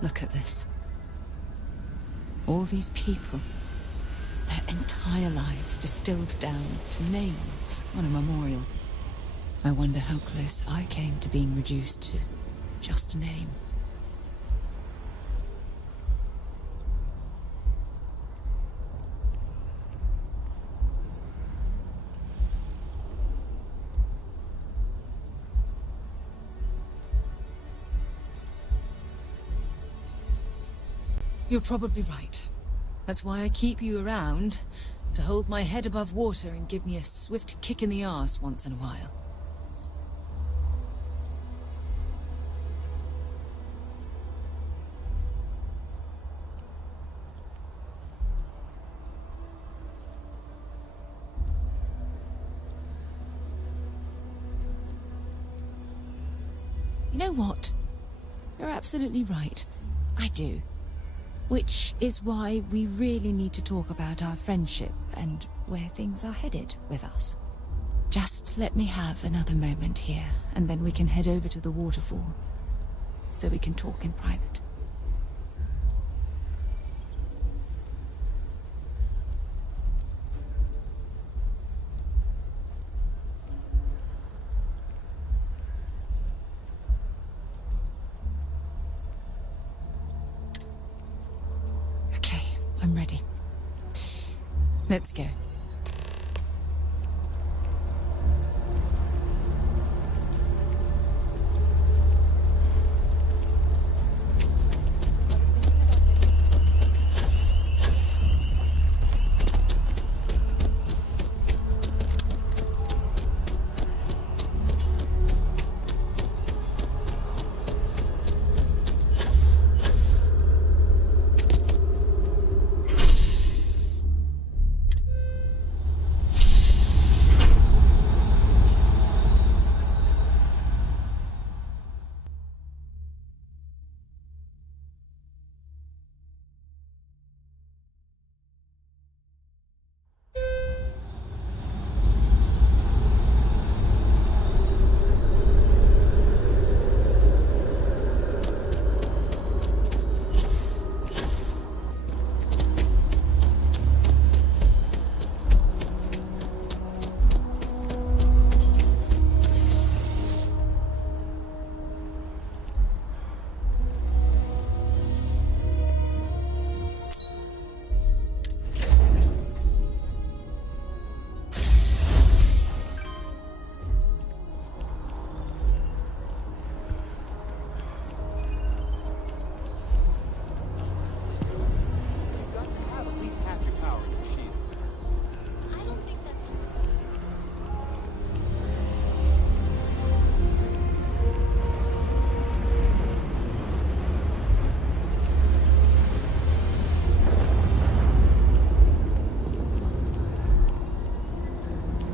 Look at this. All these people, their entire lives distilled down to names on a memorial. I wonder how close I came to being reduced to just a name. You're probably right. That's why I keep you around, to hold my head above water and give me a swift kick in the arse once in a while. You know what? You're absolutely right. I do. Which is why we really need to talk about our friendship and where things are headed with us. Just let me have another moment here, and then we can head over to the waterfall, so we can talk in private. I'm ready. Let's go.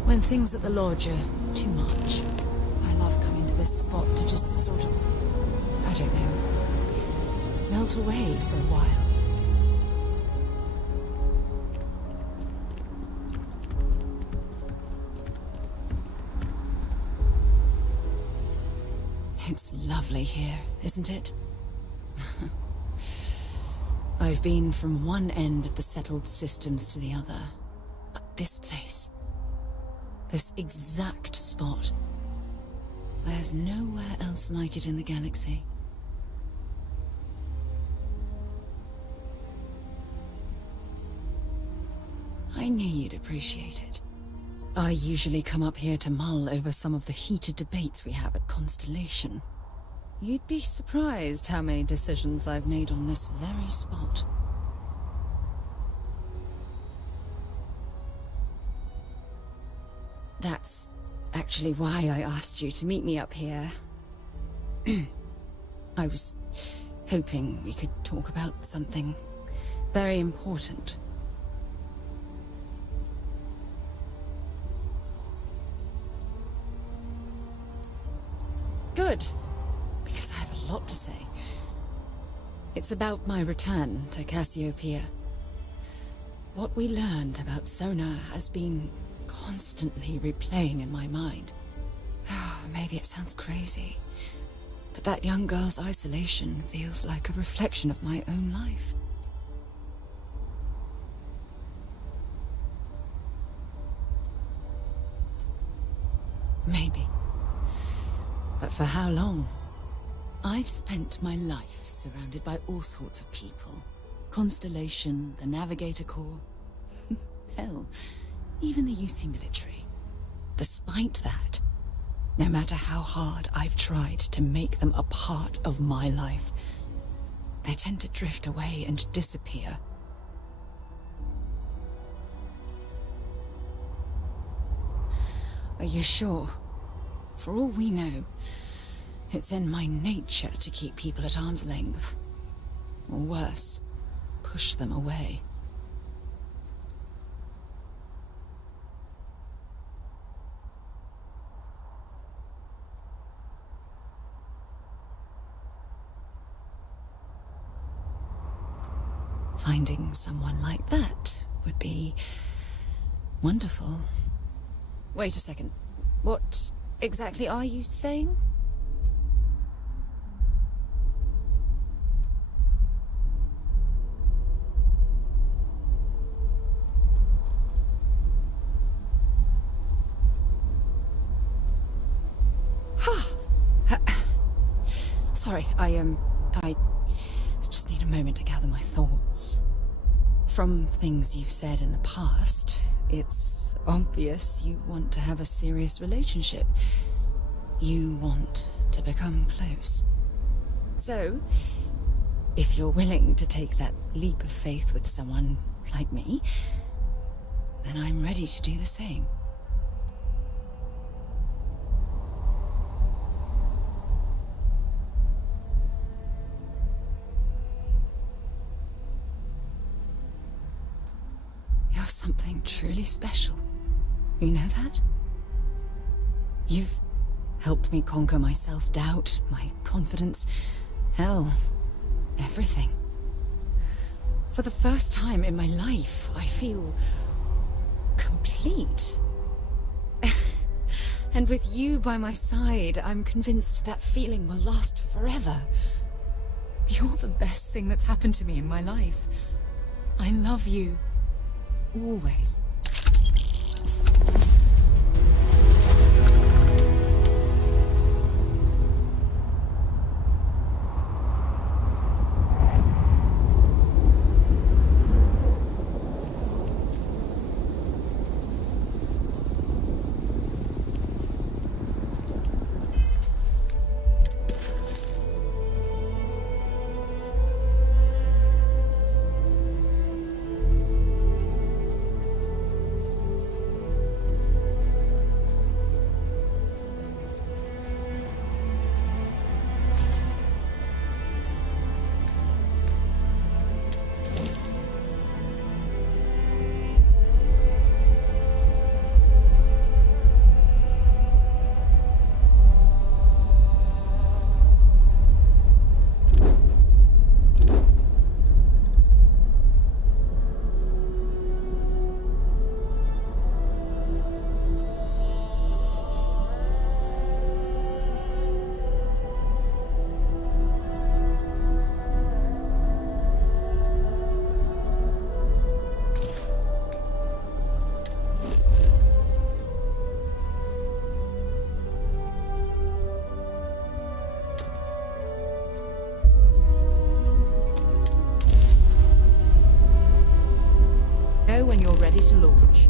When things at the lodge are too much, I love coming to this spot to just sort of, I don't know, melt away for a while. It's lovely here, isn't it? I've been from one end of the settled systems to the other. But this place, this exact spot, there's nowhere else like it in the galaxy. I knew you'd appreciate it. I usually come up here to mull over some of the heated debates we have at Constellation. You'd be surprised how many decisions I've made on this very spot. That's actually why I asked you to meet me up here. I was hoping we could talk about something very important. Good, because I have a lot to say. It's about my return to Cassiopeia. What we learned about Sona has been constantly replaying in my mind. Maybe it sounds crazy, But that young girl's isolation feels like a reflection of my own life. Maybe. But for how long? I've spent my life surrounded by all sorts of people. Constellation, the Navigator Corps. Hell, even the UC military. Despite that, no matter how hard I've tried to make them a part of my life, they tend to drift away and disappear. Are you sure? For all we know, it's in my nature to keep people at arm's length. Or worse, push them away. Finding someone like that would be wonderful. Wait a second. What exactly are you saying? Sorry, I just need a moment to gather my thoughts. From things you've said in the past, it's obvious you want to have a serious relationship. You want to become close. So, if you're willing to take that leap of faith with someone like me, then I'm ready to do the same. You're something truly special. You know that? You've helped me conquer my self-doubt, my confidence, hell, everything. For the first time in my life, I feel complete. And with you by my side, I'm convinced that feeling will last forever. You're the best thing that's happened to me in my life. I love you. Always. When you're ready to launch.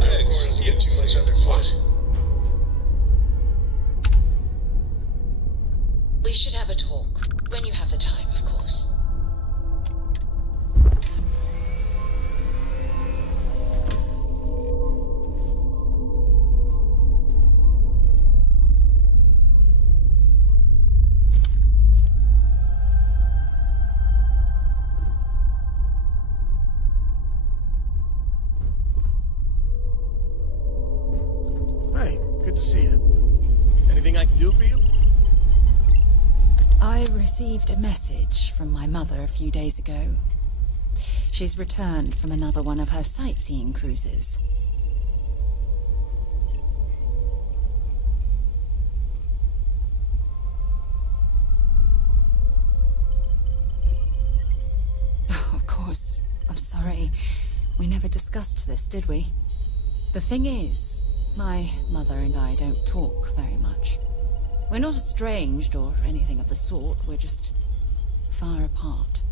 Thanks. You have too much underfoot. We should have a talk. When you have the time, of course. Hey, good to see you. Anything I can do for you? I received a message from my mother a few days ago. She's returned from another one of her sightseeing cruises. sorry. We never discussed this, did we? The thing is, my mother and I don't talk very much. We're not estranged or anything of the sort, we're just far apart.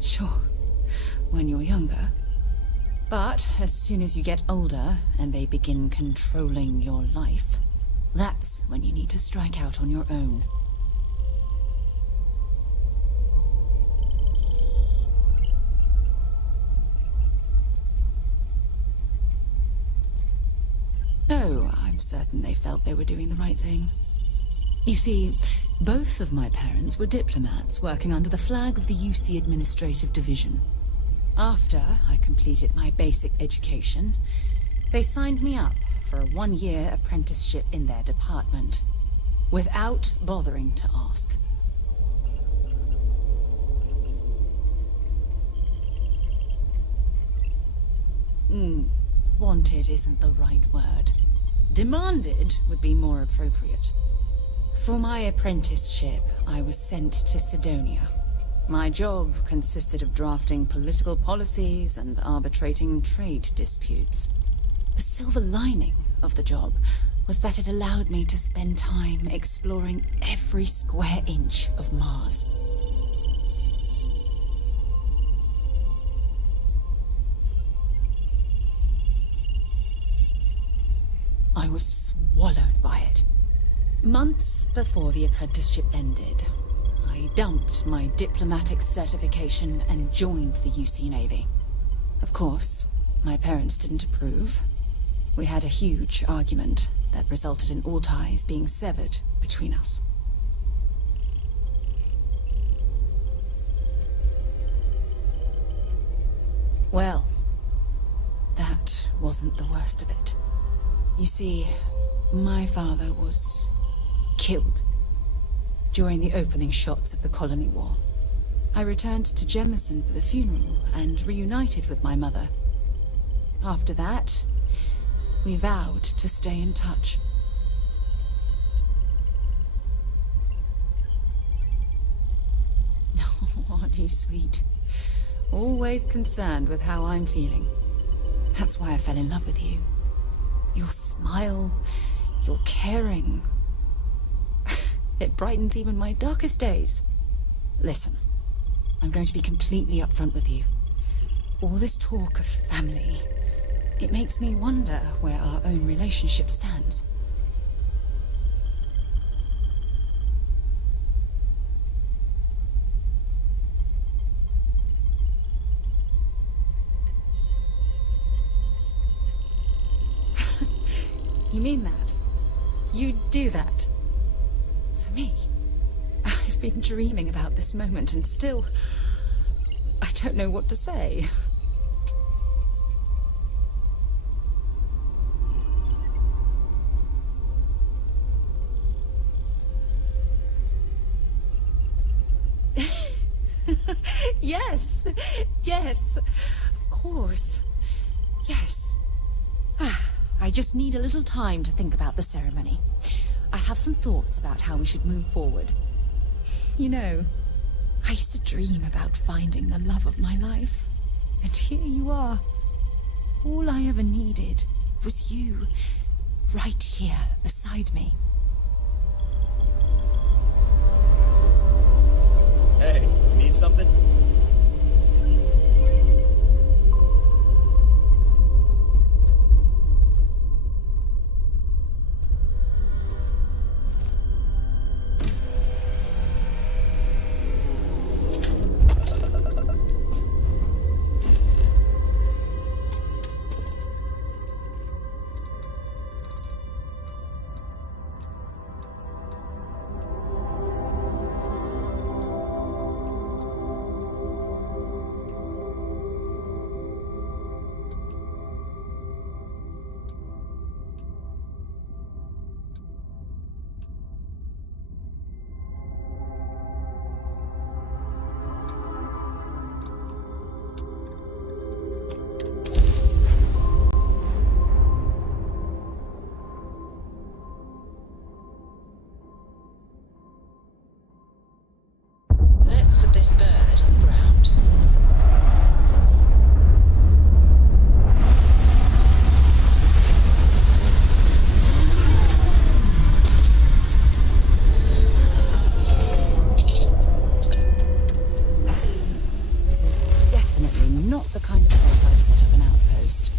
Sure, when you're younger. But as soon as you get older and they begin controlling your life, that's when you need to strike out on your own. Oh, I'm certain they felt they were doing the right thing. You see, both of my parents were diplomats working under the flag of the UC Administrative Division. After I completed my basic education, they signed me up for a 1-year apprenticeship in their department, without bothering to ask. Wanted isn't the right word. Demanded would be more appropriate. For my apprenticeship, I was sent to Sidonia. My job consisted of drafting political policies and arbitrating trade disputes. The silver lining of the job was that it allowed me to spend time exploring every square inch of Mars. I was swallowed by it. Months before the apprenticeship ended, I dumped my diplomatic certification and joined the UC Navy. Of course, my parents didn't approve. We had a huge argument that resulted in all ties being severed between us. Well, that wasn't the worst of it. You see, my father was killed during the opening shots of the Colony War. I returned to Jemison for the funeral and reunited with my mother. After that, we vowed to stay in touch. Oh, aren't you sweet? Always concerned with how I'm feeling. That's why I fell in love with you. Your smile, your caring. It brightens even my darkest days. Listen, I'm going to be completely upfront with you. All this talk of family, it makes me wonder where our own relationship stands. You mean that? You do that? For me? I've been dreaming about this moment and still, I don't know what to say. Yes, of course. Yes. I just need a little time to think about the ceremony. I have some thoughts about how we should move forward. You know, I used to dream about finding the love of my life. And here you are. All I ever needed was you, right here beside me. Hey, you need something? not the kind of place I'd set up an outpost.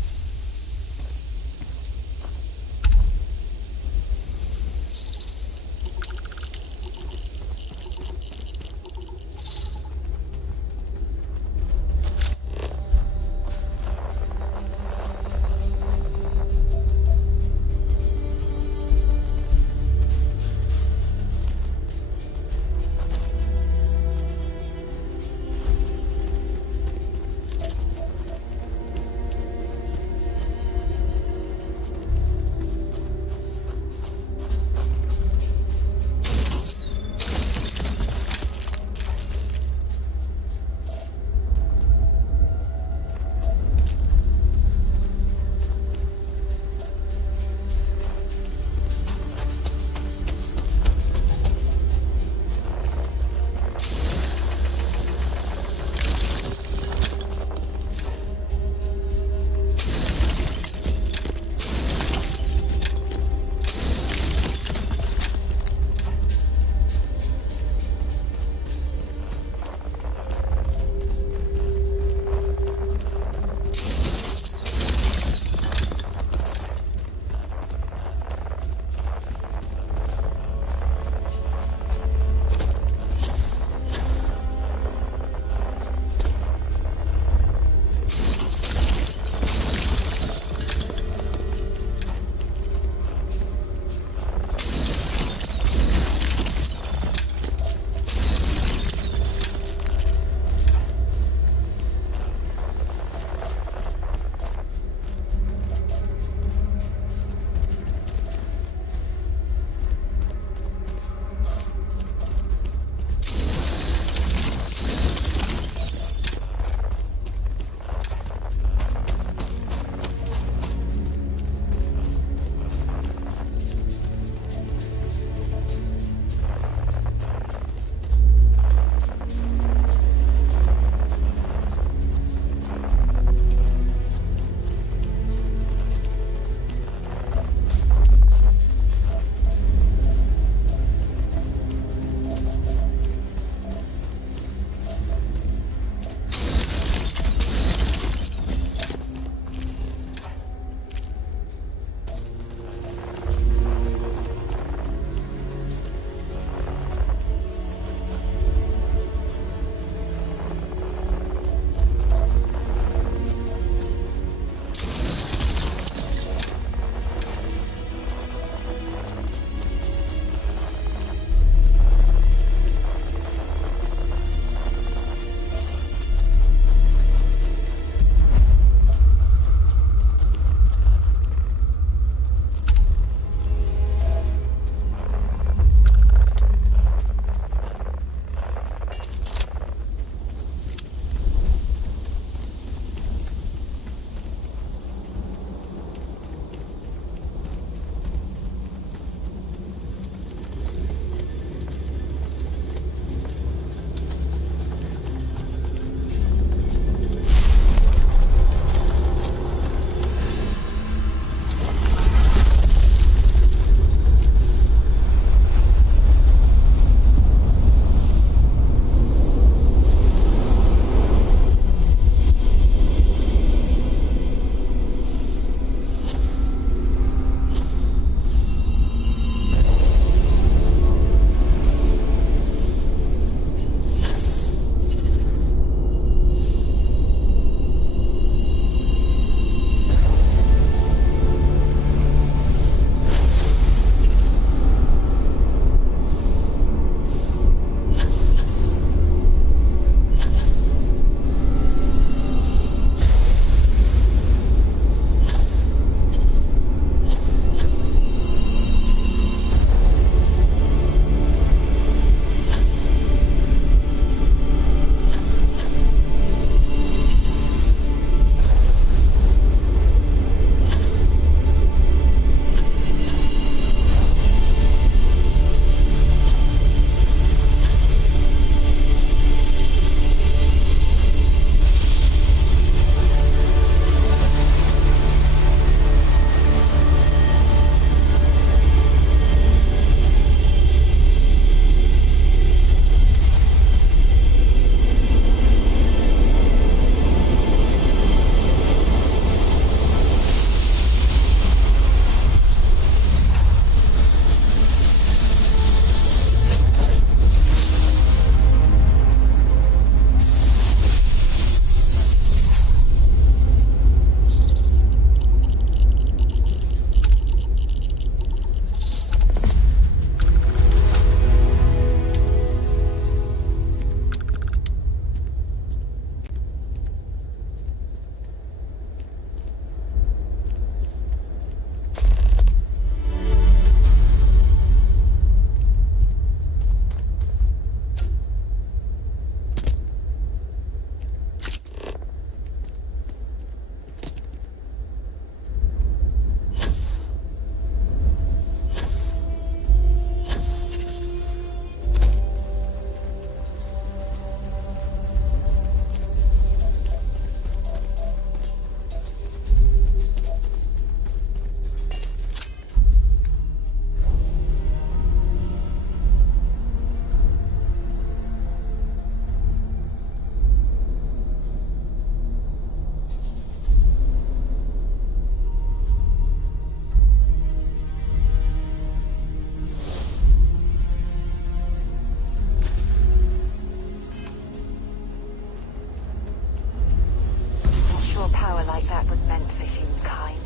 that was meant for humankind.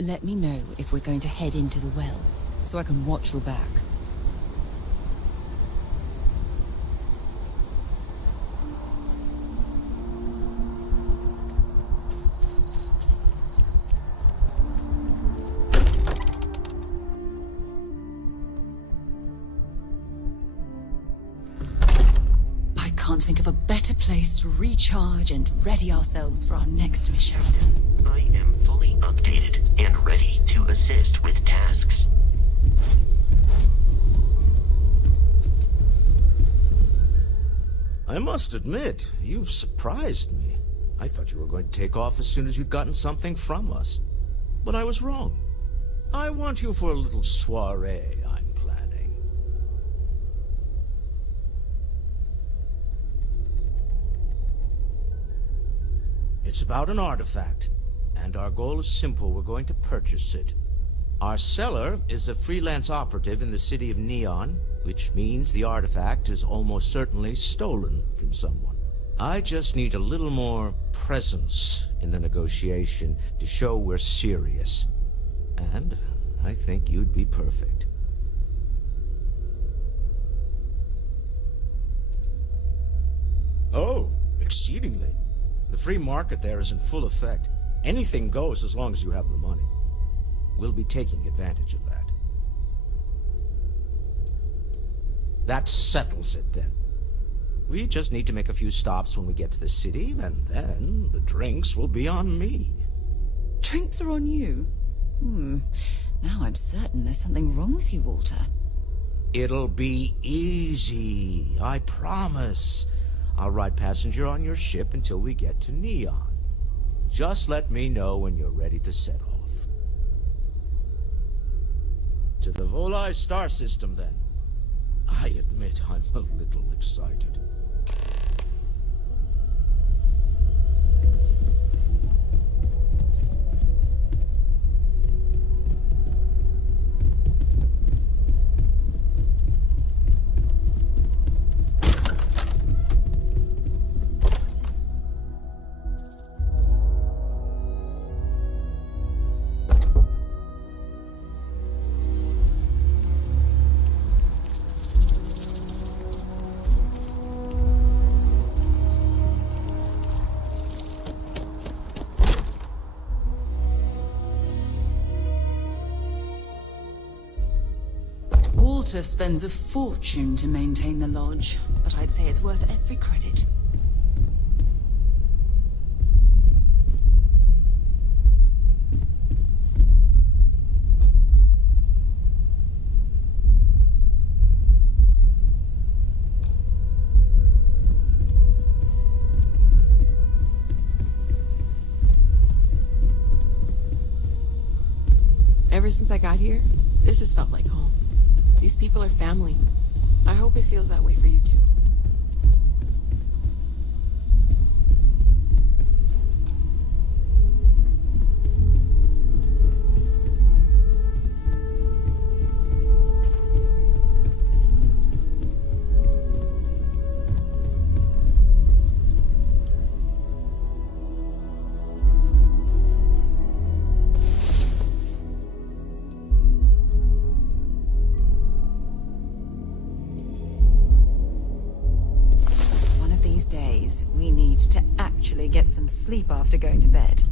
Let me know if we're going to head into the well, so I can watch your back. I can't think of a better place to recharge and ready ourselves for our next mission. I am fully updated and ready to assist with tasks. I must admit, you've surprised me. I thought you were going to take off as soon as you'd gotten something from us. But I was wrong. I want you for a little soiree I'm planning. It's about an artifact, and our goal is simple. We're going to purchase it. Our seller is a freelance operative in the city of Neon, which means the artifact is almost certainly stolen from someone. I just need a little more presence in the negotiation to show we're serious. And I think you'd be perfect. Oh, exceedingly. The free market there is in full effect. Anything goes as long as you have the money. We'll be taking advantage of that. That settles it, then. We just need to make a few stops when we get to the city, and then the drinks will be on me. Drinks are on you? Now I'm certain there's something wrong with you, Walter. It'll be easy, I promise. I'll ride passenger on your ship until we get to Neon. Just let me know when you're ready to set off. To the Volai star system, then. I admit I'm a little excited. Walter spends a fortune to maintain the lodge, but I'd say it's worth every credit. Ever since I got here, this has felt like home. These people are family. I hope it feels that way for you too. Days, we need to actually get some sleep after going to bed.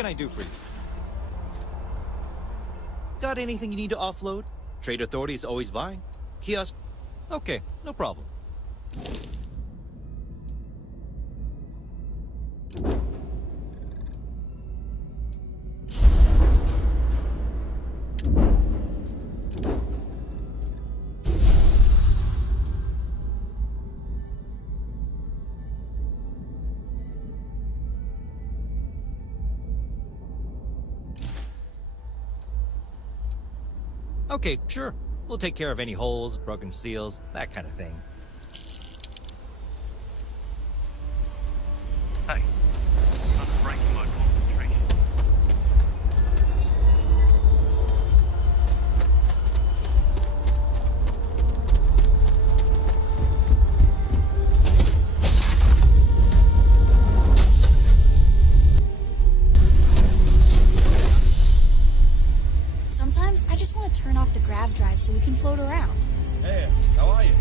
can I do for you? Got anything you need to offload? Trade Authority is always buying. Kiosk? Okay, no problem. Okay, sure. We'll take care of any holes, broken seals, that kind of thing. Hey, that's breaking my concentration. Sometimes I just want to turn off the grav drive so we can float around. Hey, how are you?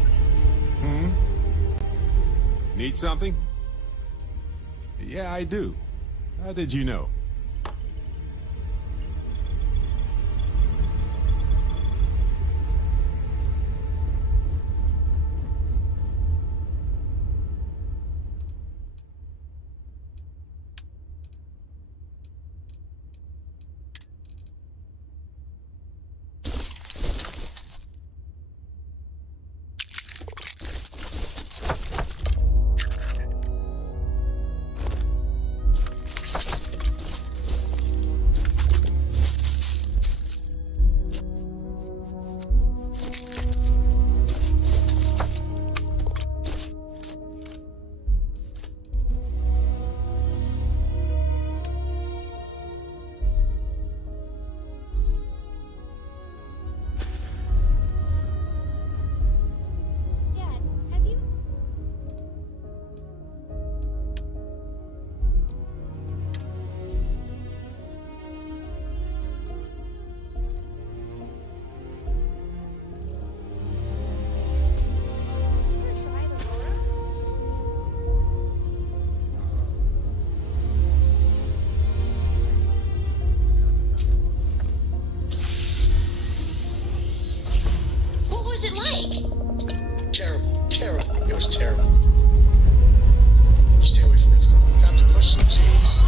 Need something? Yeah, I do. How did you know? Dad, have you... ever tried Aurora? What was it like? Terrible, terrible. It was terrible. Stay away from that stuff. Time to push some cheese.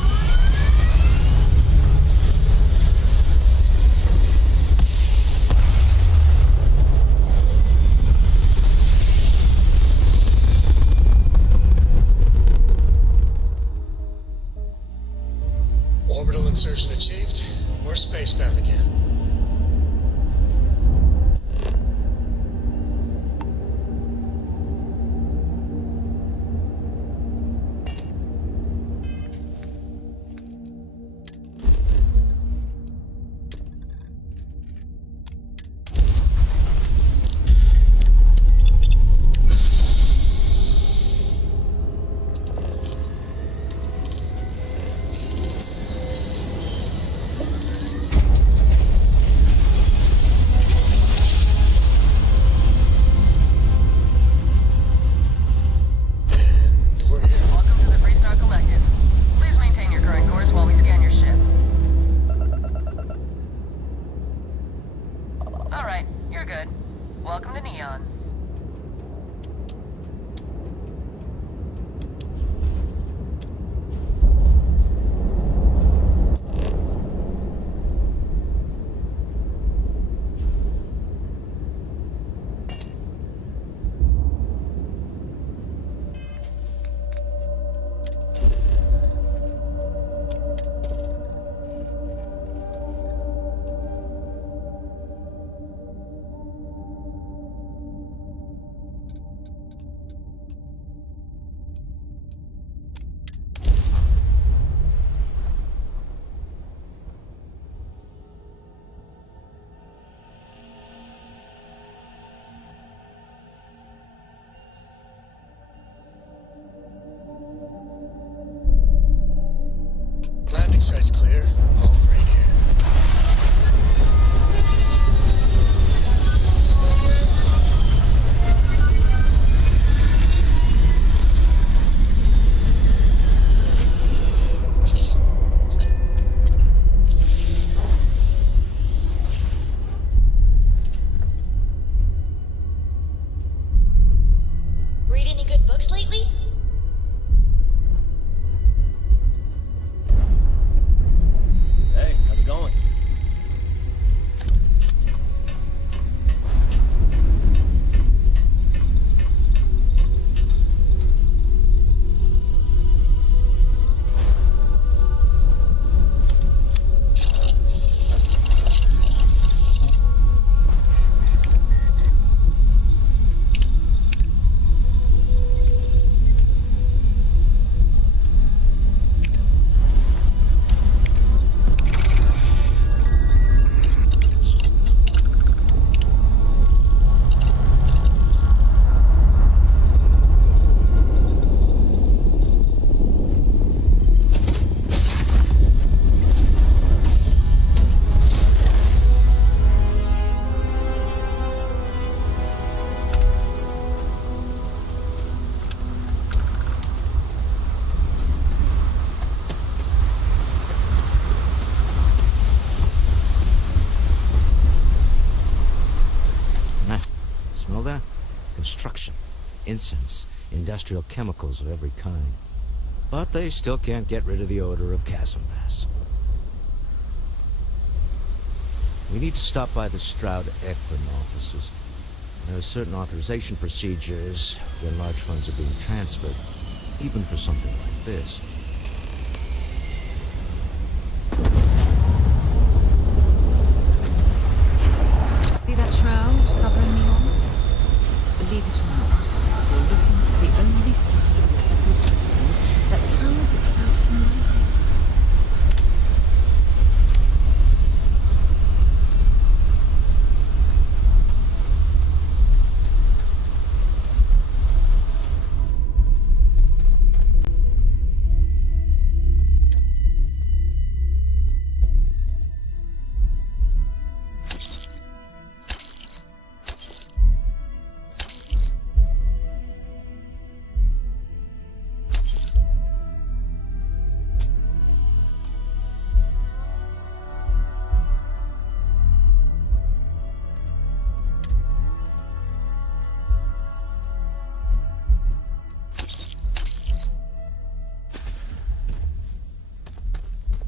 Orbital insertion achieved. We're spacebound again. And we're here. Welcome to the Freestar Collective. Please maintain your current course while we scan your ship. Alright, you're good. Welcome to Neon. Landing site's clear. All green here. construction, incense, industrial chemicals of every kind. But they still can't get rid of the odor of chasm bass. We need to stop by the Stroud-Eklund offices. There are certain authorization procedures when large funds are being transferred, even for something like this. See that shroud covering me on? Believe it or not, you're looking at the only city in the settled systems that powers itself from lightning.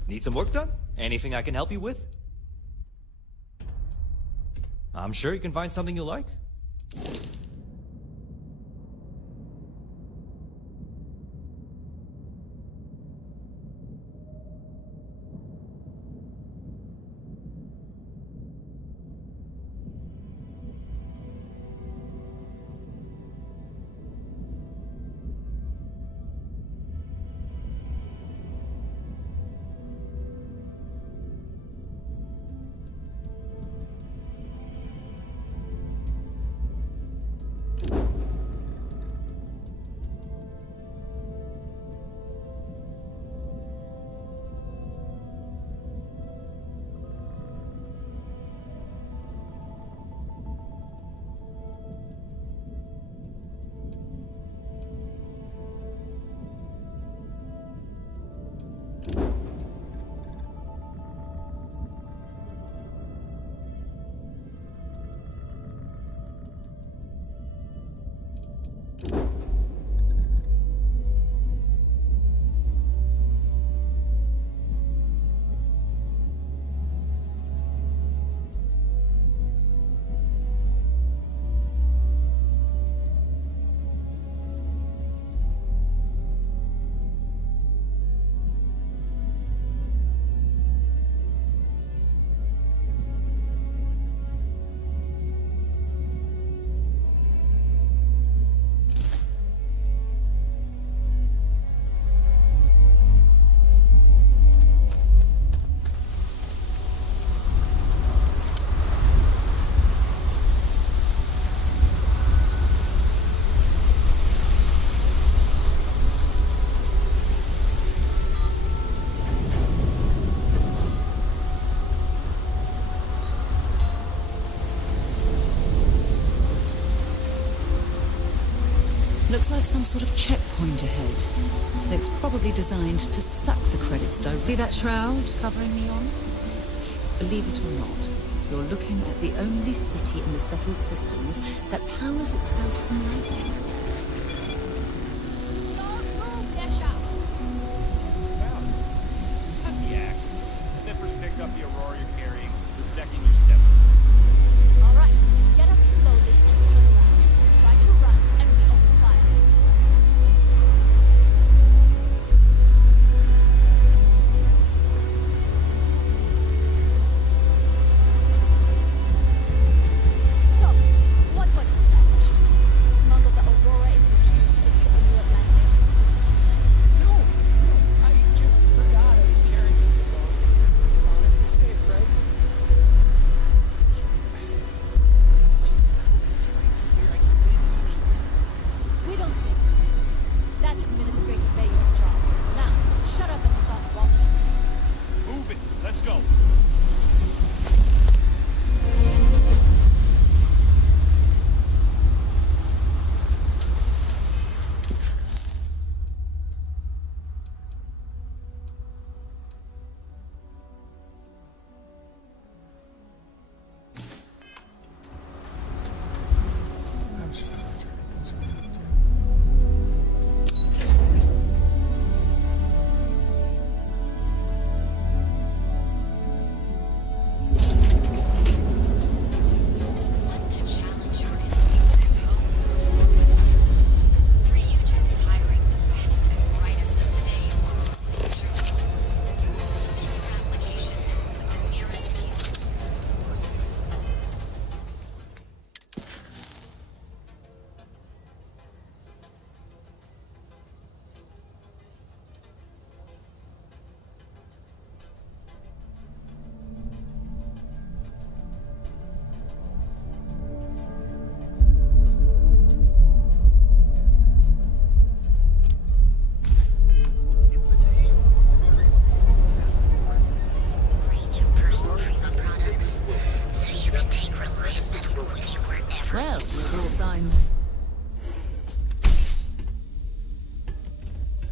Need some work done? Anything I can help you with? I'm sure you can find something you like. Looks like some sort of checkpoint ahead. It's probably designed to suck the credits down. See that shroud covering me on? Believe it or not, you're looking at the only city in the settled systems that powers itself from lightning. Snippers pick up the aurora you're carrying the second you step. All right, get up slowly and turn around. Try to run, and we open fire. So, what was the plan, Smuggle the aurora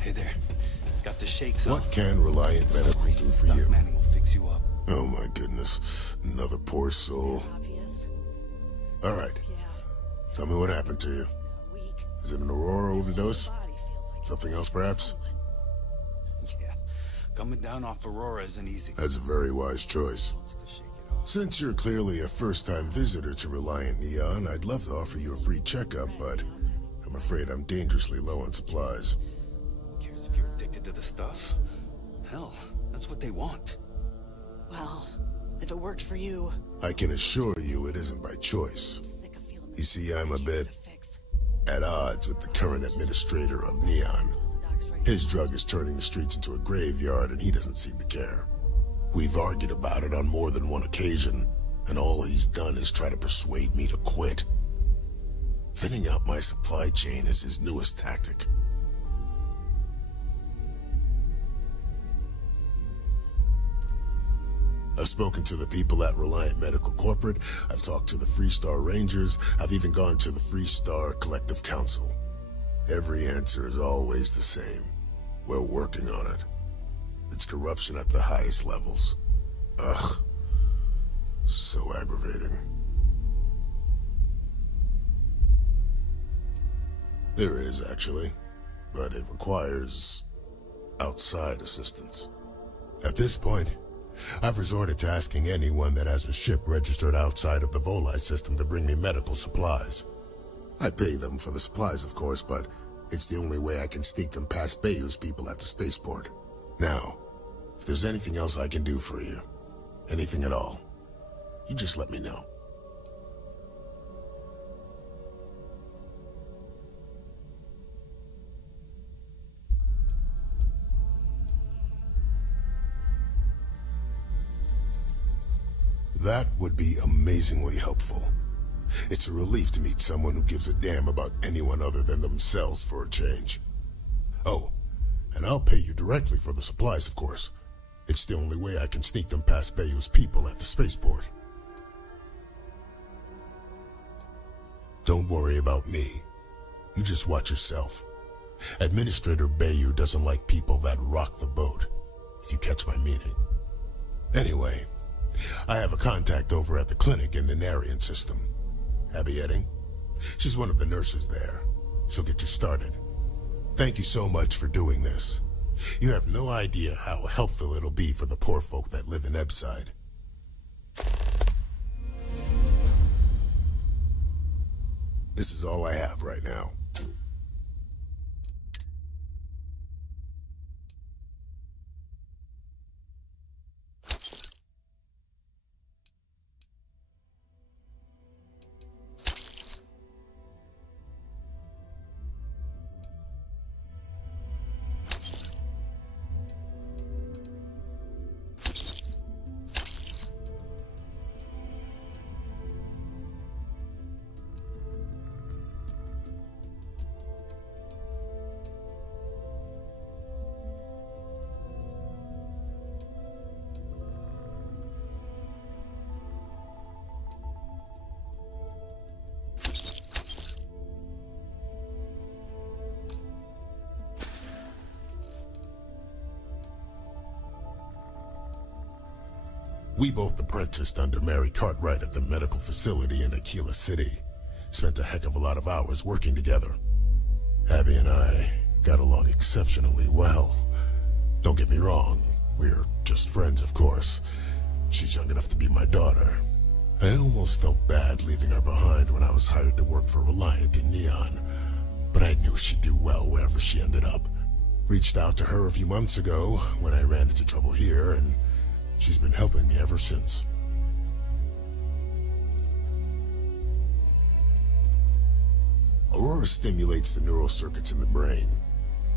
Hey there. Got the shakes on. What can Reliant Medical do for you? Manning will fix you up. Oh my goodness. Another poor soul. All right. Tell me what happened to you. Is it an Aurora overdose? Something else, perhaps? Yeah. Coming down off Aurora isn't easy. That's a very wise choice. Since you're clearly a first-time visitor to Reliant Neon, I'd love to offer you a free checkup, but I'm afraid I'm dangerously low on supplies. Who cares if you're addicted to the stuff? Hell, that's what they want. Well, if it worked for you... I can assure you it isn't by choice. You see, I'm a bit at odds with the current administrator of Neon. His drug is turning the streets into a graveyard, and he doesn't seem to care. We've argued about it on more than one occasion, and all he's done is try to persuade me to quit. Thinning out my supply chain is his newest tactic. I've spoken to the people at Reliant Medical Corporate, I've talked to the Freestar Rangers, I've even gone to the Freestar Collective Council. Every answer is always the same. We're working on it. It's corruption at the highest levels. Ugh. So aggravating. There is, actually, but it requires outside assistance. At this point, I've resorted to asking anyone that has a ship registered outside of the Volii system to bring me medical supplies. I pay them for the supplies, of course, but it's the only way I can sneak them past Bayou's people at the spaceport. Now, if there's anything else I can do for you, anything at all, you just let me know. That would be amazingly helpful. It's a relief to meet someone who gives a damn about anyone other than themselves for a change. Oh, and I'll pay you directly for the supplies, of course. It's the only way I can sneak them past Bayou's people at the spaceport. Don't worry about me. You just watch yourself. Administrator Bayou doesn't like people that rock the boat, if you catch my meaning. Anyway, I have a contact over at the clinic in the Narian system. Abby Edding. She's one of the nurses there. She'll get you started. Thank you so much for doing this. You have no idea how helpful it'll be for the poor folk that live in Ebside. This is all I have right now. We both apprenticed under Mary Cartwright at the medical facility in Aquila City. Spent a heck of a lot of hours working together. Abby and I got along exceptionally well. Don't get me wrong, we're just friends, of course. She's young enough to be my daughter. I almost felt bad leaving her behind when I was hired to work for Reliant in Neon, but I knew she'd do well wherever she ended up. Reached out to her a few months ago when I ran into trouble here, and she's been helping me ever since. Aurora stimulates the neural circuits in the brain,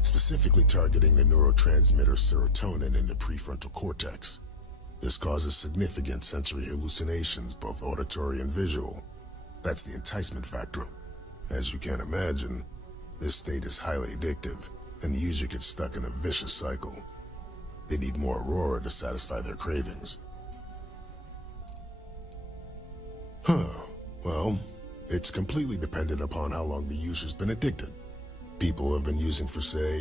specifically targeting the neurotransmitter serotonin in the prefrontal cortex. This causes significant sensory hallucinations, both auditory and visual. That's the enticement factor. As you can imagine, this state is highly addictive, and the user gets stuck in a vicious cycle. They need more Aurora to satisfy their cravings. Well, it's completely dependent upon how long the user's been addicted. People have been using for, say,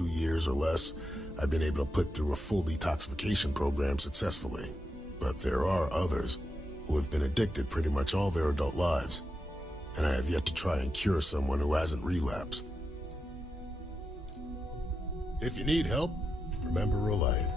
2 years or less, I've been able to put through a full detoxification program successfully. But there are others who have been addicted pretty much all their adult lives, and I have yet to try and cure someone who hasn't relapsed. If you need help, remember Reliant.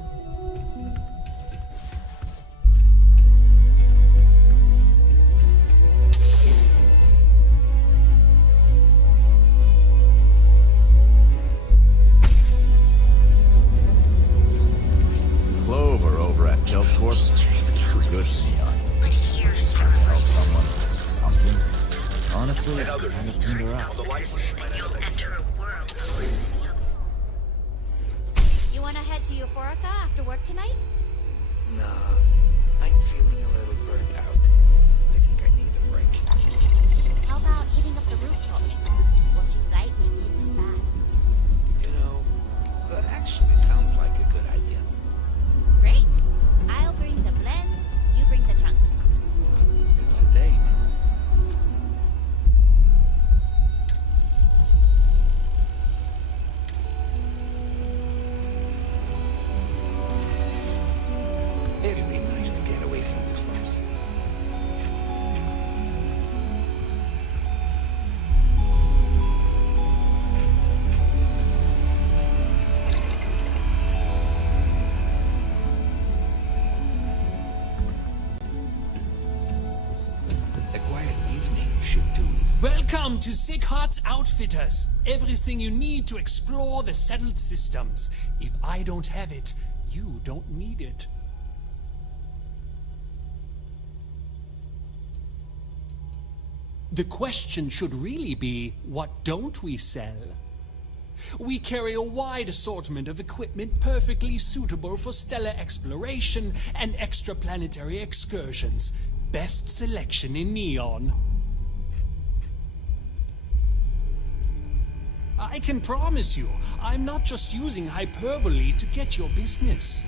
Clover over at Kelp Corp is too good for Neon. It's like she's trying to help someone with something. Honestly, I kind of tuned her out. You wanna head to Euphorica after work tonight? Nah, I'm feeling a little burnt out. I think I need a break. How about hitting up the rooftops? Watching lightning hit the sky. You know, that actually sounds like a good idea. Great. I'll bring the blend, you bring the chunks. It's a date. It'd be nice to get away from the clubs. A quiet evening should do it. Welcome to Sick Hot Outfitters. Everything you need to explore the settled systems. If I don't have it, you don't need it. The question should really be, what don't we sell? We carry a wide assortment of equipment perfectly suitable for stellar exploration and extraplanetary excursions. Best selection in Neon. I can promise you, I'm not just using hyperbole to get your business.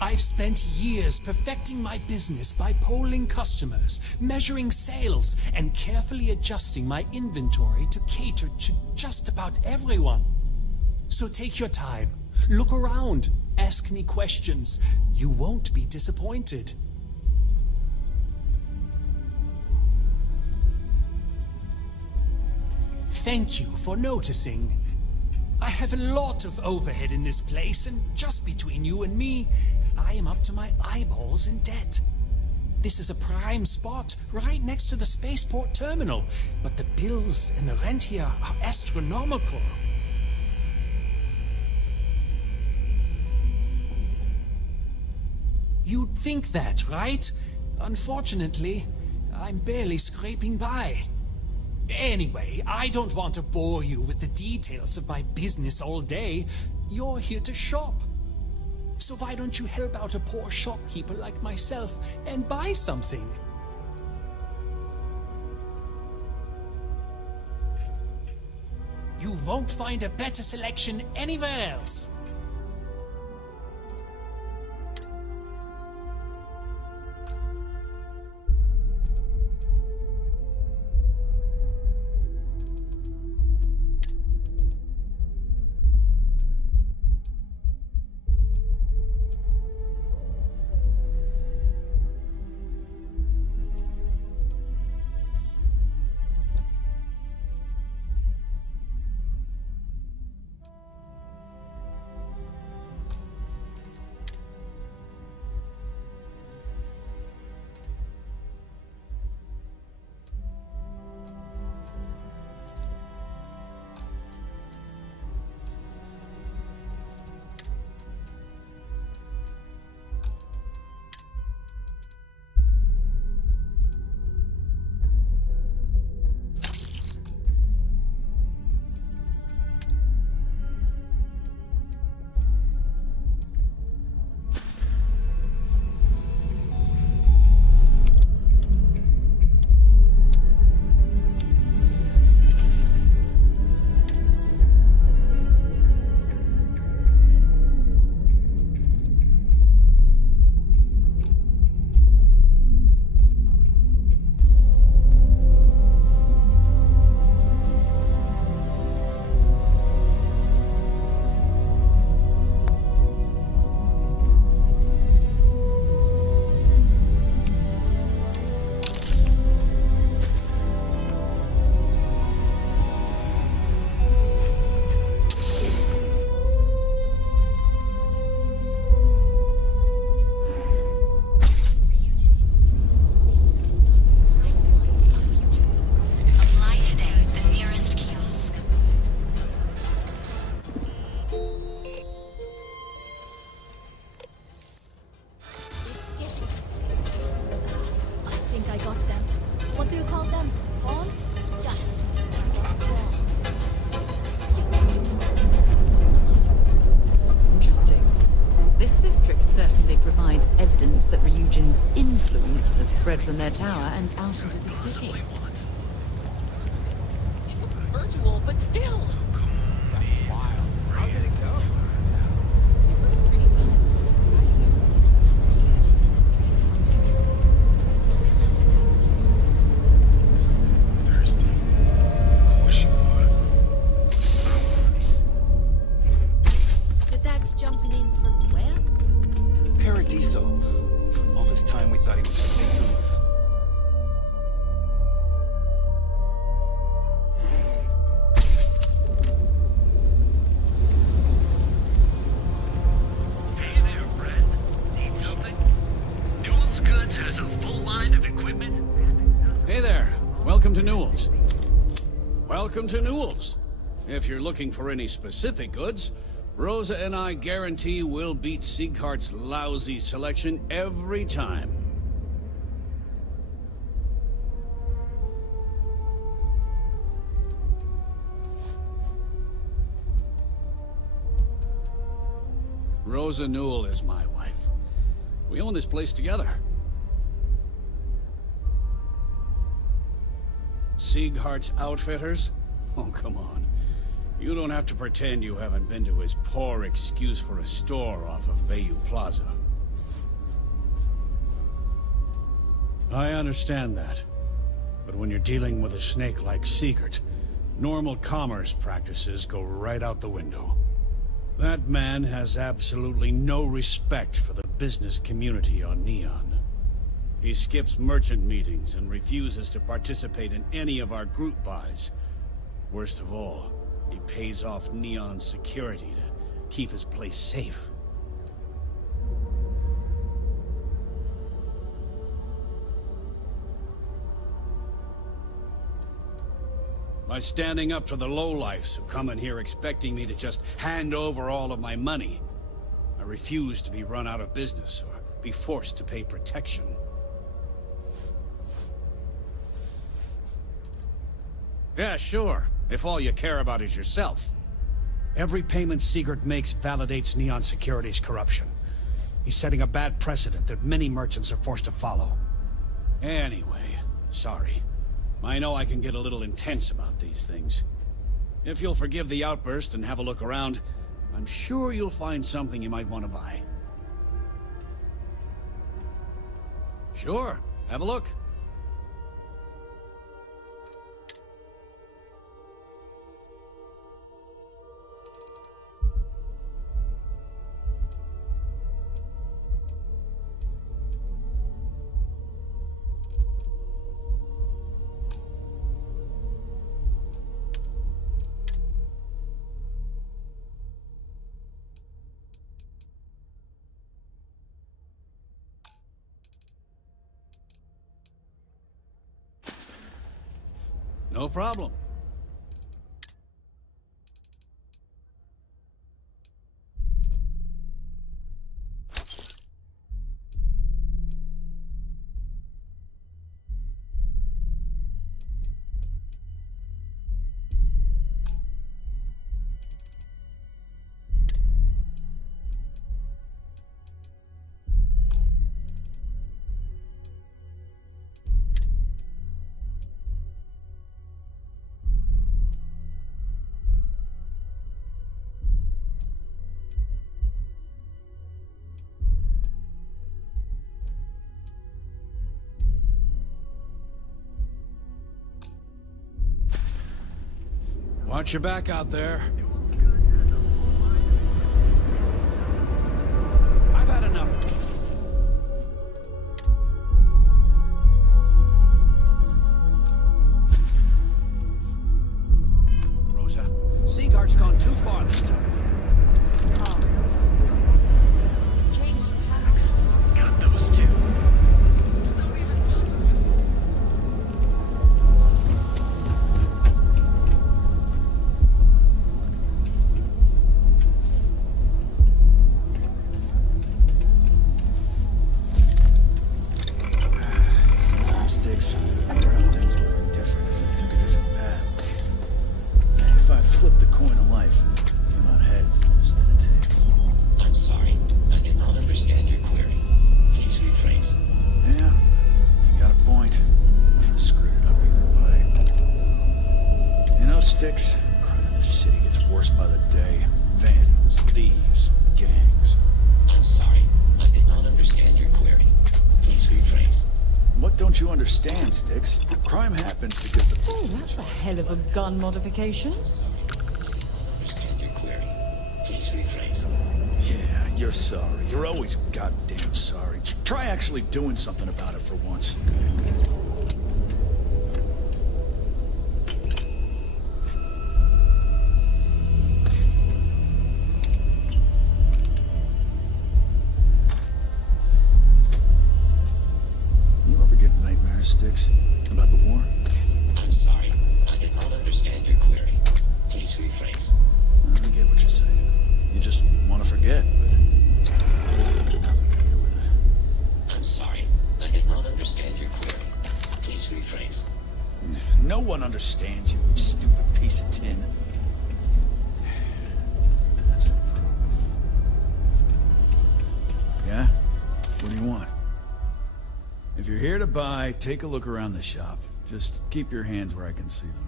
I've spent years perfecting my business by polling customers, measuring sales, and carefully adjusting my inventory to cater to just about everyone. So take your time, look around, ask me questions. You won't be disappointed. Thank you for noticing. I have a lot of overhead in this place, and just between you and me, I am up to my eyeballs in debt. This is a prime spot right next to the spaceport terminal, but the bills and the rent here are astronomical. You'd think that, right? Unfortunately, I'm barely scraping by. Anyway, I don't want to bore you with the details of my business all day. You're here to shop. So why don't you help out a poor shopkeeper like myself and buy something? You won't find a better selection anywhere else. spread from their tower and out into the city. It was virtual, but still. That's wild. How did it go? It was pretty fun. But that's jumping in from where? Paradiso. All this time we thought he was something some... Hey there, friend. Need something? Newell's Goods has a full line of equipment. Hey there. Welcome to Newell's. Welcome to Newell's. If you're looking for any specific goods, Rosa and I guarantee we'll beat Sieghart's lousy selection every time. Rosa Newell is my wife. We own this place together. Sieghart's Outfitters? Oh, come on. You don't have to pretend you haven't been to his poor excuse for a store off of Bayou Plaza. I understand that. But when you're dealing with a snake like Siegert, normal commerce practices go right out the window. That man has absolutely no respect for the business community on Neon. He skips merchant meetings and refuses to participate in any of our group buys. Worst of all, he pays off Neon's security to keep his place safe. By standing up to the lowlifes who come in here expecting me to just hand over all of my money, I refuse to be run out of business or be forced to pay protection. Yeah, sure. If all you care about is yourself. Every payment Siegert makes validates Neon Security's corruption. He's setting a bad precedent that many merchants are forced to follow. Anyway, sorry. I know I can get a little intense about these things. If you'll forgive the outburst and have a look around, I'm sure you'll find something you might want to buy. Sure, have a look. No problem. Watch your back out there. I've had enough. Rosa, Sieghart's gone too far this time. James, you have Got those two. Sticks. Well, things would have been different if I took a different path. If I flipped the coin of life and came out ahead. understand, Styx. Crime happens because the... Oh, that's a hell of a gun modification. Understand your query. Please rephrase. Yeah, you're sorry. You're always goddamn sorry. Try actually doing something about it for once. You ever get nightmares, Styx? About the war? I'm sorry. I did not understand your query. Please rephrase. I get what you're saying. You just want to forget, but it's got nothing to do with it. I'm sorry. I did not understand your query. Please rephrase. No one understands, you stupid piece of tin. That's the problem. Yeah? What do you want? If you're here to buy, take a look around the shop. Just keep your hands where I can see them.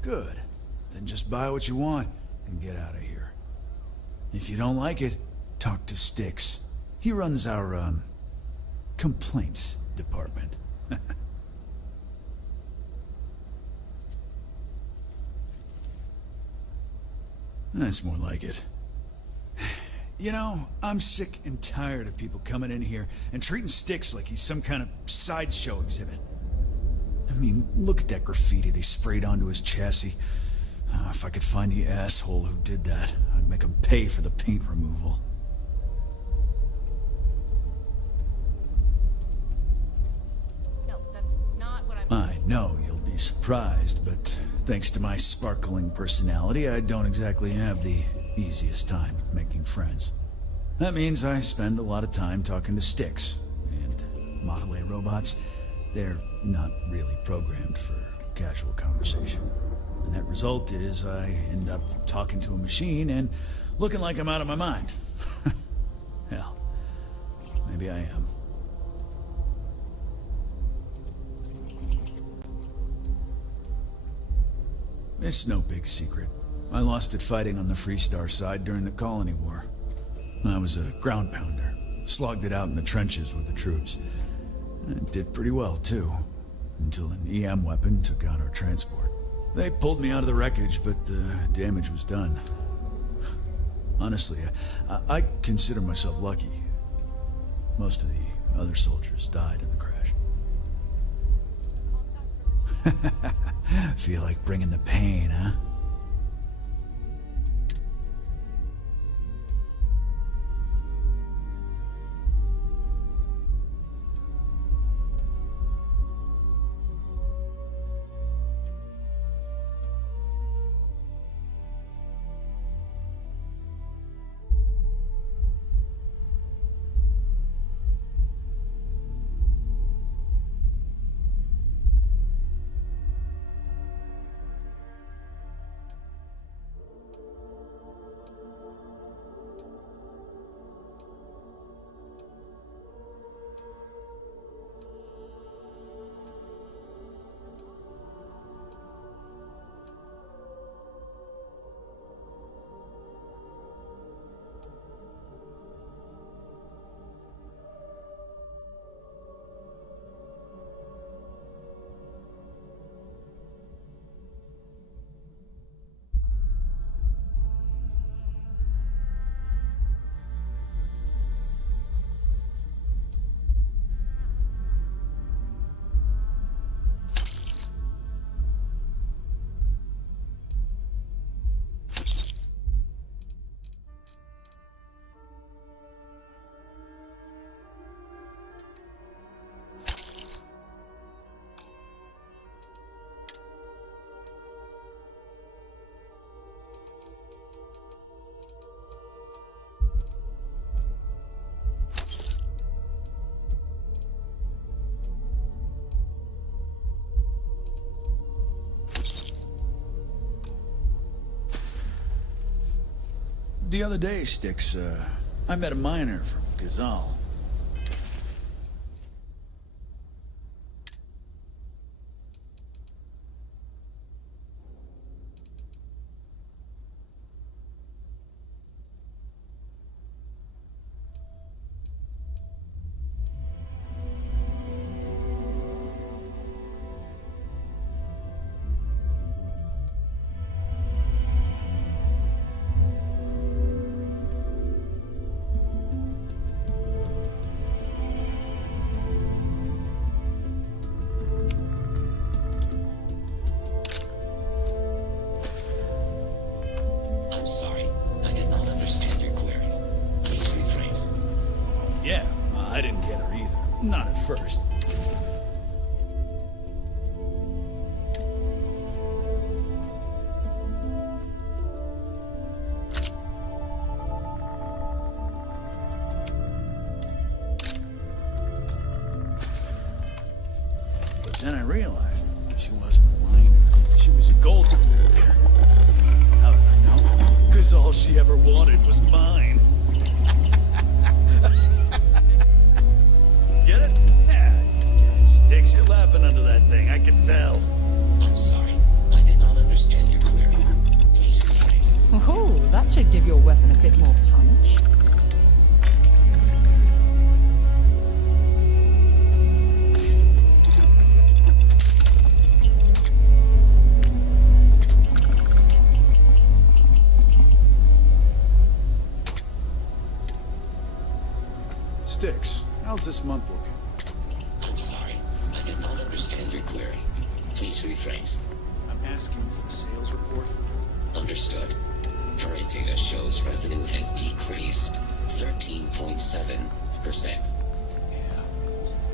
Good. Then just buy what you want and get out of here. If you don't like it, talk to Styx. He runs our, complaints department. That's more like it. You know, I'm sick and tired of people coming in here and treating Styx like he's some kind of sideshow exhibit. I mean, look at that graffiti they sprayed onto his chassis. If I could find the asshole who did that, I'd make him pay for the paint removal. No, that's not what I'm... I know you'll be surprised, but thanks to my sparkling personality, I don't exactly have the easiest time making friends. That means I spend a lot of time talking to Styx, and Model A robots, they're not really programmed for casual conversation. The net result is I end up talking to a machine and looking like I'm out of my mind. Hell, maybe I am. It's no big secret. I lost it fighting on the Freestar side during the Colony War. I was a ground pounder, slogged it out in the trenches with the troops. I did pretty well, too, until an EM weapon took out our transport. They pulled me out of the wreckage, but the damage was done. Honestly, I consider myself lucky. Most of the other soldiers died in the crash. Feel like bringing the pain, huh? The other day, Styx, I met a miner from Gazal. first. But then I realized she wasn't a miner. She was a gold. How did I know? Because all she ever wanted was mine. Get it? Yeah, get it, Sticks. You're laughing under that thing, I can tell. I'm sorry. I did not understand your query. Please rephrase. Oh, that should give your weapon a bit more punch. Sticks, how's this month looking? I'm sorry. I did not understand your query. Please rephrase. I'm asking for the sales report. Understood. Current data shows revenue has decreased 13.7%. Yeah,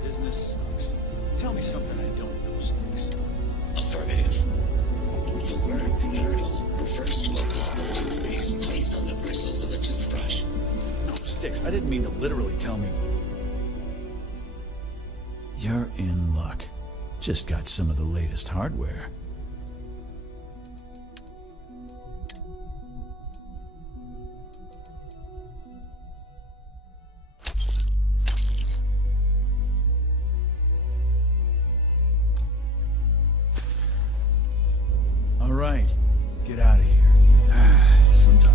business sucks. Tell me something I don't know, Sticks. Affirmative. The word nerdle refers to a blob of toothpaste placed on the bristles of a toothbrush. No, Sticks, I didn't mean to literally tell me. You're in luck. Just got some of the latest hardware. All right, get out of here. Sometime.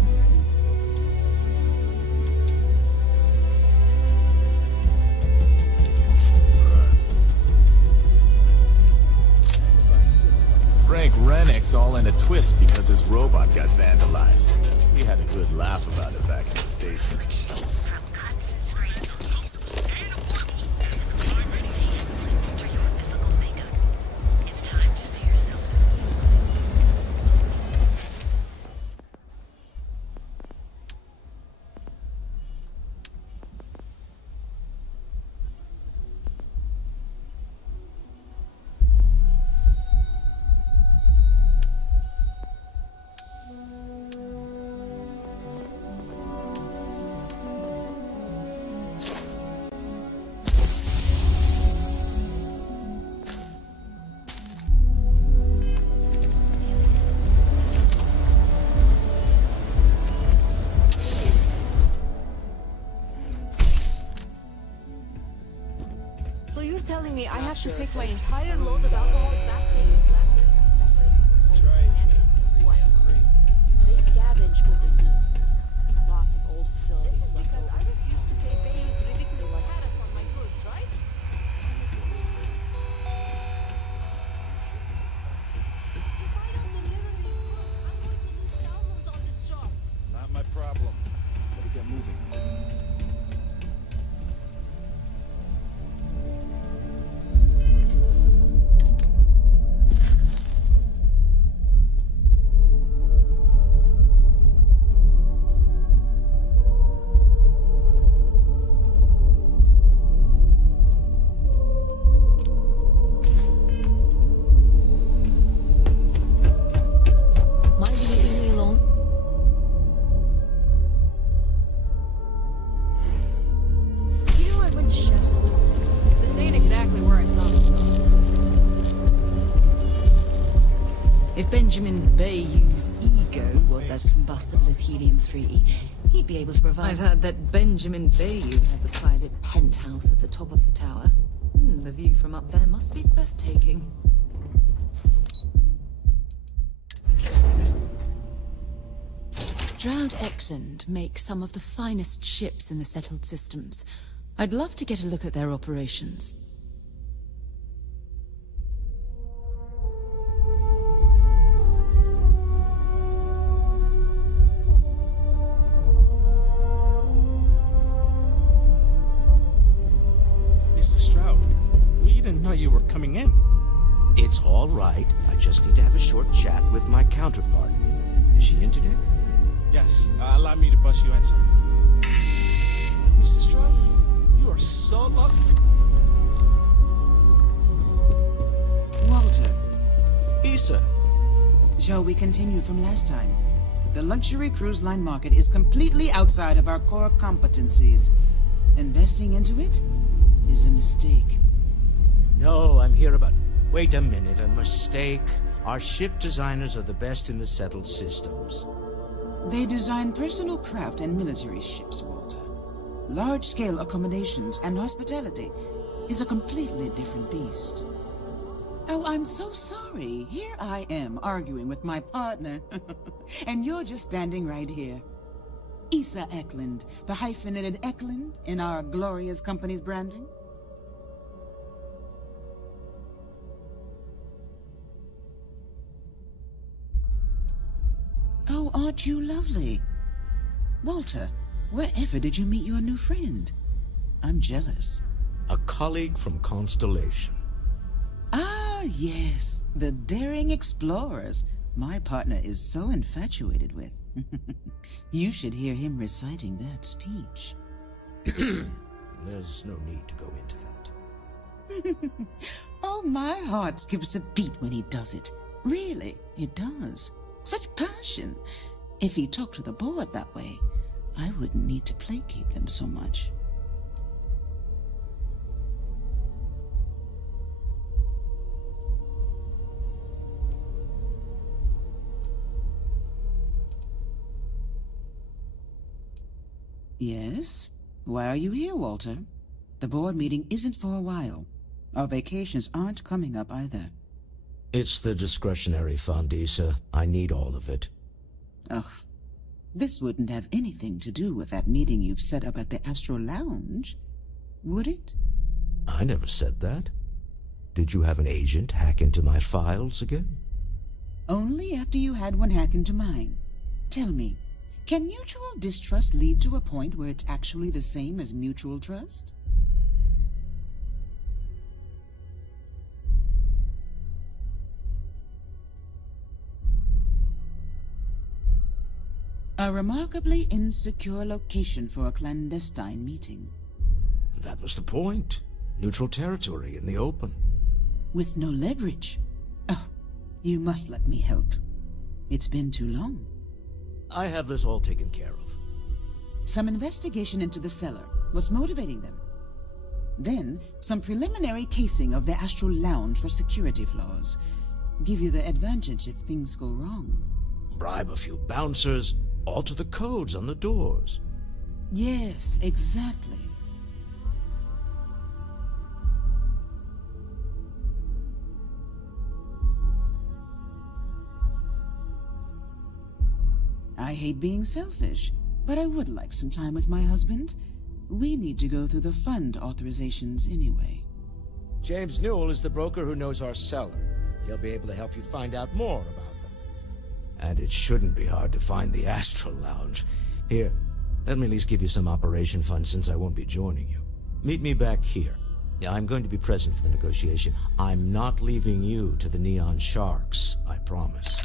Frank Rennick's all in a twist because his robot got vandalized. We had a good laugh about it back in the station. So you're telling me I have to take my entire load of alcohol back to you? That's right. What? They scavenge what they need. Lots of old facilities. This is because I refuse to pay Bayou's ridiculous tariff on my goods, right? If I don't deliver these goods, I'm going to lose thousands on this job. Not my problem. Better get moving. Mind leaving me alone? You know I went to chef school. This ain't exactly where I saw myself. If Benjamin Bayou's ego was as combustible as helium-3, he'd be able to provide... I've heard that Benjamin Bayou has a private penthouse at the top of the tower. The view from up there must be breathtaking. Stroud Eklund makes some of the finest ships in the settled systems. I'd love to get a look at their operations. Mr. Stroud, we didn't know you were coming in. It's all right. I just need to have a short chat with my counterpart. Is she in today? Yes, allow me to bust you in, sir. Mr. Stroud, you are so lucky. Fandisa? Shall we continue from last time? The luxury cruise line market is completely outside of our core competencies. Investing into it is a mistake. No, I'm here about... Wait a minute, a mistake? Our ship designers are the best in the settled systems. They design personal craft and military ships, Walter. Large-scale accommodations and hospitality is a completely different beast. Oh, I'm so sorry. Here I am arguing with my partner. And you're just standing right here. Issa Eklund, the hyphenated Eklund in our glorious company's branding. Oh, aren't you lovely? Walter, wherever did you meet your new friend? I'm jealous. A colleague from Constellation. Ah, yes, the daring explorers my partner is so infatuated with. You should hear him reciting that speech. There's no need to go into that. Oh, my heart skips a beat when he does it. Really, it does. Such passion. If he talked to the board that way, I wouldn't need to placate them so much. Yes? Why are you here, Walter? The board meeting isn't for a while. Our vacations aren't coming up either. It's the discretionary fund, Issa. I need all of it. Ugh. This wouldn't have anything to do with that meeting you've set up at the Astro Lounge, would it? I never said that. Did you have an agent hack into my files again? Only after you had one hack into mine. Tell me, can mutual distrust lead to a point where it's actually the same as mutual trust? A remarkably insecure location for a clandestine meeting. That was the point. Neutral territory in the open. With no leverage. Oh, you must let me help. It's been too long. I have this all taken care of. Some investigation into the cellar. What's motivating them? Then, some preliminary casing of the Astral Lounge for security flaws. Give you the advantage if things go wrong. Bribe a few bouncers, alter the codes on the doors. Yes, exactly. I hate being selfish, but I would like some time with my husband. We need to go through the fund authorizations anyway. James Newell is the broker who knows our cellar. He'll be able to help you find out more about them. And it shouldn't be hard to find the Astral Lounge. Here, let me at least give you some operation funds since I won't be joining you. Meet me back here. I'm going to be present for the negotiation. I'm not leaving you to the Neon Sharks, I promise.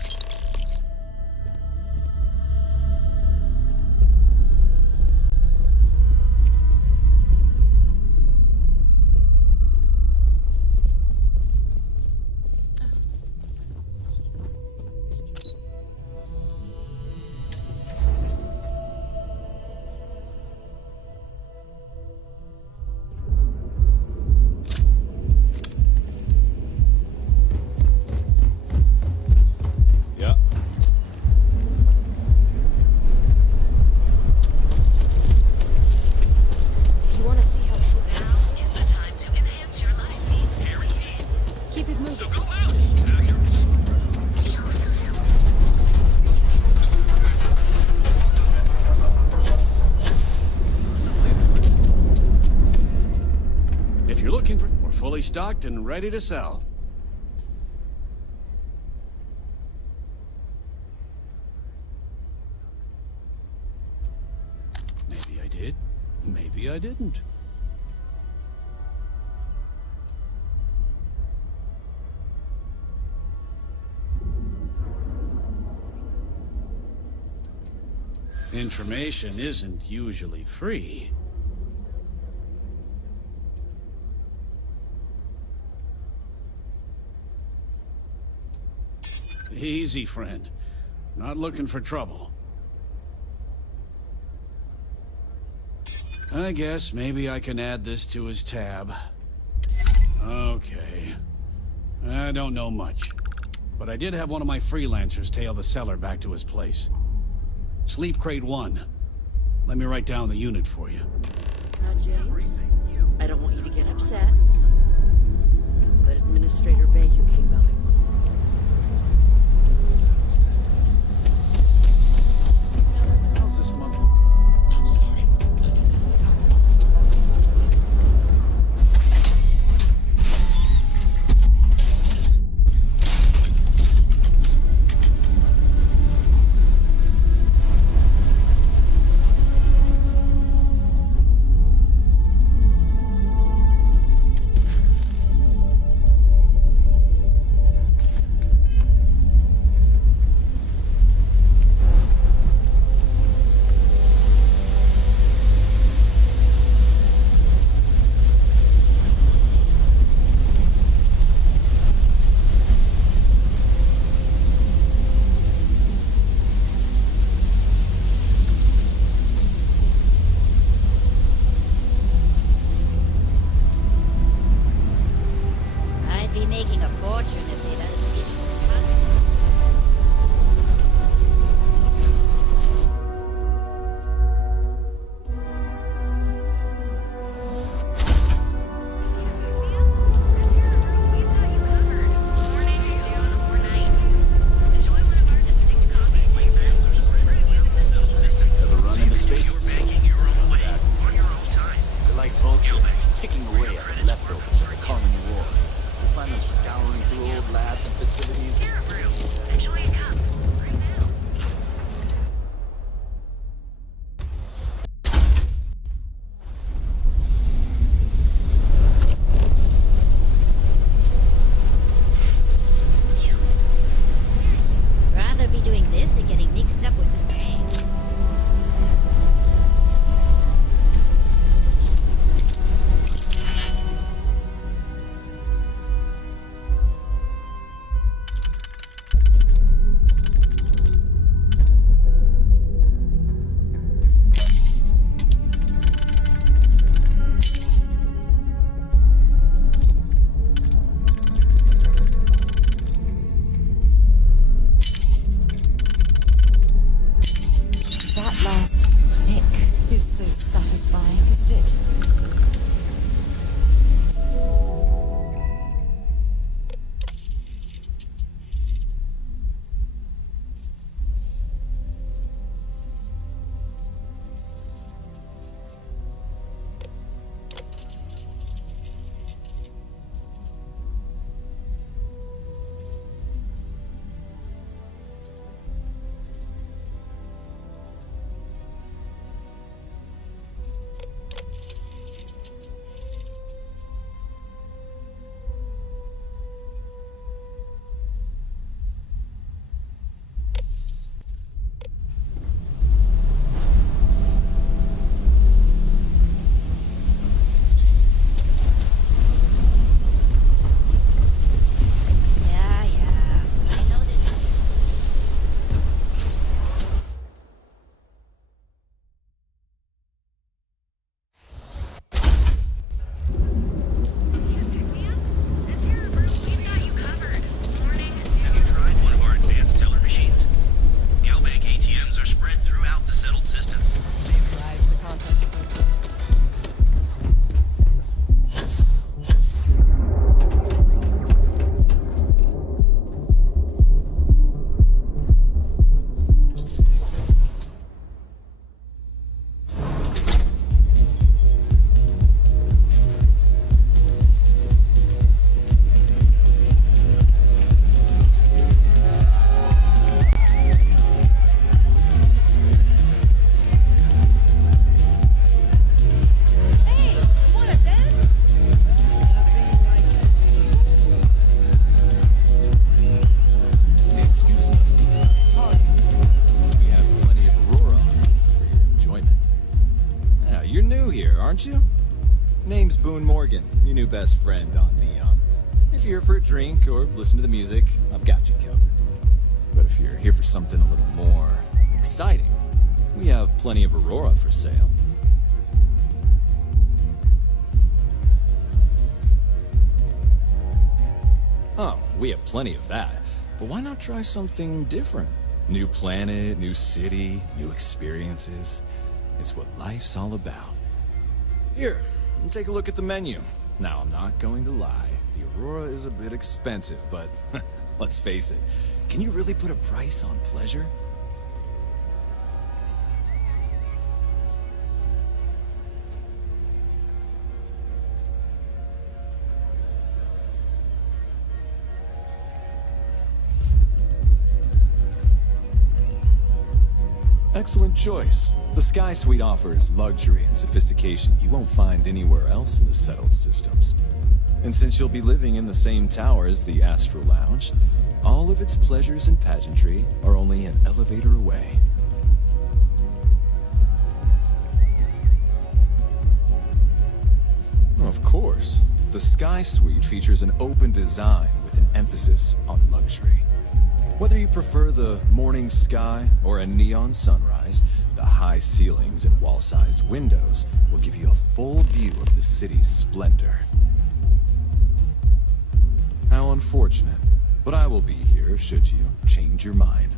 Fully stocked and ready to sell. Maybe I did. Maybe I didn't. Information isn't usually free. Easy, friend. Not looking for trouble. I guess maybe I can add this to his tab. Okay. I don't know much, but I did have one of my freelancers tail the seller back to his place. Sleep Crate 1. Let me write down the unit for you. Now, James, I don't want you to get upset, but Administrator Bayou came by. How's this month? I'm sorry. I'd be making a fortune if they let us issue a custom. Ever run into space? They're like vultures, picking away at the leftovers of the colony war. You find them scouring through old labs and facilities. Rather be doing this than getting mixed up with the gang. That last click is so satisfying, isn't it? Aren't you? Name's Boone Morgan, your new best friend on Neon. If you're here for a drink or listen to the music, I've got you covered. But if you're here for something a little more exciting, we have plenty of Aurora for sale. Oh, we have plenty of that. But why not try something different? New planet, new city, new experiences. It's what life's all about. Here, take a look at the menu. Now, I'm not going to lie. The Aurora is a bit expensive, but let's face it. Can you really put a price on pleasure? Excellent choice. The Sky Suite offers luxury and sophistication you won't find anywhere else in the settled systems. And since you'll be living in the same tower as the Astral Lounge, all of its pleasures and pageantry are only an elevator away. Of course, the Sky Suite features an open design with an emphasis on luxury. Whether you prefer the morning sky or a neon sunrise, the high ceilings and wall-sized windows will give you a full view of the city's splendor. How unfortunate, but I will be here should you change your mind.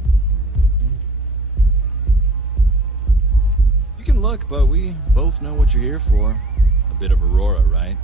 You can look, but we both know what you're here for. A bit of Aurora, right?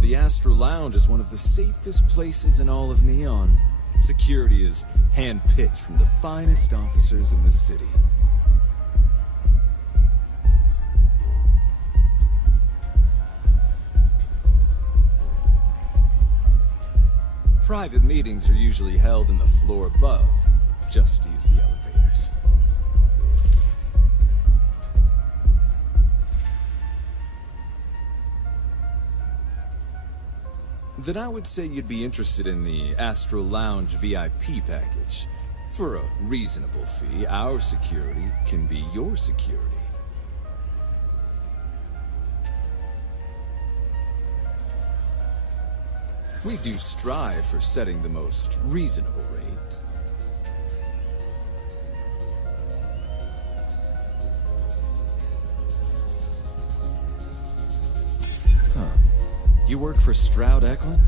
The Astral Lounge is one of the safest places in all of Neon. Security is hand-picked from the finest officers in the city. Private meetings are usually held in the floor above. Just use the elevators. Then I would say you'd be interested in the Astral Lounge VIP package. For a reasonable fee, our security can be your security. We do strive for setting the most reasonable rate. Huh. You work for Stroud Eklund?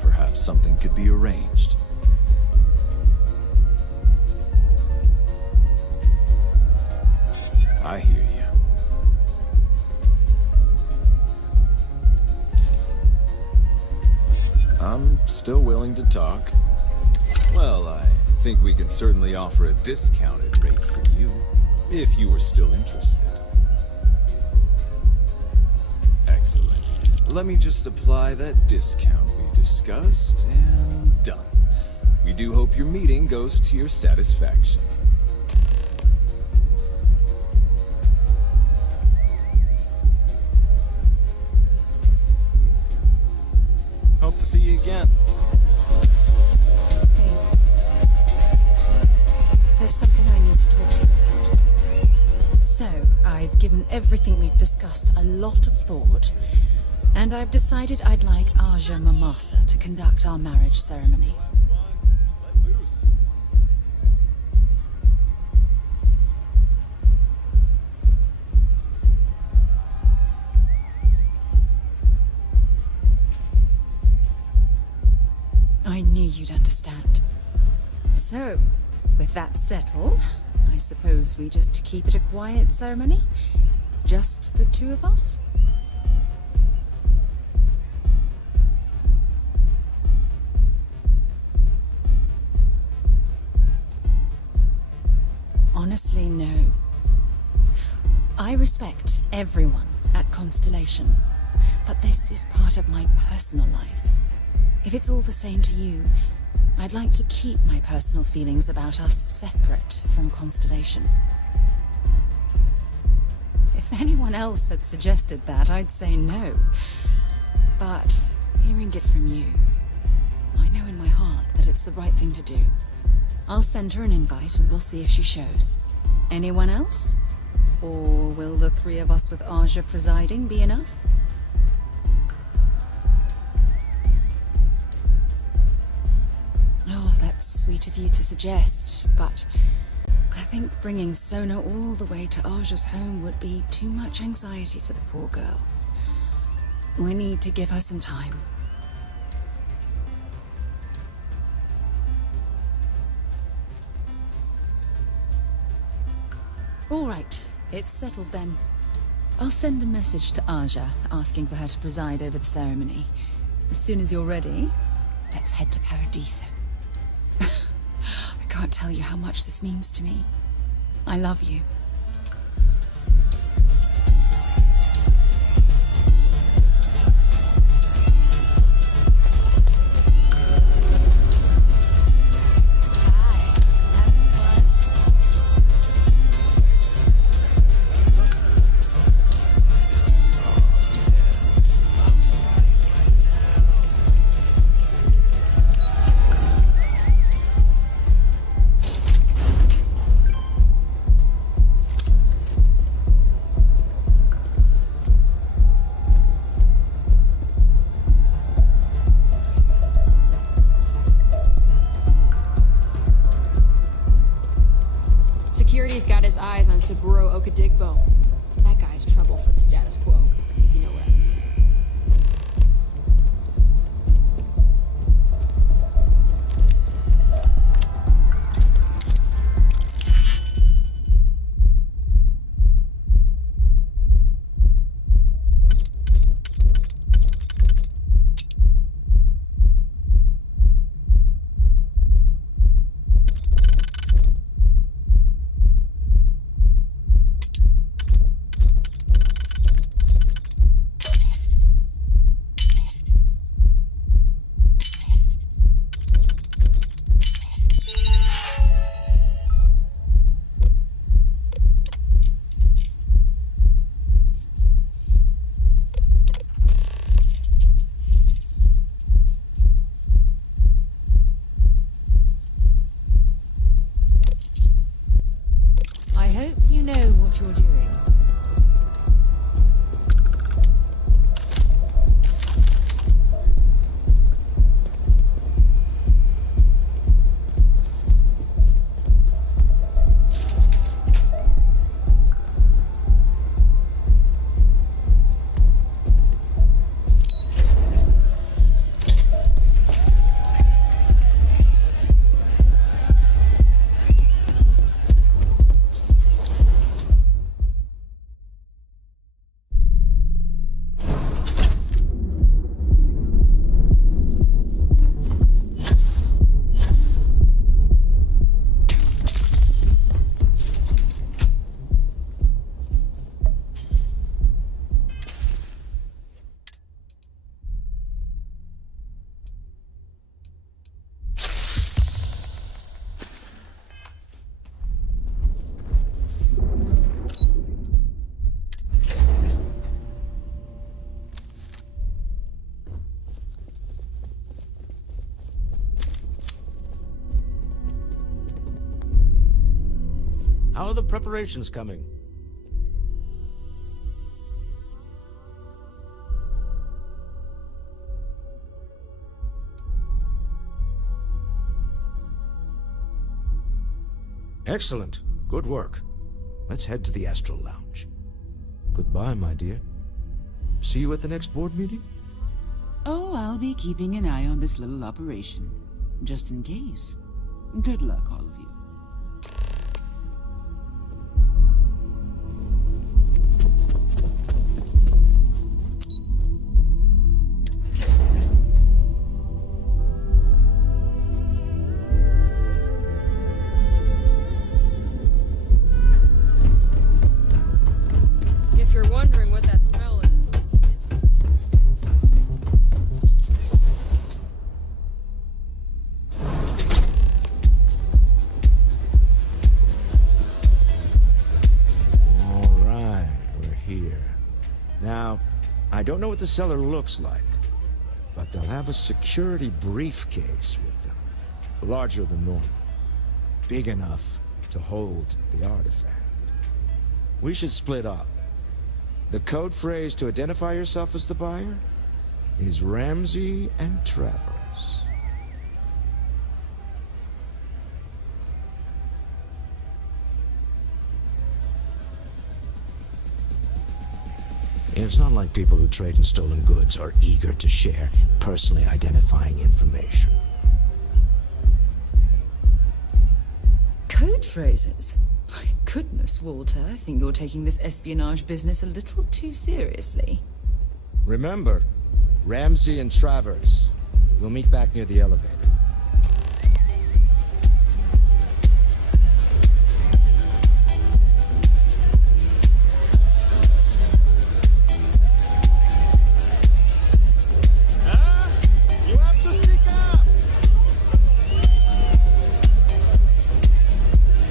Perhaps something could be arranged. I hear you. I'm still willing to talk. Well, I think we can certainly offer a discounted rate for you, if you were still interested. Excellent. Let me just apply that discount we discussed, and done. We do hope your meeting goes to your satisfaction. Hope to see you again. Hey. There's something I need to talk to you about. So, I've given everything we've discussed a lot of thought, and I've decided I'd like Aja Mamasa to conduct our marriage ceremony. I knew you'd understand. So, with that settled, I suppose we just keep it a quiet ceremony? Just the two of us? Honestly, no. I respect everyone at Constellation, but this is part of my personal life. If it's all the same to you, I'd like to keep my personal feelings about us separate from Constellation. anyone else had suggested that, I'd say no. But hearing it from you, I know in my heart that it's the right thing to do. I'll send her an invite and we'll see if she shows. Anyone else? Or will the three of us with Aja presiding be enough? Oh, that's sweet of you to suggest, but I think bringing Sona all the way to Aja's home would be too much anxiety for the poor girl. We need to give her some time. All right, it's settled then. I'll send a message to Aja asking for her to preside over the ceremony. As soon as you're ready, let's head to Paradiso. I can't tell you how much this means to me. I love you. Security's got his eyes on Saburo Okadigbo. That guy's trouble for the status quo, if you know what I mean. I hope you know what you're doing. How are the preparations coming? Excellent. Good work. Let's head to the Astral Lounge. Goodbye, my dear. See you at the next board meeting? Oh, I'll be keeping an eye on this little operation, just in case. Good luck, all of you. If you're wondering what that smell is. All right, we're Now, I don't know what the cellar looks like, but they'll have a security briefcase with them, larger than normal, big enough to hold the artifact. We should split up. The code phrase to identify yourself as the buyer is Ramsey and Travers. It's not like people who trade in stolen goods are eager to share personally identifying information. Code phrases? My goodness, Walter, I think you're taking this espionage business a little too seriously. Remember, Ramsey and Travers. We'll meet back near the elevator. You have to speak up!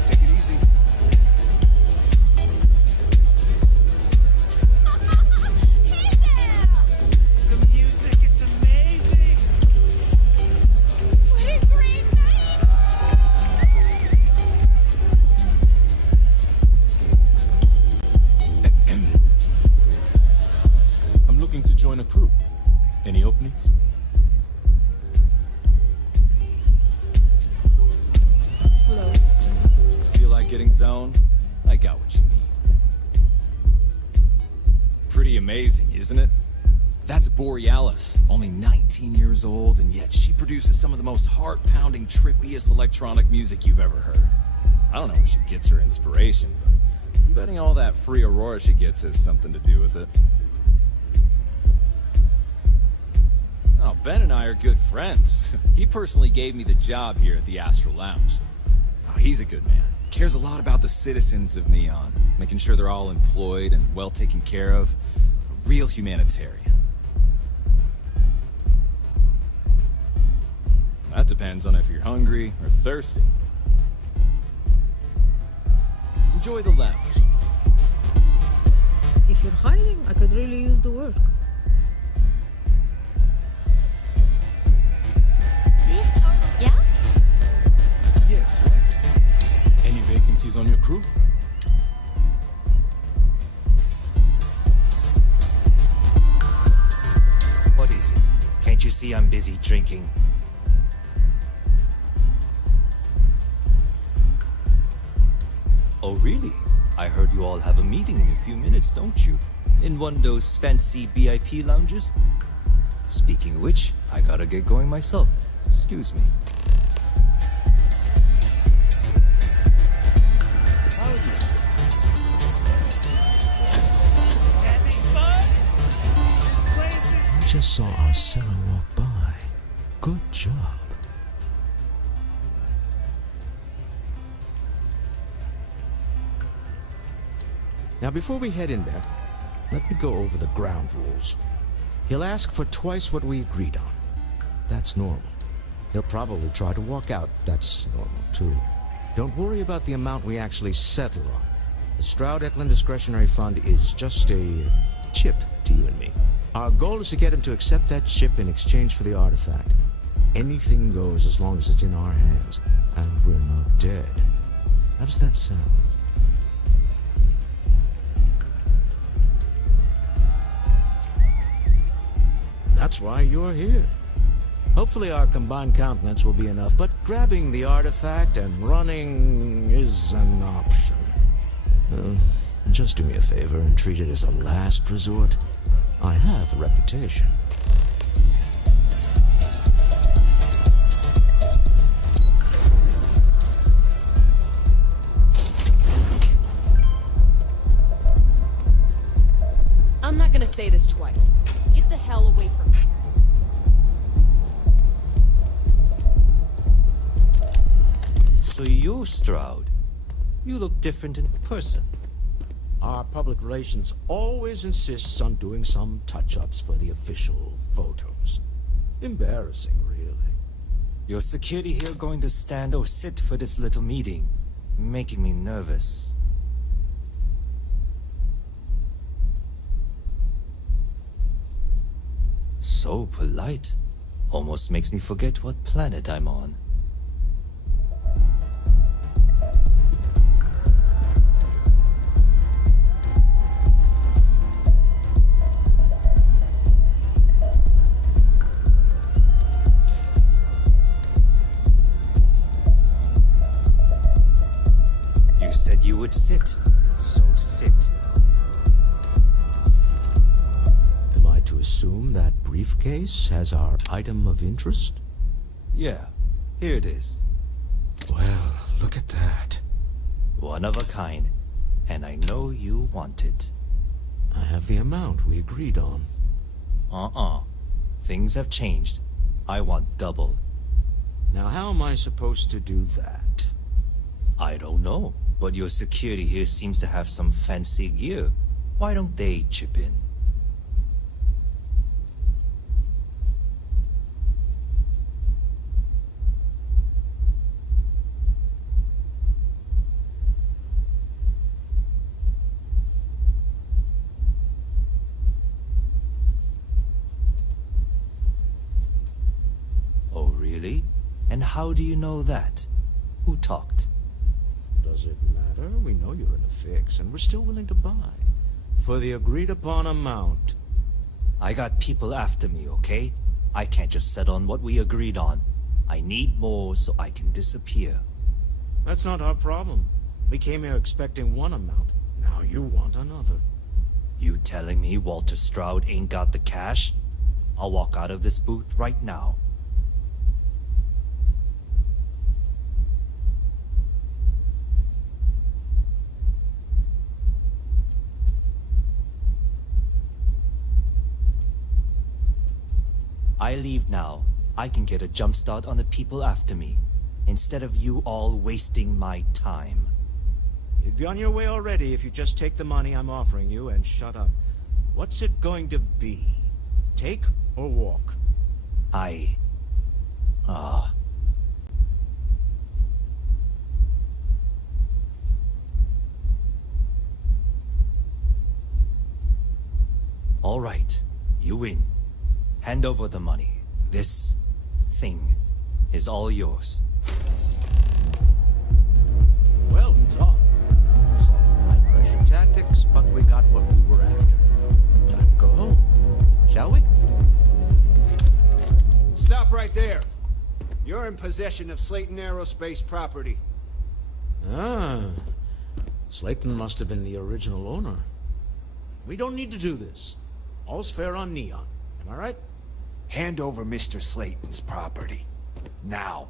Take it easy. The music is amazing! What a great night! I'm looking to join a crew. Any openings? Hello. Feel like getting zoned? I got what you need. Pretty amazing, isn't it? That's Borealis, only 19 years old, and yet she produces some of the most heart-pounding, trippiest electronic music you've ever heard. I don't know where she gets her inspiration, but I'm betting all that free Aurora she gets has something to do with it. Oh, Ben and I are good friends. He personally gave me the job here at the Astral Lounge. Oh, he's a good man. Cares a lot about the citizens of Neon, making sure they're all employed and well taken care of. A real humanitarian. That depends on if you're hungry or thirsty. Enjoy the lounge. If you're hiring, I could really use the work. Yeah? Yes, what? Any vacancies on your crew? What is it? Can't you see I'm busy drinking? Oh, really? I heard you all have a meeting in a few minutes, don't you? In one of those fancy VIP lounges? Speaking of which, I gotta get going myself. Excuse me. I just saw our seller walk by. Good job. Now, before we head in there, let me go over the ground rules. He'll ask for twice what we agreed on. That's normal. He'll probably try to walk out. That's normal, too. Don't worry about the amount we actually settle on. The Stroud-Eklund Discretionary Fund is just a chip to you and me. Our goal is to get him to accept that chip in exchange for the artifact. Anything goes as long as it's in our hands, and we're not dead. How does that sound? That's why you're here. Hopefully our combined countenance will be enough, but grabbing the artifact and running is an option. Just do me a favor and treat it as a last resort. I have a reputation. I'm not gonna say this twice. Get the hell away from me. So you're Stroud. You look different in person. Our public relations always insists on doing some touch-ups for the official photos. Embarrassing, really. Your security here going to stand or sit for this little meeting, making me nervous. So polite. Almost makes me forget what planet I'm on. You said you would sit, so sit. Am I to assume that briefcase has our item of interest? Yeah, here it is. Well, look at that. One of a kind, and I know you want it. I have the amount we agreed on. Things have changed. I want double. Now how am I supposed to do that? I don't know, but your security here seems to have some fancy gear. Why don't they chip in? Oh, really? And how do you know that? Who talked? Does it matter? We know you're in a fix, and we're still willing to buy. For the agreed-upon amount. I got people after me, okay? I can't just settle on what we agreed on. I need more so I can disappear. That's not our problem. We came here expecting one amount. Now you want another. You telling me Walter Stroud ain't got the cash? I'll walk out of this booth right now. I leave now. I can get a jump start on the people after me, instead of you all wasting my time. You'd be on your way already if you just take the money I'm offering you and shut up. What's it going to be? Take or walk? All right, you win. Hand over the money. This thing is all yours. Well done. Some high-pressure tactics, but we got what we were after. Time to go home, shall we? Stop right there. You're in possession of Slayton Aerospace property. Ah, Slayton must have been the original owner. We don't need to do this. All's fair on Neon. Am I right? Hand over Mr. Slayton's property. Now.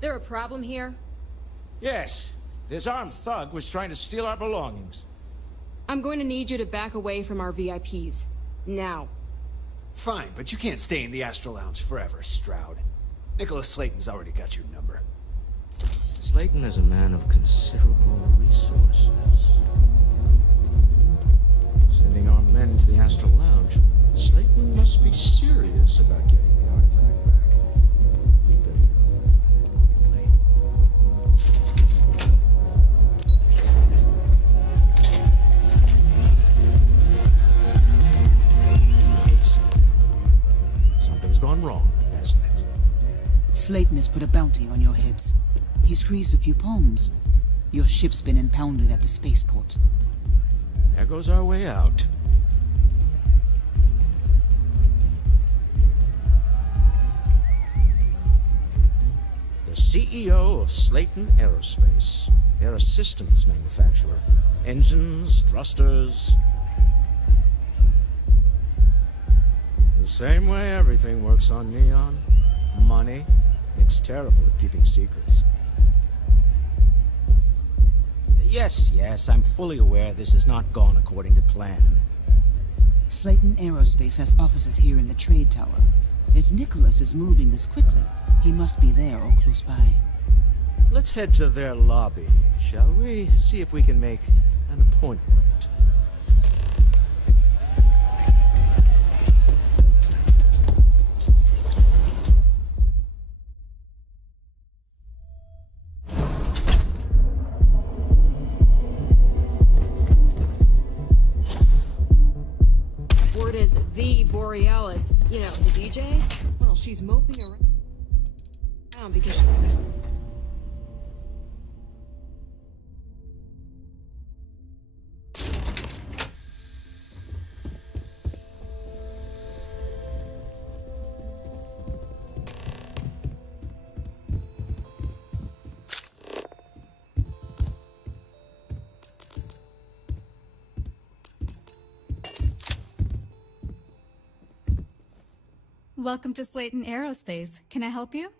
There a problem here? Yes. This armed thug was trying to steal our belongings. I'm going to need you to back away from our VIPs. Now. Fine, but you can't stay in the Astral Lounge forever, Stroud. Nicholas Slayton's already got your number. Slayton is a man of considerable resources. Sending our men to the Astral Lounge. Slayton must be serious about getting the artifact back. We better quickly. Ace. Something's gone wrong, hasn't it? Slayton has put a bounty on your heads. He's greased a few palms. Your ship's been impounded at the spaceport. There goes our way out. The CEO of Slayton Aerospace. They're a systems manufacturer. Engines, thrusters. The same way everything works on Neon. Money. It's terrible at keeping secrets. Yes, I'm fully aware this has not gone according to plan. Slayton Aerospace has offices here in the trade tower. If Nicholas is moving this quickly, he must be there or close by. Let's head to their lobby, shall we? See if we can make an appointment. Alice, you know, the DJ, well, she's moping around because she... Welcome to Slayton Aerospace. Can I help you?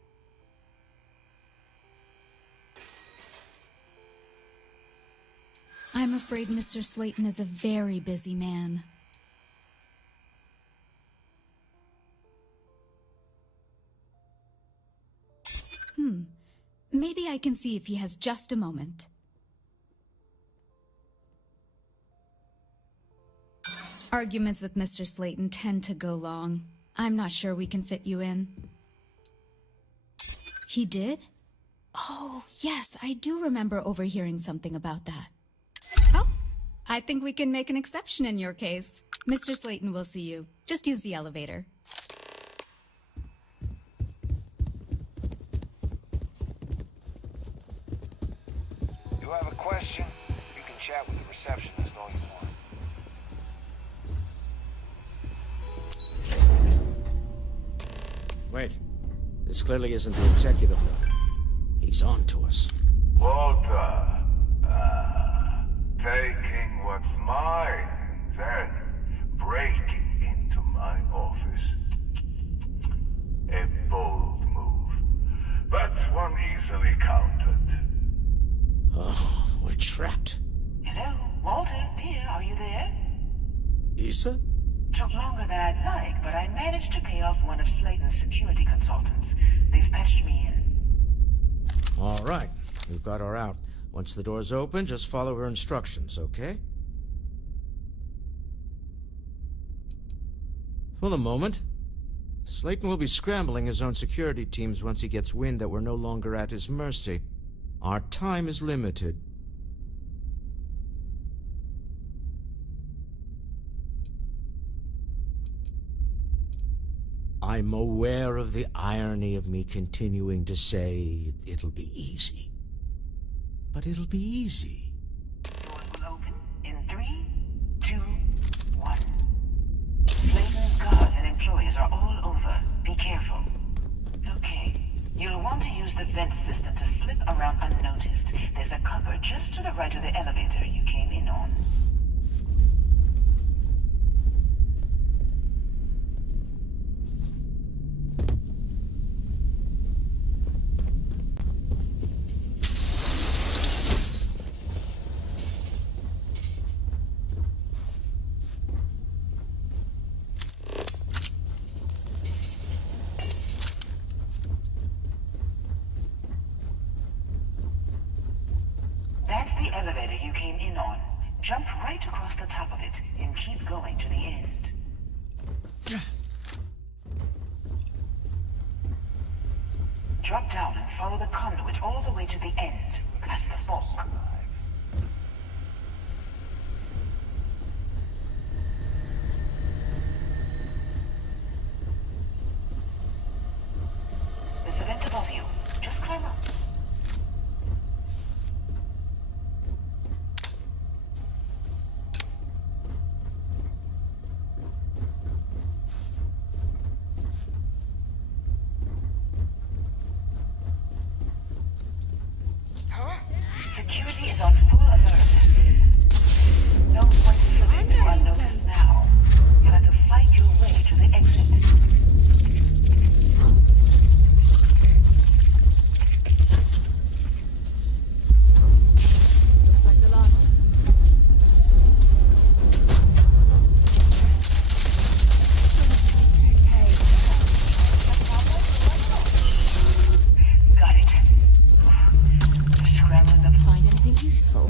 I'm afraid Mr. Slayton is a very busy man. Maybe I can see if he has just a moment. Arguments with Mr. Slayton tend to go long. I'm not sure we can fit you in. He did? Oh, yes, I do remember overhearing something about that. Oh, I think we can make an exception in your case. Mr. Slayton will see you. Just use the elevator. You have a question? You can chat with the receptionist all you want. Wait. This clearly isn't the executive level. He's on to us. Walter. Taking what's mine and then breaking into my office. A bold move, but one easily countered. Oh, we're trapped. Hello, Walter, dear, are you there? Issa? Took longer than I'd like, but I managed to pay off one of Slayton's security consultants. They've patched me in. All right. We've got her out. Once the door's open, just follow her instructions, okay? For the moment, Slayton will be scrambling his own security teams once he gets wind that we're no longer at his mercy. Our time is limited. I'm aware of the irony of me continuing to say it'll be easy. But it'll be easy. Doors will open in 3, 2, 1. Slayton's guards and employees are all over. Be careful. Okay. You'll want to use the vent system to slip around unnoticed. There's a cupboard just to the right of the elevator you came in on. That's the elevator you came in on. Jump right across the top of it and keep going to the end. Drop down and follow the conduit all the way to the end, past the fork. There's a vent above you. Just climb up. Security is on full alert. No point slipping through unnoticed now. You'll have to fight your way to the exit. Looks like the last. Got it. You're scrambling the... Find anything useful?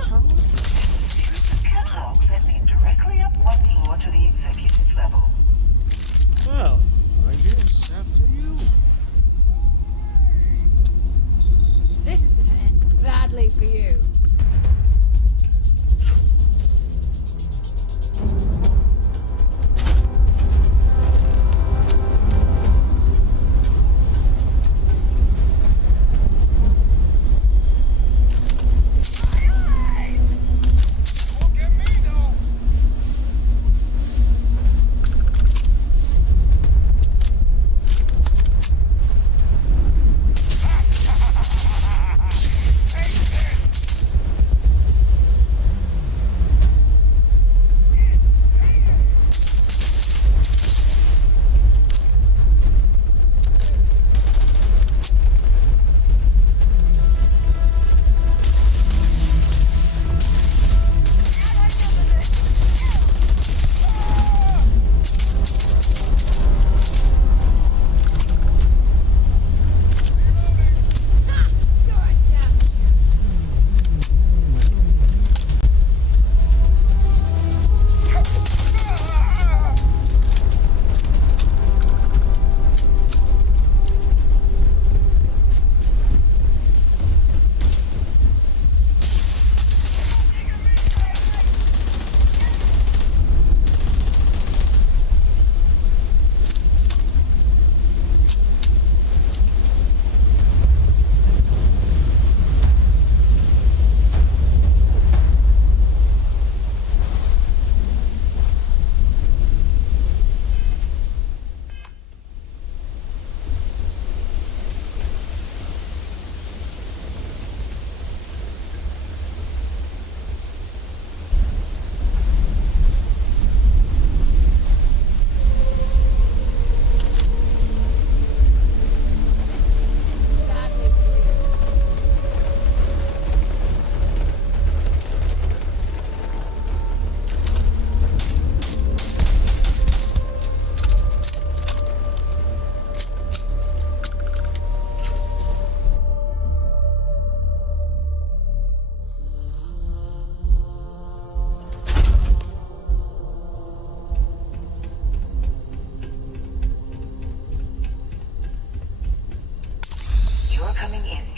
tower? There's a series of catwalks that lead directly up one floor to the executive level. Well, I guess after you. This is gonna end badly for you.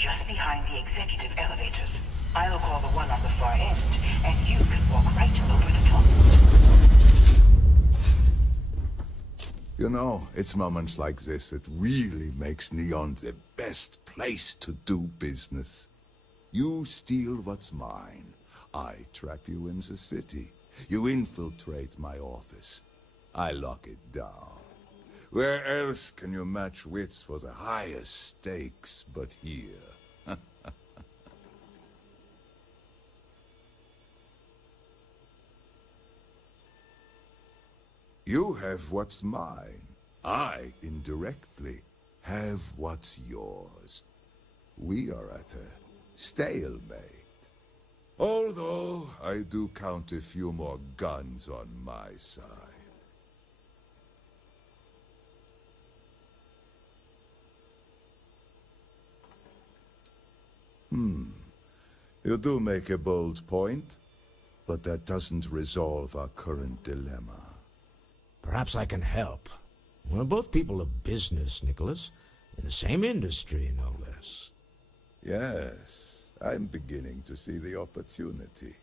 just behind the executive elevators. I'll call the one on the far end, and you can walk right over the top. You know, it's moments like this that really makes Neon the best place to do business. You steal what's mine. I trap you in the city. You infiltrate my office. I lock it down. Where else can you match wits for the highest stakes but here? You have what's mine. I, indirectly, have what's yours. We are at a stalemate. Although I do count a few more guns on my side. You do make a bold point, but that doesn't resolve our current dilemma. Perhaps I can help. We're both people of business, Nicholas. In the same industry, no less. Yes, I'm beginning to see the opportunity.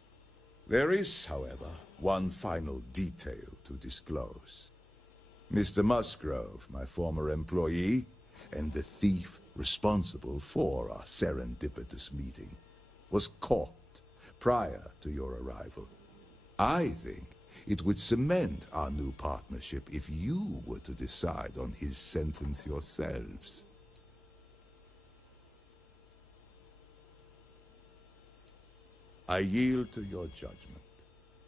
There is, however, one final detail to disclose. Mr. Musgrove, my former employee, and the thief responsible for our serendipitous meeting, was caught prior to your arrival. I think it would cement our new partnership if you were to decide on his sentence yourselves. I yield to your judgment.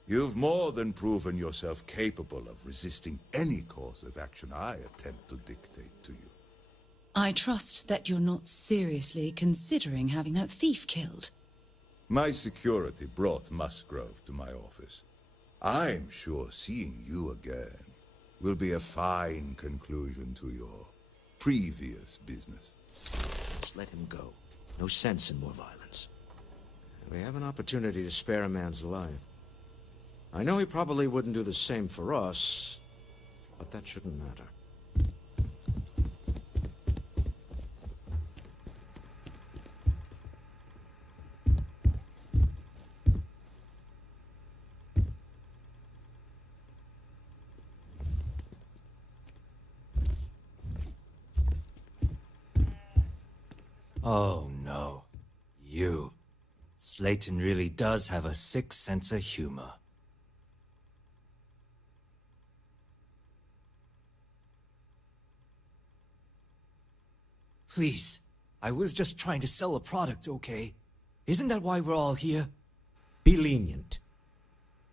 You've more than proven yourself capable of resisting any course of action I attempt to dictate to you. I trust that you're not seriously considering having that thief killed. My security brought Musgrove to my office. I'm sure seeing you again will be a fine conclusion to your previous business. Just let him go. No sense in more violence. We have an opportunity to spare a man's life. I know he probably wouldn't do the same for us, but that shouldn't matter. Oh no. You. Slayton really does have a sick sense of humor. Please, I was just trying to sell a product, okay? Isn't that why we're all here? Be lenient.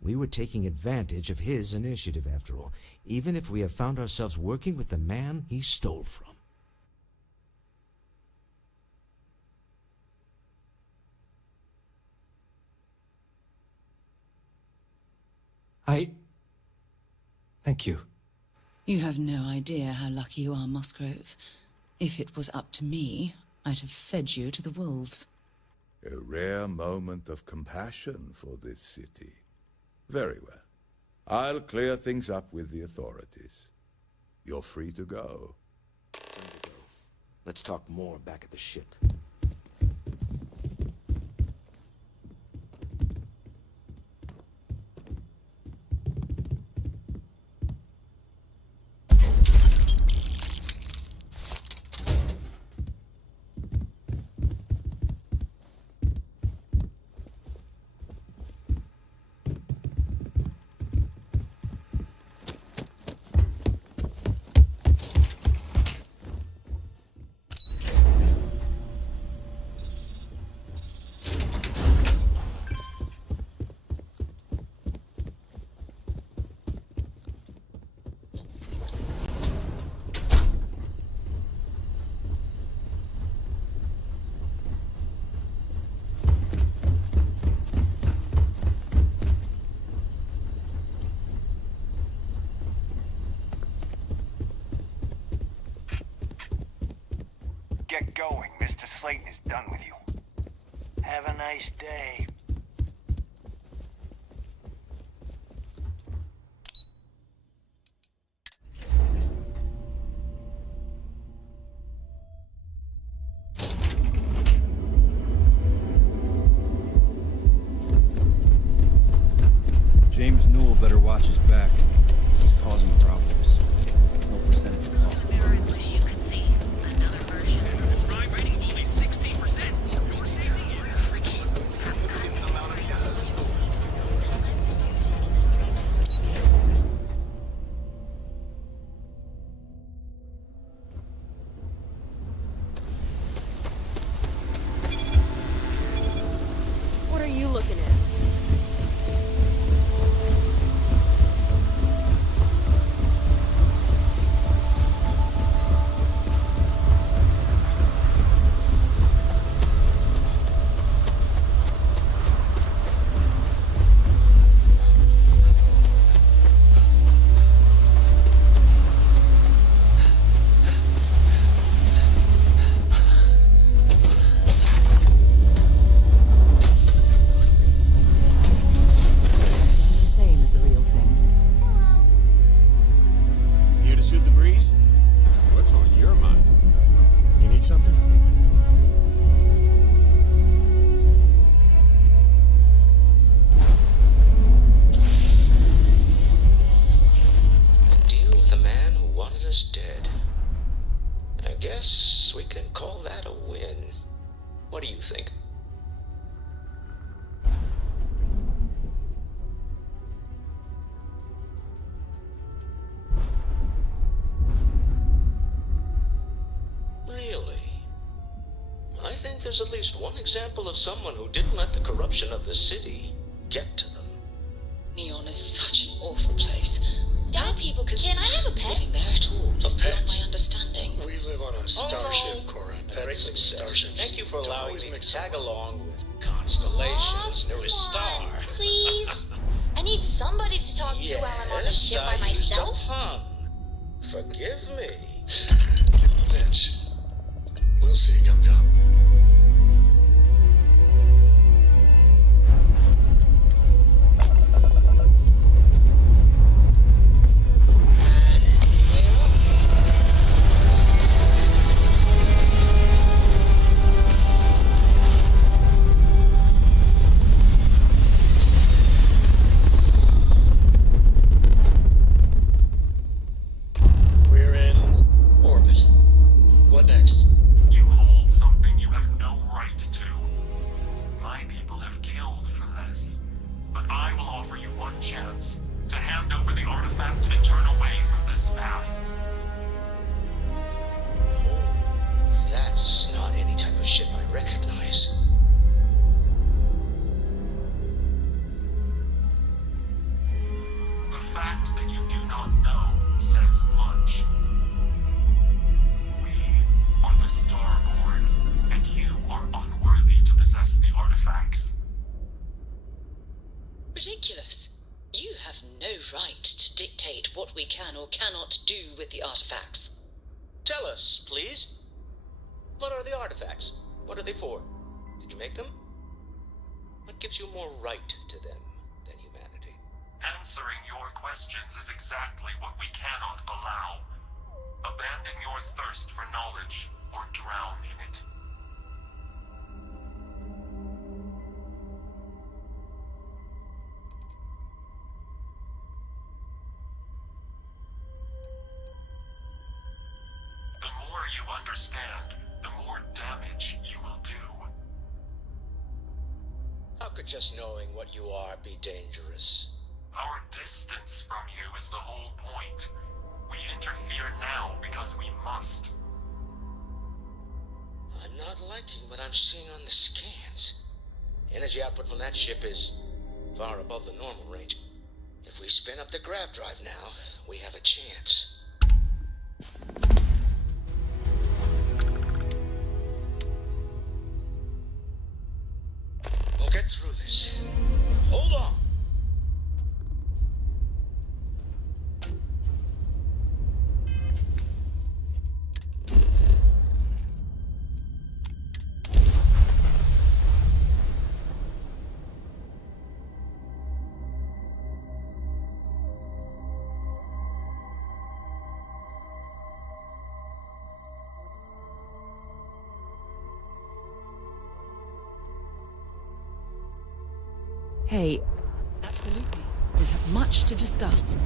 We were taking advantage of his initiative, after all, even if we have found ourselves working with the man he stole from. Thank you. You have no idea how lucky you are, Musgrove. If it was up to me, I'd have fed you to the wolves. A rare moment of compassion for this city. Very well. I'll clear things up with the authorities. You're free to go. Let's talk more back at the ship. Get going. Mr. Slayton is done with you. Have a nice day. James Newell better watch his back. He's causing problems. No percentage of cost. What are you looking at? Isn't the same as the real thing. Here to shoot the breeze? What's on your mind? You need something? Deal with a man who wanted us dead. I guess we can call that a win. What do you think? Really? I think there's at least one example of someone who didn't let the corruption of the city get to them. Neon is such an awful place. How people can I have a pet? living there at all is A pet? beyond my understanding. We live on a starship, Cora. Pets and starships. Thank you for don't allowing always me to mix tag up. along with constellations near a star. Please? I need somebody to talk to while I'm on the ship by used a myself. pun. Forgive me. Bitch. We'll see, Gum Gum. Ridiculous. You have no right to dictate what we can or cannot do with the artifacts. Tell us, please. What are the artifacts? What are they for? Did you make them? What gives you more right to them than humanity? Answering your questions is exactly what we cannot allow. Abandon your thirst for knowledge or drown in it. The more you understand, the more damage you will do. How could just knowing what you are be dangerous? Our distance from you is the whole point. We interfere now because we must. I'm not liking what I'm seeing on the scans. Energy output from that ship is far above the normal range. If we spin up the grav drive now, we have a chance. We'll get through this. Hold on. Hey, absolutely. We have much to discuss.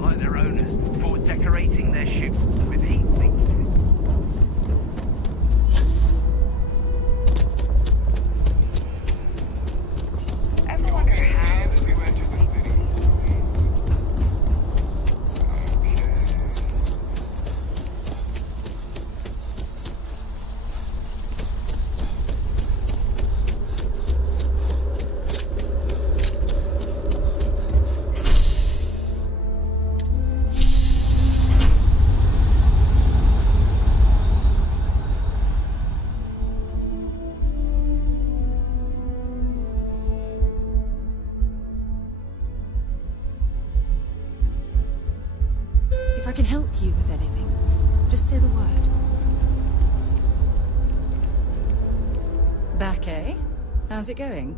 Like their owners for decorating their ships with heat sinks. Ever wonder how we enter the city? If I can help you with anything, just say the word. Back, eh? How's it going?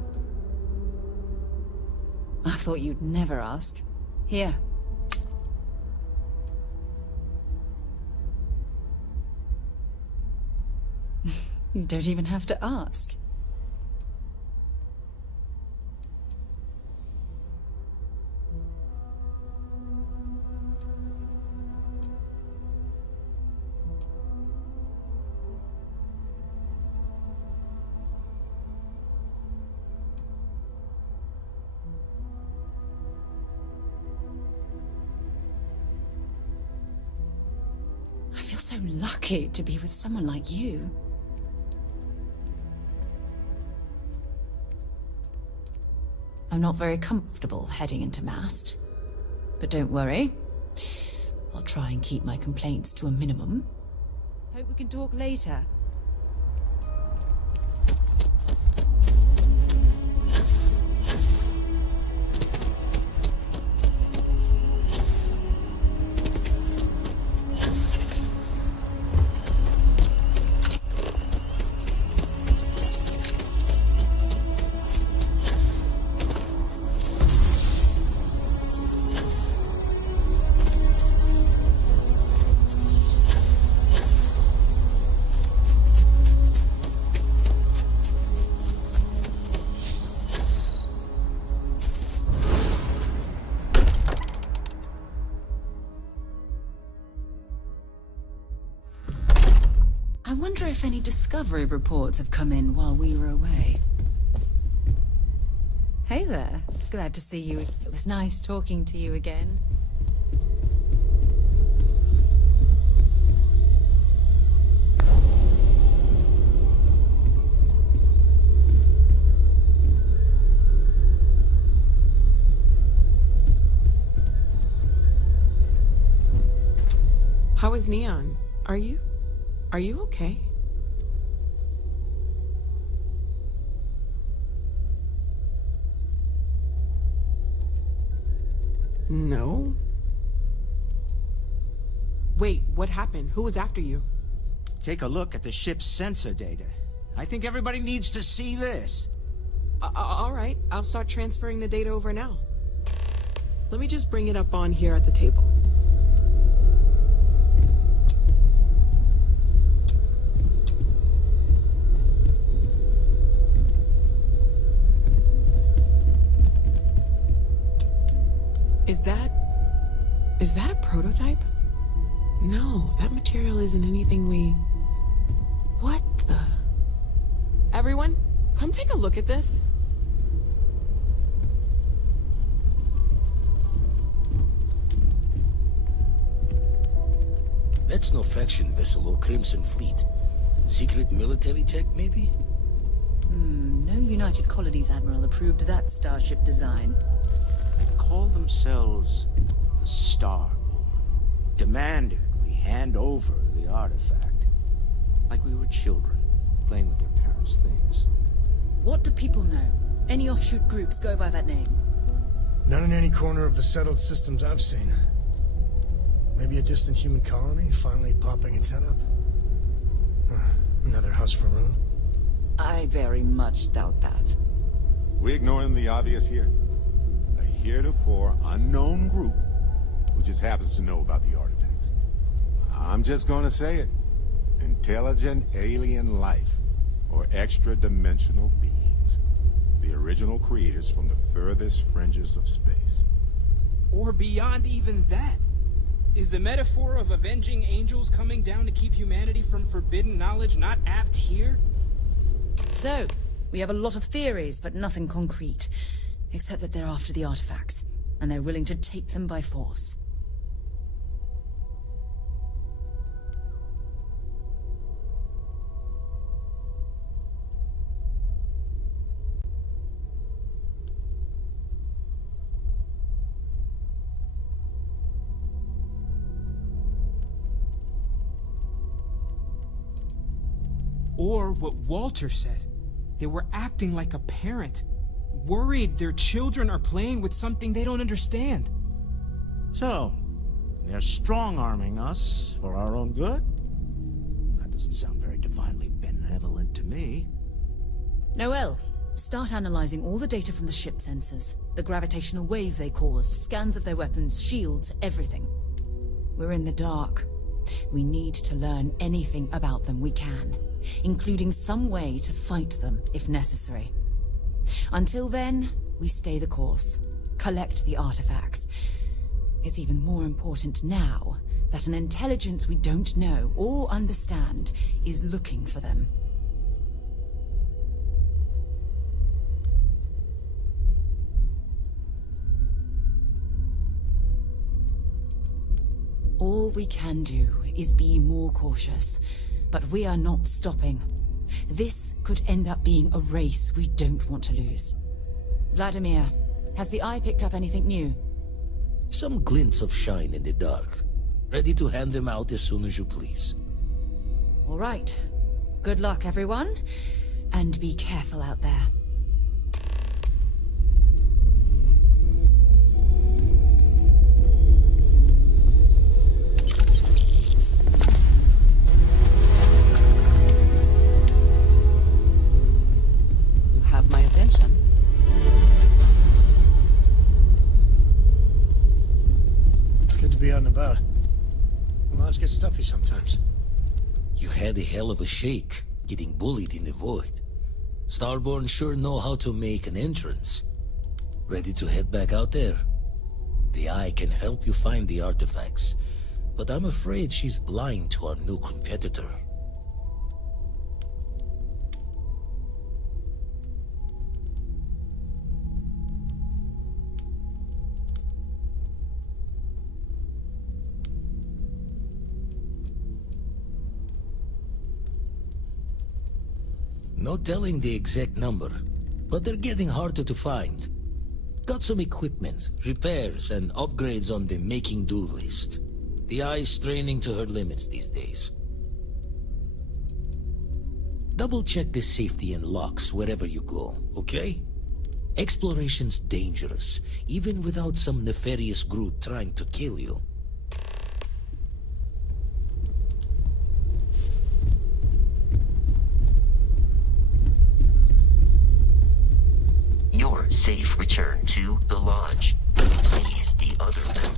I thought you'd never ask. Here. You don't even have to ask. I feel so lucky to be with someone like you. I'm not very comfortable heading into Mast. But don't worry. I'll try and keep my complaints to a minimum. Hope we can talk later. I wonder if any discovery reports have come in while we were away. Hey there. Glad to see you. It was nice talking to you again. How is Neon? Are you okay? No. Wait, what happened? Who was after you? Take a look at the ship's sensor data. I think everybody needs to see this. All right, I'll start transferring the data over now. Let me just bring it up on here at the table. Is that a prototype? No, that material isn't anything we... What the... Everyone, come take a look at this. That's no faction vessel or Crimson Fleet. Secret military tech, maybe? No United Colonies Admiral approved that starship design. They call themselves the Starborn. Demanded we hand over the artifact. Like we were children, playing with their parents' things. What do people know? Any offshoot groups go by that name? Not in any corner of the settled systems I've seen. Maybe a distant human colony finally popping its head up. Another house for Rune. I very much doubt that. We ignoring the obvious here? A heretofore unknown group who just happens to know about the artifacts. I'm just gonna say it. Intelligent alien life, or extra-dimensional beings. The original creators from the furthest fringes of space. Or beyond even that. Is the metaphor of avenging angels coming down to keep humanity from forbidden knowledge not apt here? So, we have a lot of theories, but nothing concrete. Except that they're after the artifacts, and they're willing to take them by force. Or what Walter said. They were acting like a parent. Worried their children are playing with something they don't understand. So, they're strong-arming us for our own good? That doesn't sound very divinely benevolent to me. Noel, start analyzing all the data from the ship sensors. The gravitational wave they caused, scans of their weapons, shields, everything. We're in the dark. We need to learn anything about them we can, including some way to fight them if necessary. Until then, we stay the course, collect the artifacts. It's even more important now that an intelligence we don't know or understand is looking for them. All we can do is be more cautious, but we are not stopping. This could end up being a race we don't want to lose. Vladimir, has the Eye picked up anything new? Some glints of shine in the dark. Ready to hand them out as soon as you please. All right. Good luck, everyone. And be careful out there. Out and about. Lives get stuffy sometimes. You had a hell of a shake, getting bullied in the void. Starborn sure know how to make an entrance. Ready to head back out there? The Eye can help you find the artifacts, but I'm afraid she's blind to our new competitor. No telling the exact number, but they're getting harder to find. Got some equipment, repairs, and upgrades on the making do list. The eye's straining to her limits these days. Double check the safety and locks wherever you go, okay? Exploration's dangerous, even without some nefarious Groot trying to kill you. Your safe return to the lodge. Please the other men.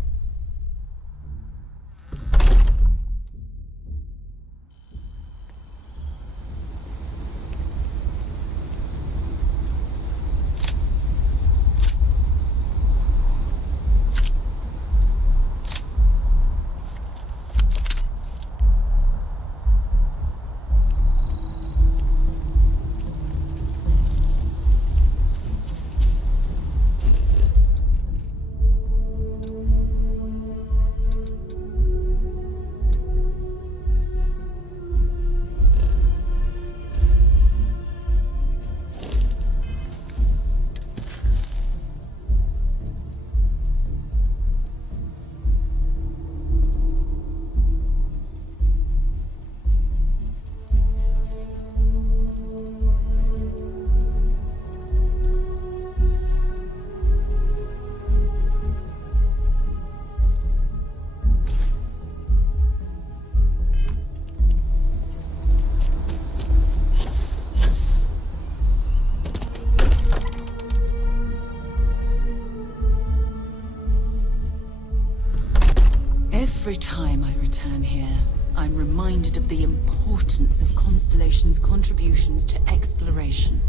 Every time I return here, I'm reminded of the importance of Constellation's contributions to exploration.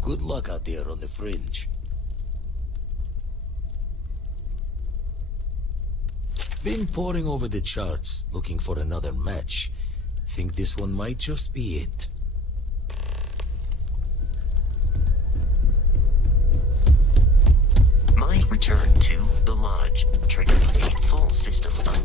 Good luck out there on the fringe. Been poring over the charts, looking for another match. Think this one might just be it. My return to the lodge triggers a full system up.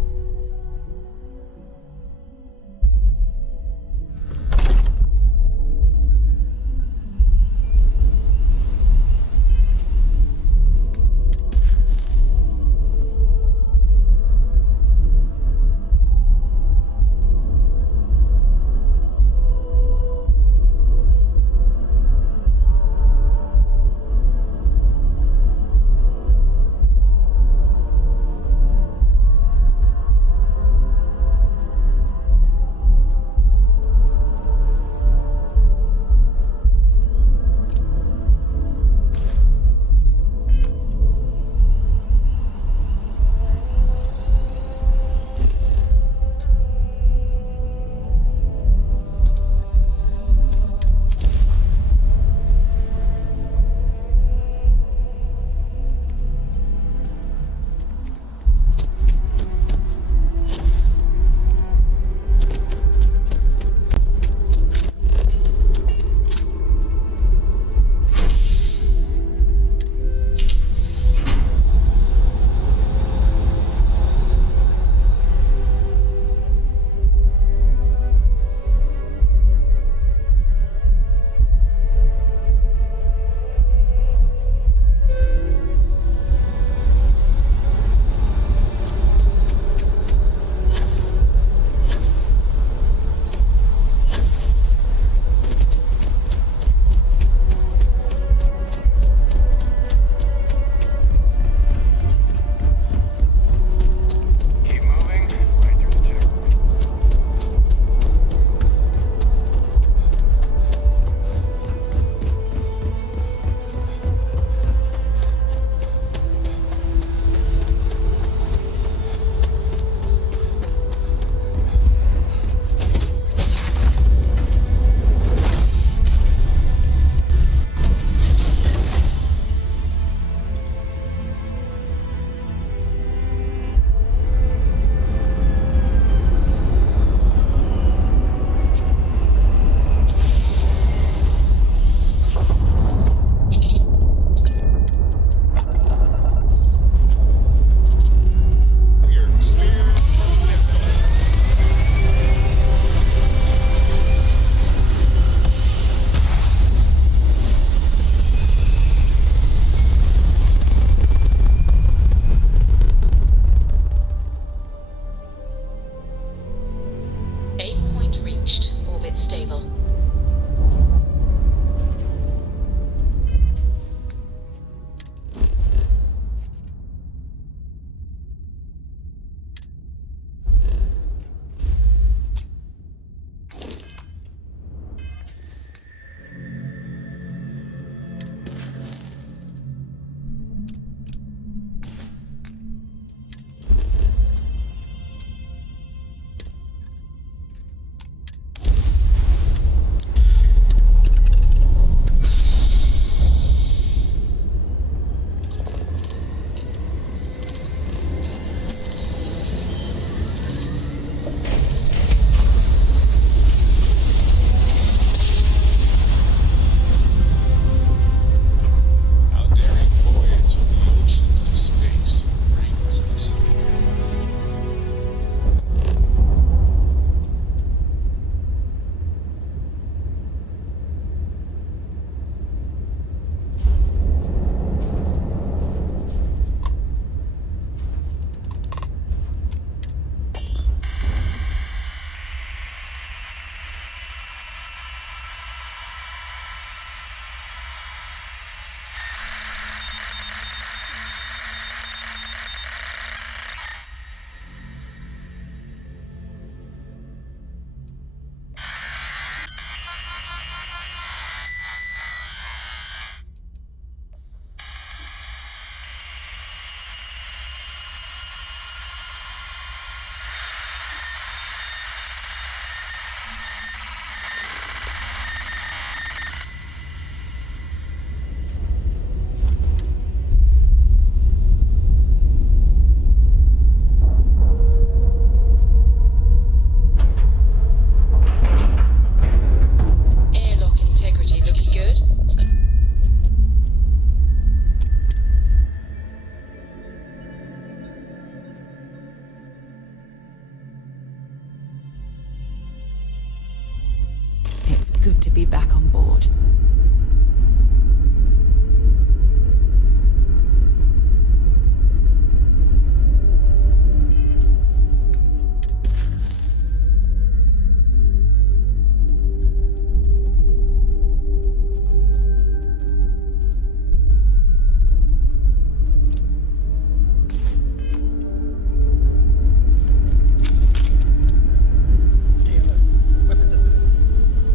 good to be back on board.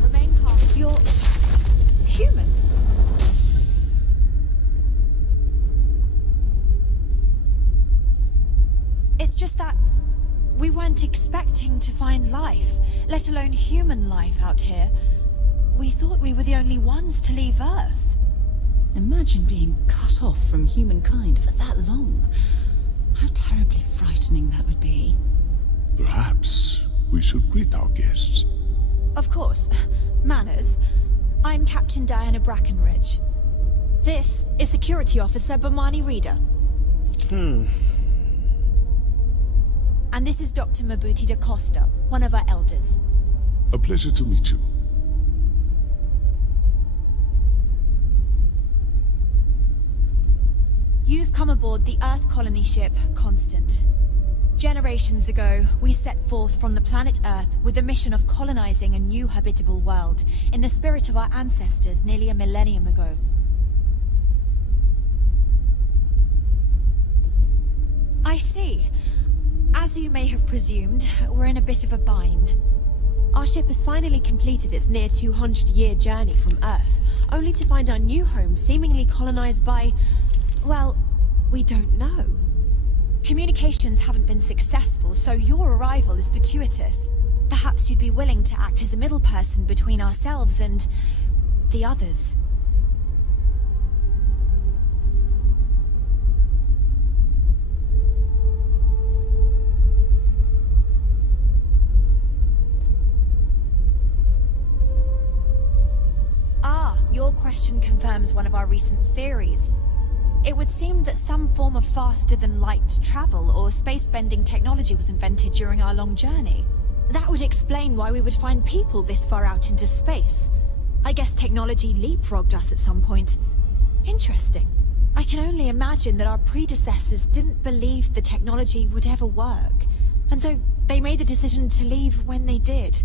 Remain calm. You're human. It's just that we weren't expecting to find life, let alone human life out here. We thought we were the only ones to leave Earth. Imagine being cut off from humankind for that long. How terribly frightening that would be. Perhaps we should greet our guests. Of course. Manners. I'm Captain Diana Brackenridge. This is Security Officer Bomani Reader. And this is Dr. Mabuti da Costa, one of our elders. A pleasure to meet you. You've come aboard the Earth colony ship Constant. Generations ago, we set forth from the planet Earth with the mission of colonizing a new habitable world in the spirit of our ancestors nearly a millennium ago. I see. As you may have presumed, we're in a bit of a bind. Our ship has finally completed its near 200-year journey from Earth, only to find our new home seemingly colonized by, well, we don't know. Communications haven't been successful, so your arrival is fortuitous. Perhaps you'd be willing to act as a middle person between ourselves and the others. Your question confirms one of our recent theories. It would seem that some form of faster-than-light travel or space-bending technology was invented during our long journey. That would explain why we would find people this far out into space. I guess technology leapfrogged us at some point. Interesting. I can only imagine that our predecessors didn't believe the technology would ever work, and so they made the decision to leave when they did.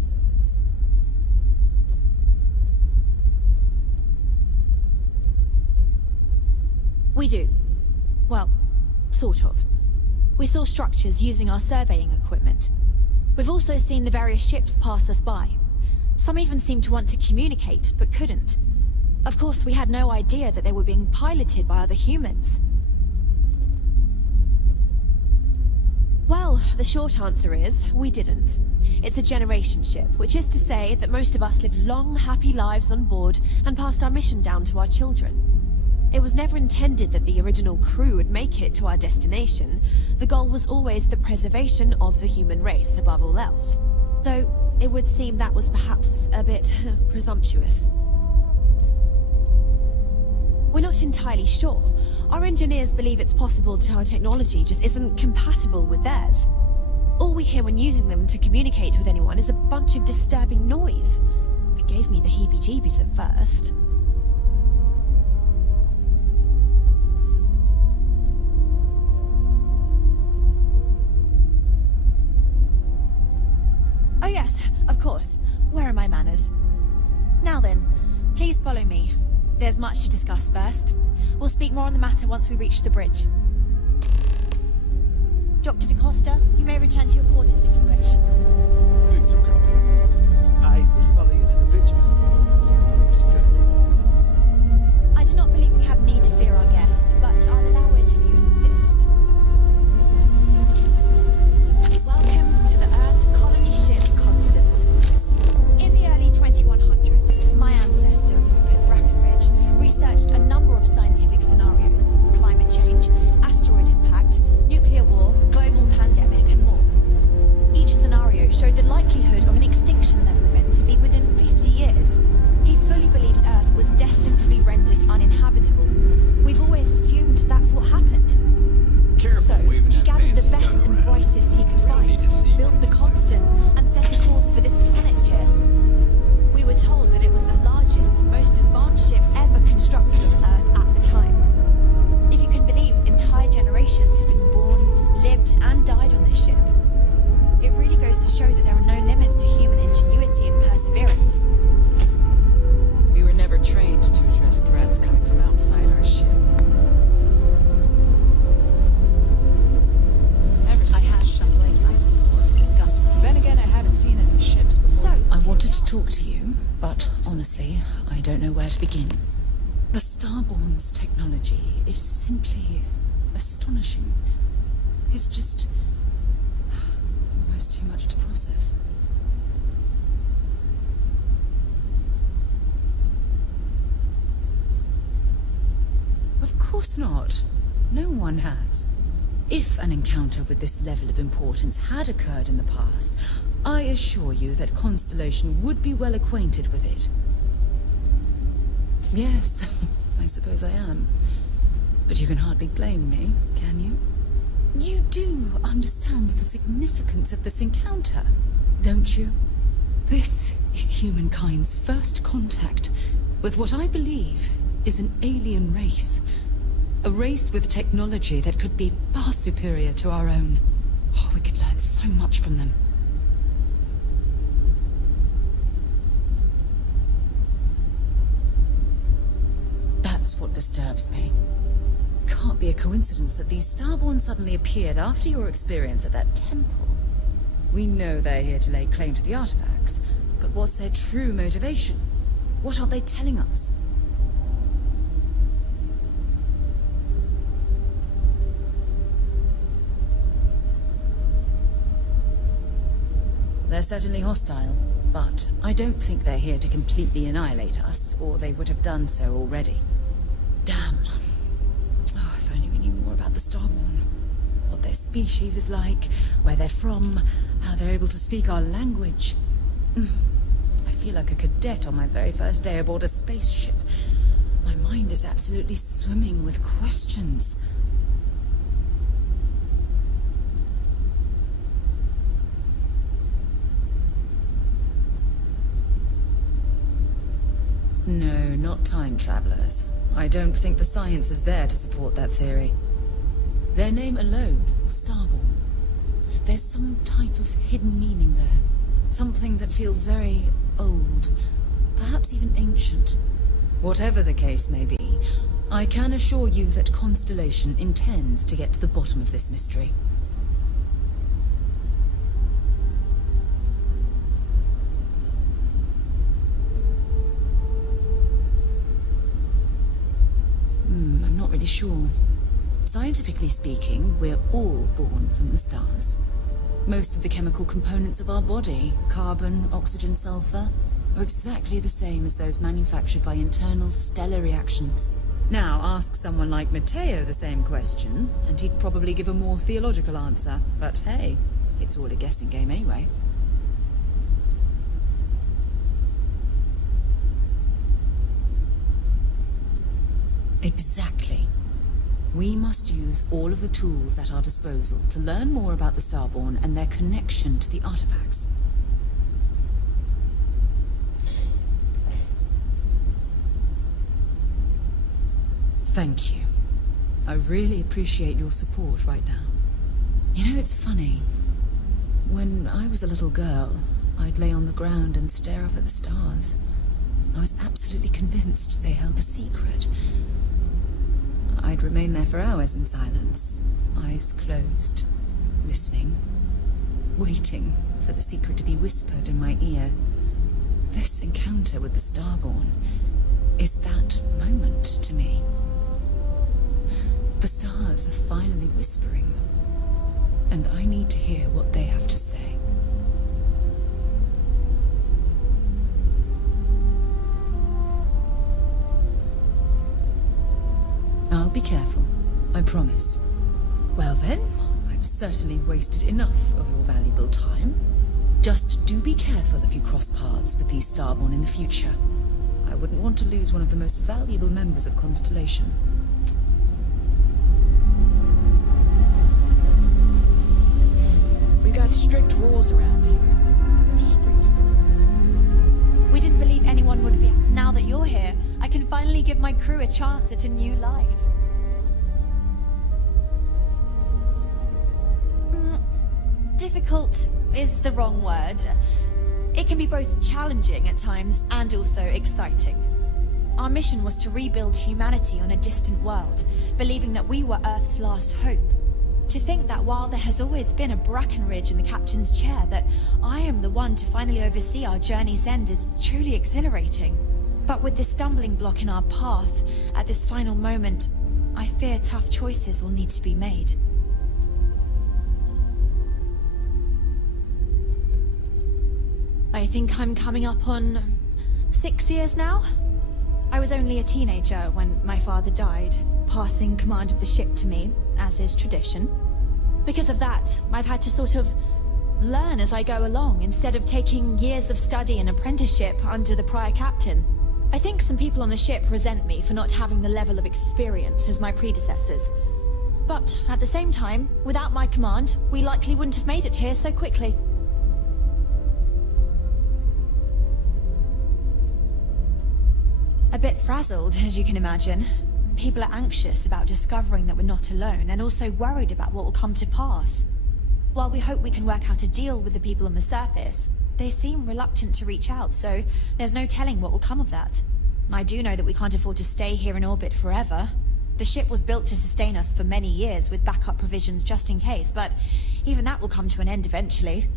We do. Well, sort of. We saw structures using our surveying equipment. We've also seen the various ships pass us by. Some even seemed to want to communicate, but couldn't. Of course, we had no idea that they were being piloted by other humans. Well, the short answer is, we didn't. It's a generation ship, which is to say that most of us lived long, happy lives on board and passed our mission down to our children. It was never intended that the original crew would make it to our destination. The goal was always the preservation of the human race above all else. Though, it would seem that was perhaps a bit presumptuous. We're not entirely sure. Our engineers believe it's possible that our technology just isn't compatible with theirs. All we hear when using them to communicate with anyone is a bunch of disturbing noise. It gave me the heebie-jeebies at first. Oh yes, of course. Where are my manners? Now then, please follow me. There's much to discuss first. We'll speak more on the matter once we reach the bridge. Dr. da Costa, you may return to your quarters if you wish. Thank you, Captain. I will follow you to the bridge, ma'am. For security purposes. I do not believe we have need to fear our guest, but I'll allow it if you insist. Welcome to the Earth colony ship Constant. In the early 2100s, my ancestor, Rupert Brackenridge, researched a number of scientific scenarios: climate change, asteroid impact, nuclear war, global pandemic, and more. Honestly, I don't know where to begin. The Starborn's technology is simply astonishing. It's just almost too much to process. Of course not. No one has. If an encounter with this level of importance had occurred in the past, I assure you that Constellation would be well acquainted with it. Yes, I suppose I am. But you can hardly blame me, can you? You do understand the significance of this encounter, don't you? This is humankind's first contact with what I believe is an alien race. A race with technology that could be far superior to our own. Oh, we could learn so much from them. That's what disturbs me. Can't be a coincidence that these Starborn suddenly appeared after your experience at that temple. We know they're here to lay claim to the artifacts, but what's their true motivation? What are they telling us? They're certainly hostile, but I don't think they're here to completely annihilate us, or they would have done so already. Damn. Oh, if only we knew more about the Starborn. What their species is like, where they're from, how they're able to speak our language. I feel like a cadet on my very first day aboard a spaceship. My mind is absolutely swimming with questions. No, not time travelers. I don't think the science is there to support that theory. Their name alone, Starborn. There's some type of hidden meaning there. Something that feels very old, perhaps even ancient. Whatever the case may be, I can assure you that Constellation intends to get to the bottom of this mystery. I'm not really sure. Scientifically speaking, we're all born from the stars. Most of the chemical components of our body, carbon, oxygen, sulfur, are exactly the same as those manufactured by internal stellar reactions. Now, ask someone like Matteo the same question, and he'd probably give a more theological answer. But hey, it's all a guessing game anyway. Exactly. We must use all of the tools at our disposal to learn more about the Starborn and their connection to the artifacts. Thank you. I really appreciate your support right now. You know, it's funny. When I was a little girl, I'd lay on the ground and stare up at the stars. I was absolutely convinced they held a secret. I'd remain there for hours in silence, eyes closed, listening, waiting for the secret to be whispered in my ear. This encounter with the Starborn is that moment to me. The stars are finally whispering, and I need to hear what they have to say. I'll be careful, I promise. Well then, I've certainly wasted enough of your valuable time. Just do be careful if you cross paths with these Starborn in the future. I wouldn't want to lose one of the most valuable members of Constellation. We got strict rules around here. They're strict rules. We didn't believe anyone would be. Now that you're here, I can finally give my crew a chance at a new life. Difficult is the wrong word. It can be both challenging at times and also exciting. Our mission was to rebuild humanity on a distant world, believing that we were Earth's last hope. To think that while there has always been a Brackenridge in the captain's chair, that I am the one to finally oversee our journey's end is truly exhilarating. But with this stumbling block in our path, at this final moment, I fear tough choices will need to be made. I think I'm coming up on 6 years now. I was only a teenager when my father died, passing command of the ship to me, as is tradition. Because of that, I've had to sort of learn as I go along, instead of taking years of study and apprenticeship under the prior captain. I think some people on the ship resent me for not having the level of experience as my predecessors. But at the same time, without my command, we likely wouldn't have made it here so quickly. A bit frazzled, as you can imagine. People are anxious about discovering that we're not alone, and also worried about what will come to pass. While we hope we can work out a deal with the people on the surface, they seem reluctant to reach out, so there's no telling what will come of that. I do know that we can't afford to stay here in orbit forever. The ship was built to sustain us for many years with backup provisions just in case, but even that will come to an end eventually.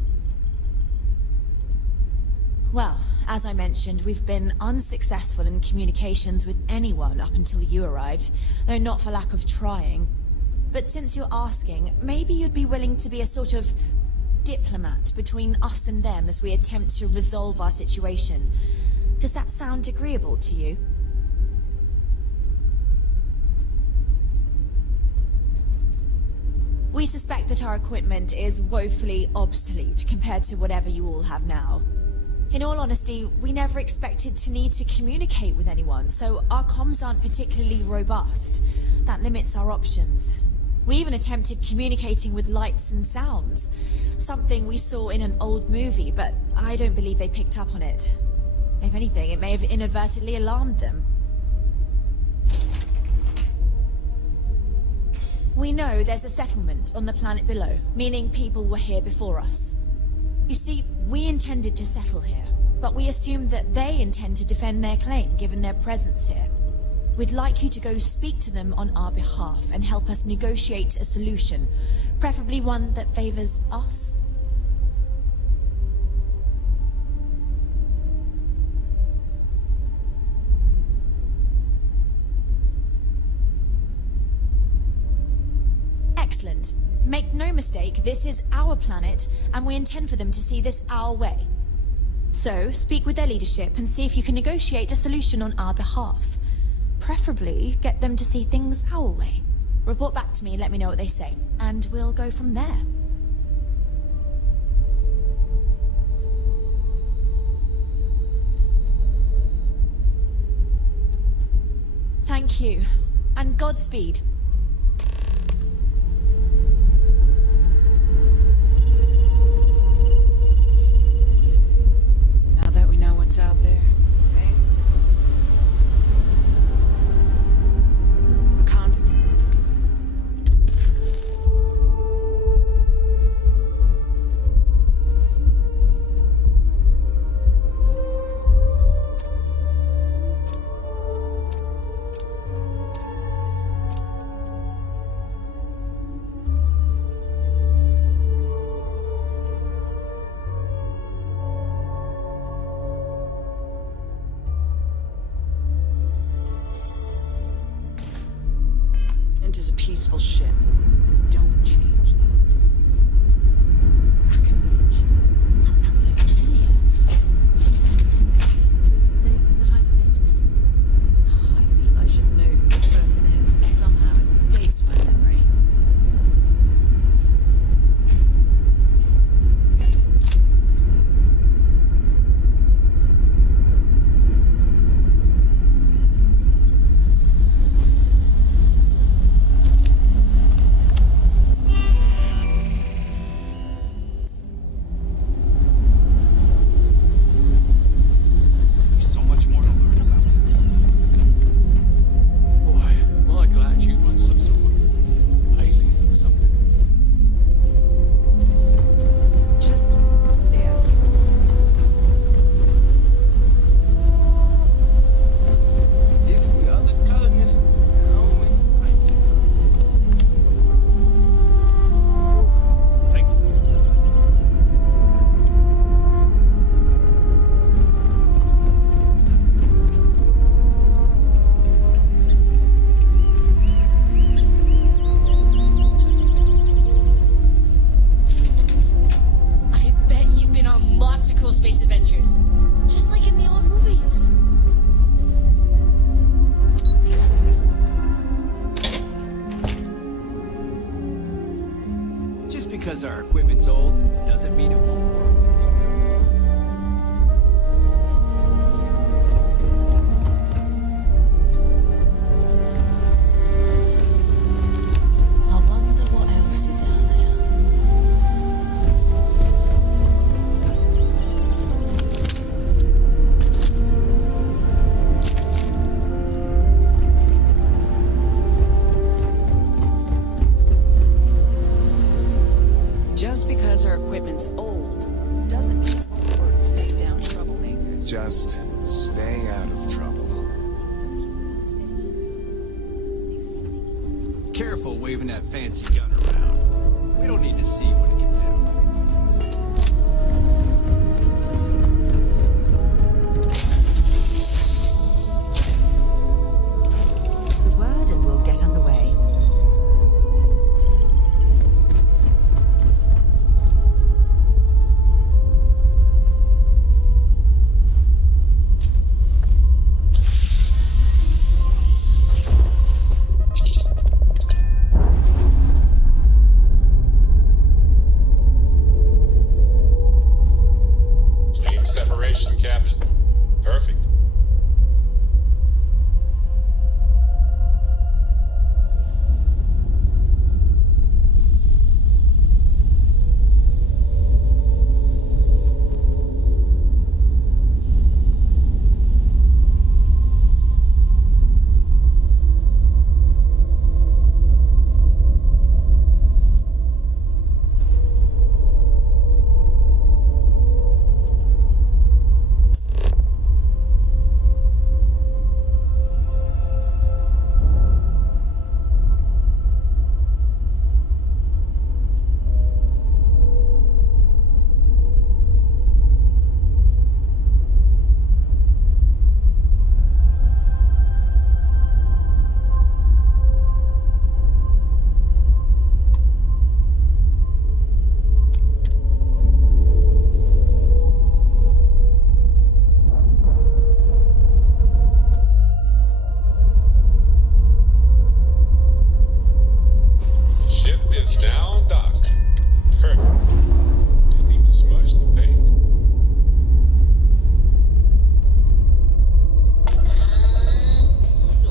Well, as I mentioned, we've been unsuccessful in communications with anyone up until you arrived, though not for lack of trying. But since you're asking, maybe you'd be willing to be a sort of diplomat between us and them as we attempt to resolve our situation. Does that sound agreeable to you? We suspect that our equipment is woefully obsolete compared to whatever you all have now. In all honesty, we never expected to need to communicate with anyone, so our comms aren't particularly robust. That limits our options. We even attempted communicating with lights and sounds, something we saw in an old movie, but I don't believe they picked up on it. If anything, it may have inadvertently alarmed them. We know there's a settlement on the planet below, meaning people were here before us. You see, we intended to settle here, but we assumed that they intend to defend their claim given their presence here. We'd like you to go speak to them on our behalf and help us negotiate a solution, preferably one that favors us. Excellent. Make no mistake, this is our planet, and we intend for them to see this our way. So, speak with their leadership and see if you can negotiate a solution on our behalf. Preferably, get them to see things our way. Report back to me and let me know what they say, and we'll go from there. Thank you, and Godspeed. Now that we know what's out there, the constant. doesn't mean it won't work. I wonder what else is out there. Just because our equipment's old doesn't mean it won't work to take down troublemakers. Just stay out of trouble. Careful waving that fancy gun around. We don't need to see what it can do. The word and we'll get underway. Clean separation, Captain. Perfect. Ship is down docked. Perfect. Didn't even smudge the paint.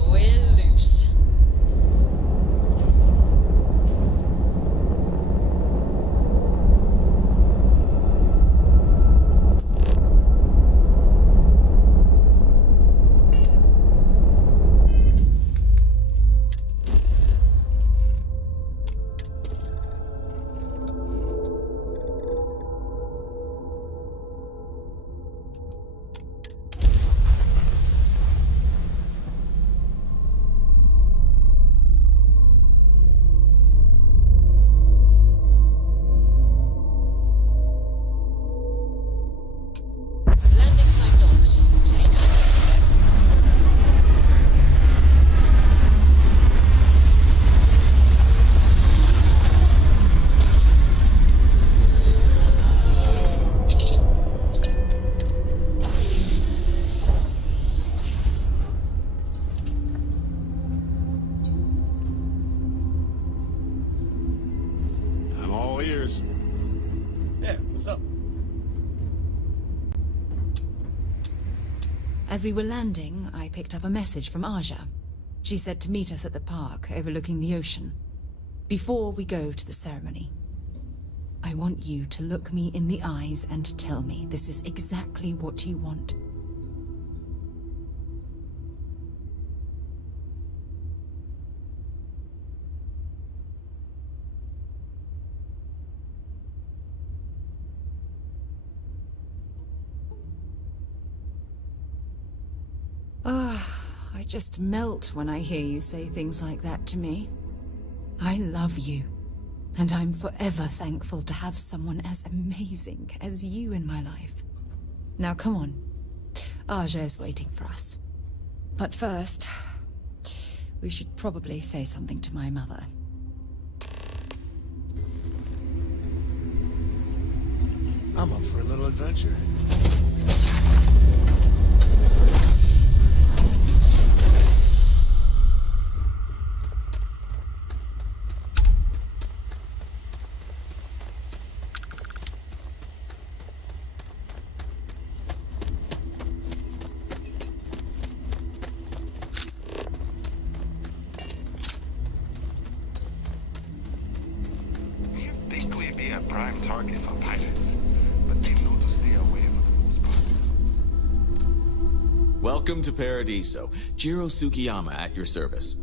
We're loose. Landing site locked. Take us. I'm all ears. Yeah, what's up? As we were landing, I picked up a message from Aja. She said to meet us at the park overlooking the ocean. Before we go to the ceremony, I want you to look me in the eyes and tell me this is exactly what you want. I just melt when I hear you say things like that to me. I love you, and I'm forever thankful to have someone as amazing as you in my life. Now come on, Aja is waiting for us. But first, we should probably say something to my mother. I'm up for a little adventure. target for pirates, but they know to stay away for the most part. Welcome to Paradiso. Jiro Sugiyama at your service.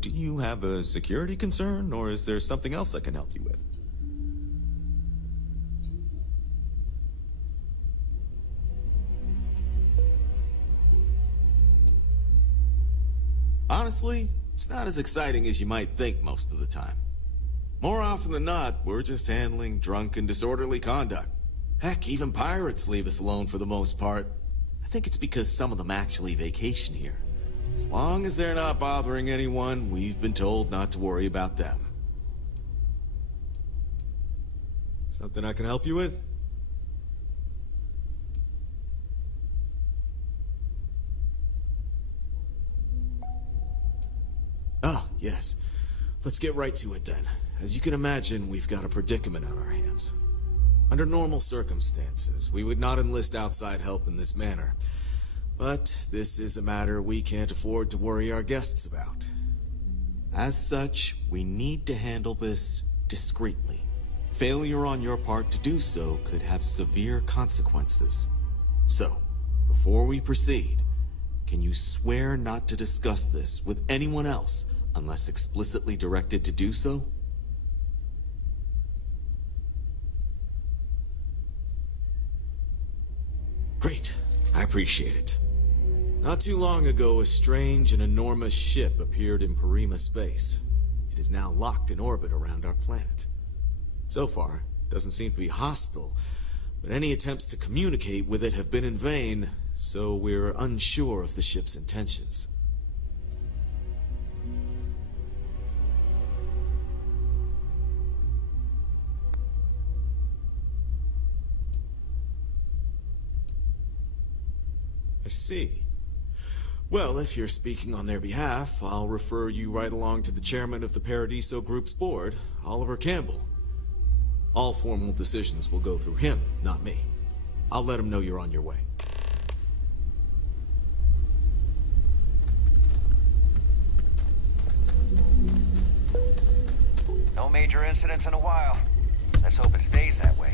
Do you have a security concern, or is there something else I can help you with? Honestly, it's not as exciting as you might think most of the time. More often than not, we're just handling drunk and disorderly conduct. Heck, even pirates leave us alone for the most part. I think it's because some of them actually vacation here. As long as they're not bothering anyone, we've been told not to worry about them. Something I can help you with? Oh, yes. Let's get right to it then. As you can imagine, we've got a predicament on our hands. Under normal circumstances, we would not enlist outside help in this manner. But this is a matter we can't afford to worry our guests about. As such, we need to handle this discreetly. Failure on your part to do so could have severe consequences. So, before we proceed, can you swear not to discuss this with anyone else unless explicitly directed to do so? Great. I appreciate it. Not too long ago, a strange and enormous ship appeared in Parima space. It is now locked in orbit around our planet. So far, it doesn't seem to be hostile, but any attempts to communicate with it have been in vain, so we're unsure of the ship's intentions. I see. Well, if you're speaking on their behalf, I'll refer you right along to the chairman of the Paradiso Group's board, Oliver Campbell. All formal decisions will go through him, not me. I'll let him know you're on your way. No major incidents in a while. Let's hope it stays that way.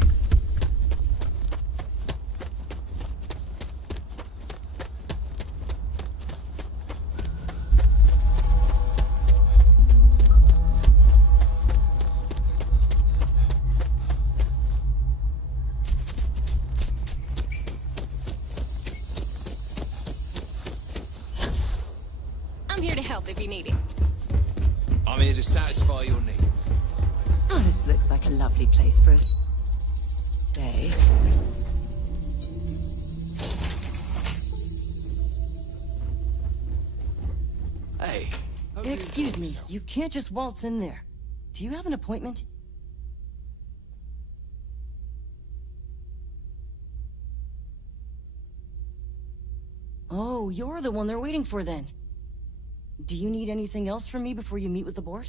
If you need it. I'm here to satisfy your needs. Oh, this looks like a lovely place for us. Day. Hey. Excuse me, you can't just waltz in there. Do you have an appointment? Oh, you're the one they're waiting for then. Do you need anything else from me before you meet with the board?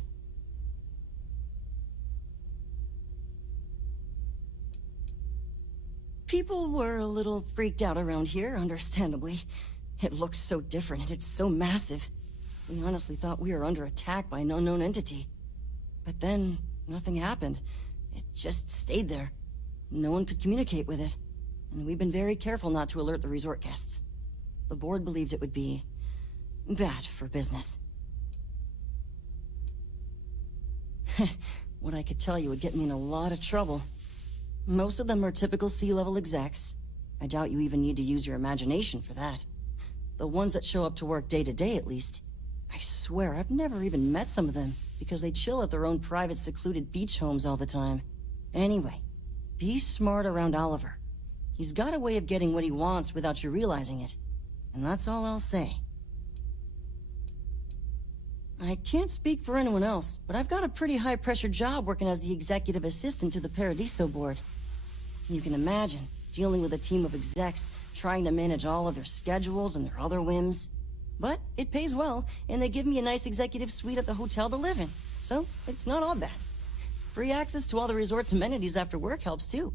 People were a little freaked out around here, understandably. It looks so different and it's so massive. We honestly thought we were under attack by an unknown entity. But then, nothing happened. It just stayed there. No one could communicate with it. And we've been very careful not to alert the resort guests. The board believed it would be bad for business. What I could tell you would get me in a lot of trouble. Most of them are typical sea-level execs. I doubt you even need to use your imagination for that. The ones that show up to work day to day, at least. I swear, I've never even met some of them, because they chill at their own private, secluded beach homes all the time. Anyway, be smart around Oliver. He's got a way of getting what he wants without you realizing it. And that's all I'll say. I can't speak for anyone else, but I've got a pretty high-pressure job working as the executive assistant to the Paradiso board. You can imagine, dealing with a team of execs, trying to manage all of their schedules and their other whims. But it pays well, and they give me a nice executive suite at the hotel to live in, so it's not all bad. Free access to all the resort's amenities after work helps too.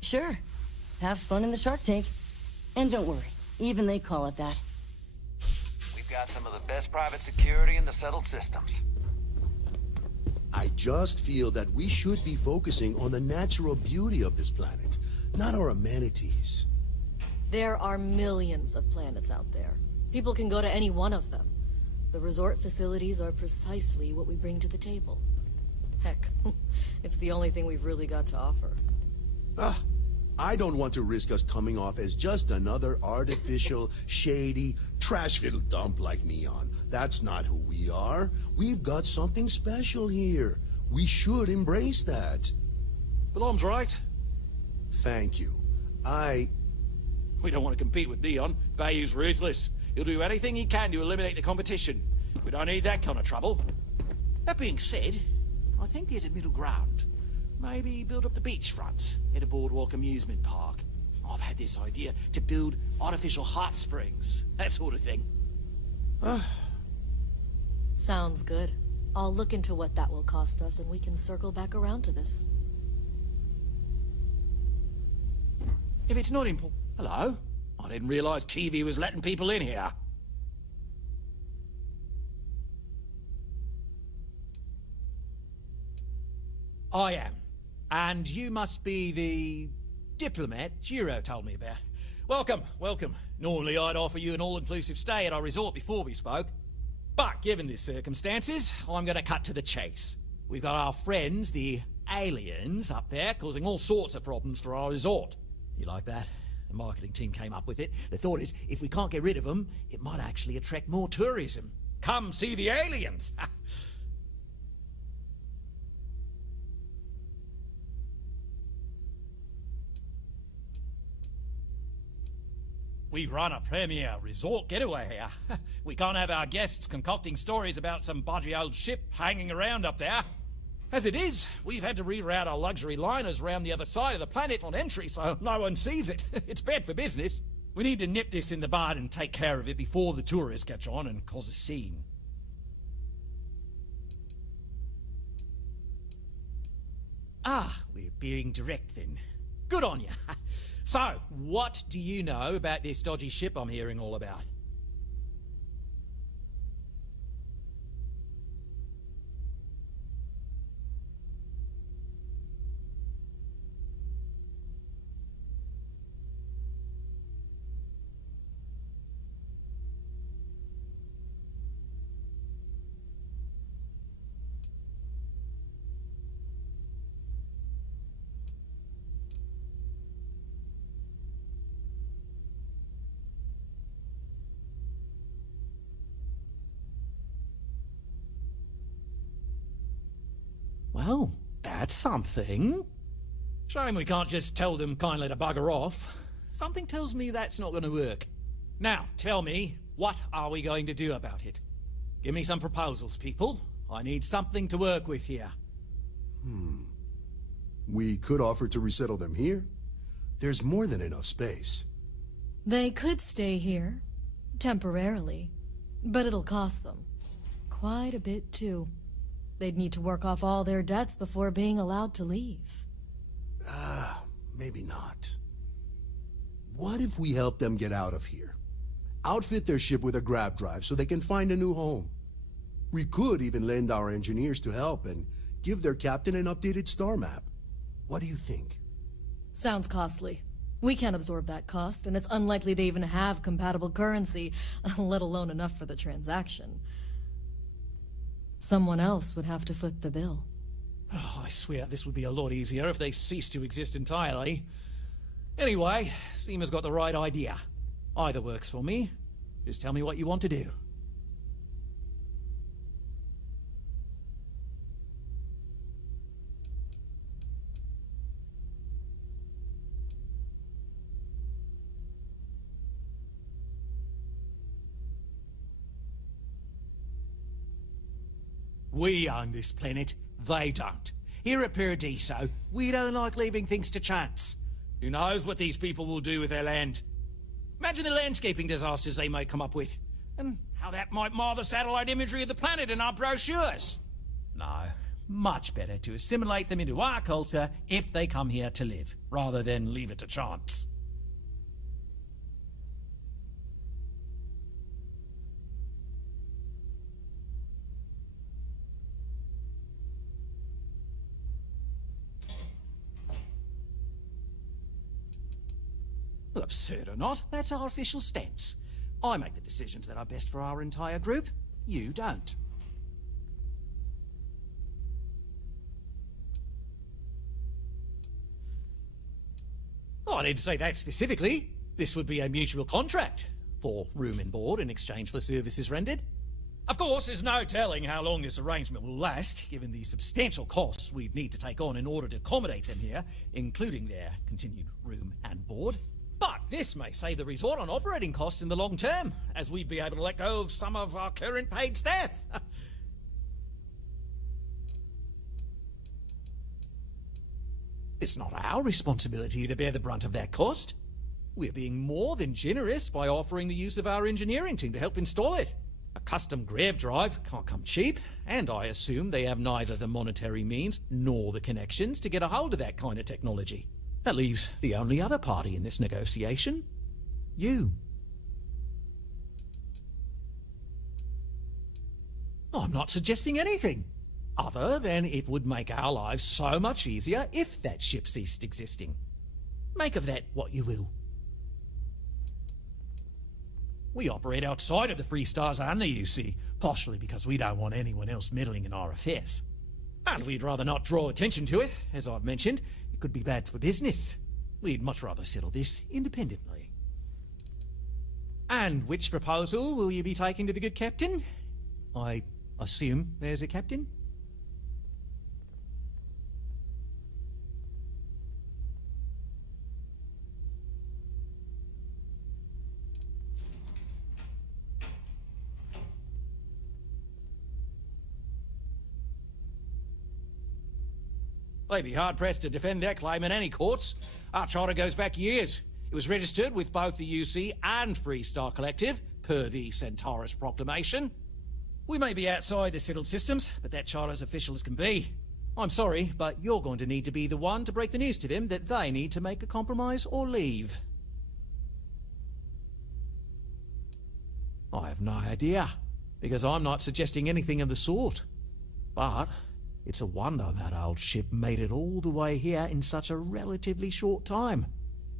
Sure, have fun in the shark tank. And don't worry, even they call it that. We've got some of the best private security in the settled systems. I just feel that we should be focusing on the natural beauty of this planet, not our amenities. There are millions of planets out there. People can go to any one of them. The resort facilities are precisely what we bring to the table. Heck, it's the only thing we've really got to offer. I don't want to risk us coming off as just another artificial, shady, trash-filled dump like Neon. That's not who we are. We've got something special here. We should embrace that. Belom's right. Thank you. We don't want to compete with Neon. Bayou's ruthless. He'll do anything he can to eliminate the competition. We don't need that kind of trouble. That being said, I think there's a middle ground. Maybe build up the beachfront at a boardwalk amusement park. I've had this idea to build artificial hot springs, that sort of thing. Sounds good. I'll look into what that will cost us and we can circle back around to this. If it's not important... Hello? I didn't realize Kiwi was letting people in here. I am. And you must be the diplomat Jiro told me about. Welcome, welcome. Normally I'd offer you an all-inclusive stay at our resort before we spoke. But given the circumstances, I'm going to cut to the chase. We've got our friends, the aliens, up there causing all sorts of problems for our resort. You like that? The marketing team came up with it. The thought is, if we can't get rid of them, it might actually attract more tourism. Come see the aliens! We run a premier resort getaway here. We can't have our guests concocting stories about some budgy old ship hanging around up there. As it is, we've had to reroute our luxury liners round the other side of the planet on entry so no one sees it. It's bad for business. We need to nip this in the bud and take care of it before the tourists catch on and cause a scene. We're being direct then. Good on you. So, what do you know about this dodgy ship I'm hearing all about? Well, that's something. Shame we can't just tell them kindly to bugger off. Something tells me that's not going to work. Now, tell me, what are we going to do about it? Give me some proposals, people. I need something to work with here. We could offer to resettle them here. There's more than enough space. They could stay here, temporarily, but it'll cost them. Quite a bit, too. They'd need to work off all their debts before being allowed to leave. Maybe not. What if we help them get out of here? Outfit their ship with a grav drive so they can find a new home. We could even lend our engineers to help and give their captain an updated star map. What do you think? Sounds costly. We can't absorb that cost, and it's unlikely they even have compatible currency, let alone enough for the transaction. Someone else would have to foot the bill. Oh, I swear this would be a lot easier if they ceased to exist entirely. Anyway, Seema's got the right idea. Either works for me. Just tell me what you want to do. We own this planet, they don't. Here at Paradiso, we don't like leaving things to chance. Who knows what these people will do with their land? Imagine the landscaping disasters they might come up with, and how that might mar the satellite imagery of the planet in our brochures. No, much better to assimilate them into our culture if they come here to live, rather than leave it to chance. Well, absurd or not, that's our official stance. I make the decisions that are best for our entire group. You don't. Oh, I didn't say that specifically. This would be a mutual contract for room and board in exchange for services rendered. Of course, there's no telling how long this arrangement will last, given the substantial costs we'd need to take on in order to accommodate them here, including their continued room and board. But this may save the resort on operating costs in the long term, as we'd be able to let go of some of our current paid staff. It's not our responsibility to bear the brunt of that cost. We're being more than generous by offering the use of our engineering team to help install it. A custom grav drive can't come cheap, and I assume they have neither the monetary means nor the connections to get a hold of that kind of technology. That leaves the only other party in this negotiation. You. I'm not suggesting anything, other than it would make our lives so much easier if that ship ceased existing. Make of that what you will. We operate outside of the Free Stars only, you see, partially because we don't want anyone else meddling in our affairs. And we'd rather not draw attention to it, as I've mentioned. It could be bad for business. We'd much rather settle this independently. And which proposal will you be taking to the good captain? I assume there's a captain? They'd be hard-pressed to defend their claim in any courts. Our charter goes back years. It was registered with both the UC and Free Star Collective, per the Centaurus Proclamation. We may be outside the settled systems, but that charter's official as can be. I'm sorry, but you're going to need to be the one to break the news to them that they need to make a compromise or leave. I have no idea, because I'm not suggesting anything of the sort. But it's a wonder that old ship made it all the way here in such a relatively short time.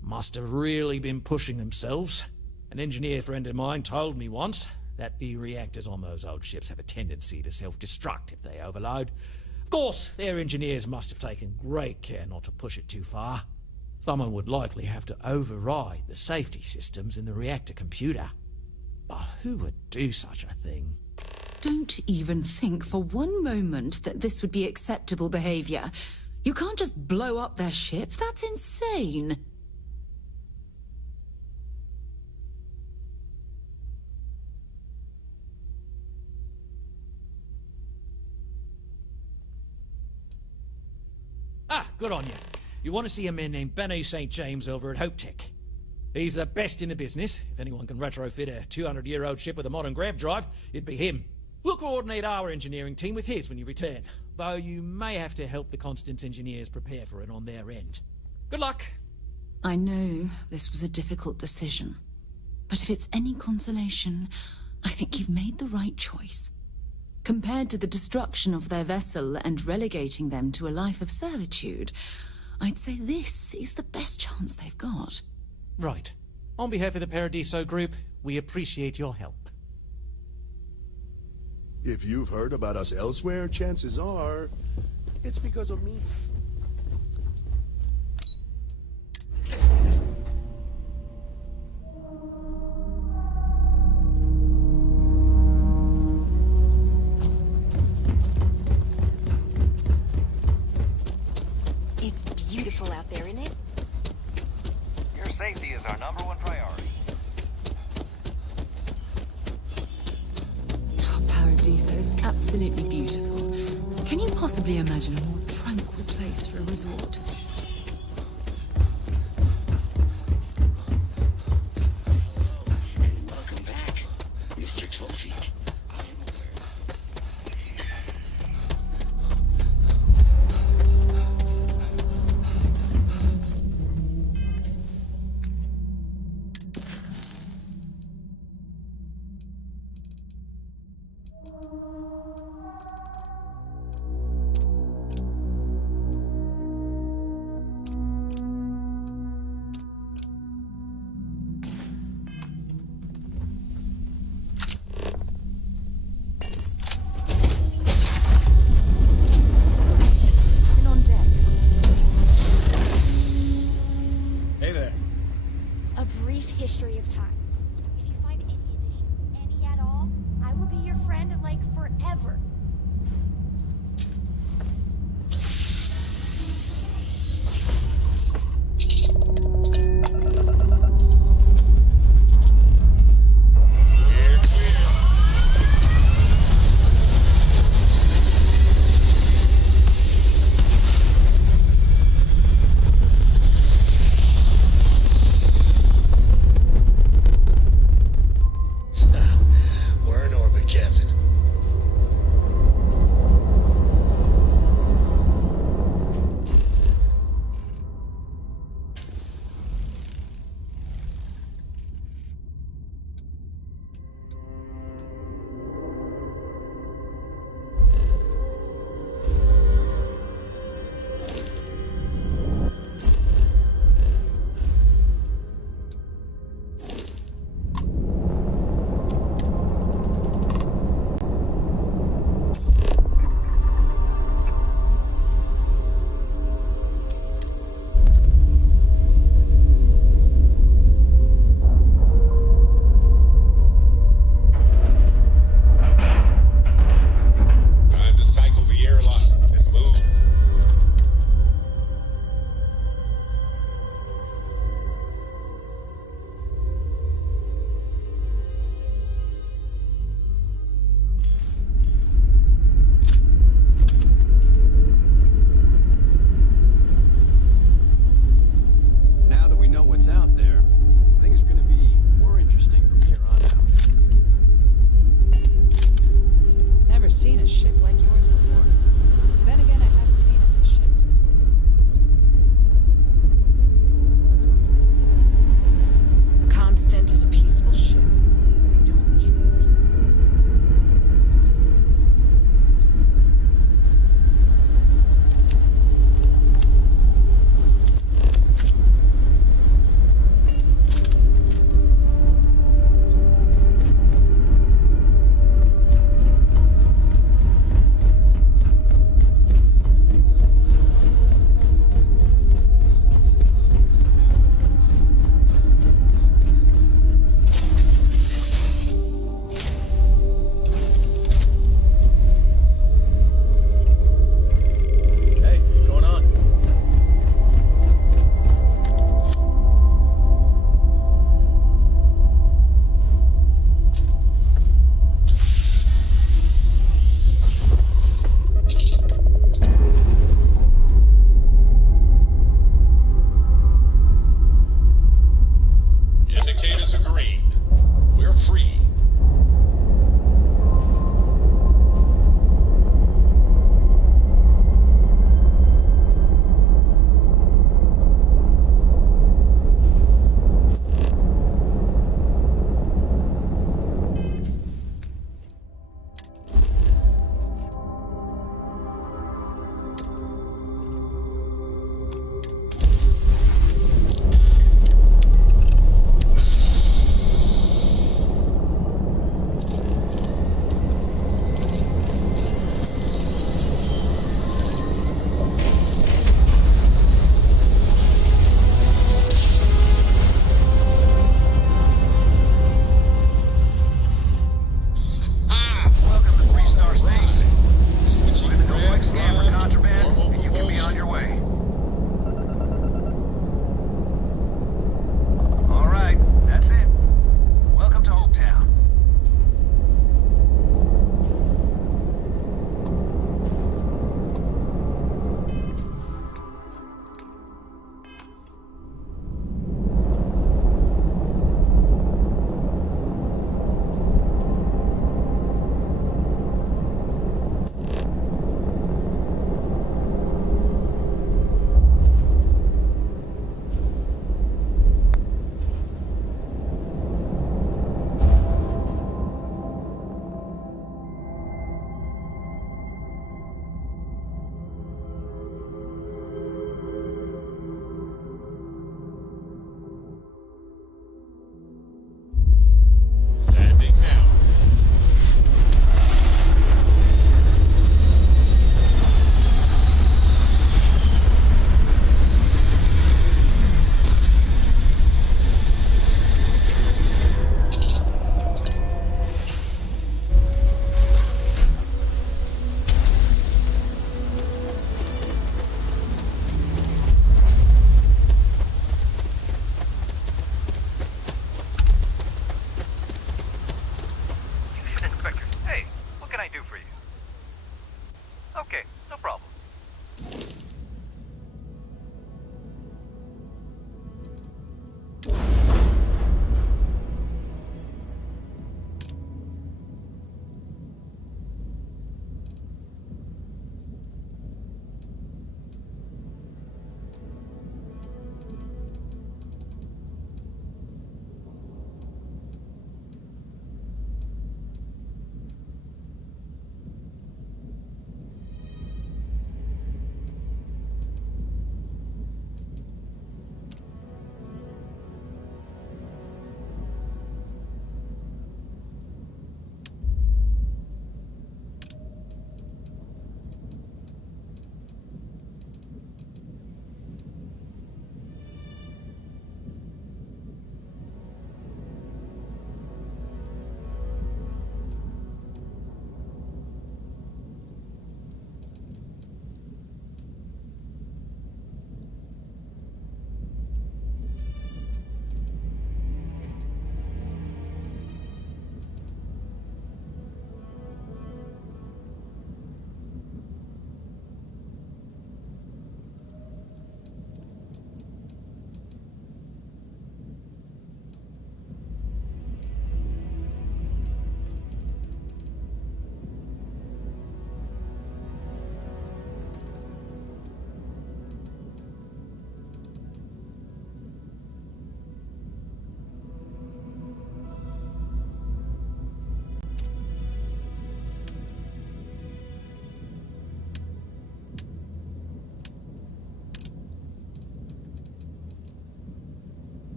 Must have really been pushing themselves. An engineer friend of mine told me once that the reactors on those old ships have a tendency to self-destruct if they overload. Of course, their engineers must have taken great care not to push it too far. Someone would likely have to override the safety systems in the reactor computer. But who would do such a thing? Don't even think for one moment that this would be acceptable behavior. You can't just blow up their ship. That's insane. Ah, good on you. You want to see a man named Benny St. James over at Hope Tech. He's the best in the business. If anyone can retrofit a 200-year-old ship with a modern grav drive, it'd be him. We'll coordinate our engineering team with his when you return, though you may have to help the Constance engineers prepare for it on their end. Good luck. I know this was a difficult decision, but if it's any consolation, I think you've made the right choice. Compared to the destruction of their vessel and relegating them to a life of servitude, I'd say this is the best chance they've got. Right. On behalf of the Paradiso Group, we appreciate your help. If you've heard about us elsewhere, chances are it's because of me. It's beautiful out there, isn't it? Your safety is our #1 priority. Paradiso is absolutely beautiful. Can you possibly imagine a more tranquil place for a resort? Welcome back, Mr. Toffee.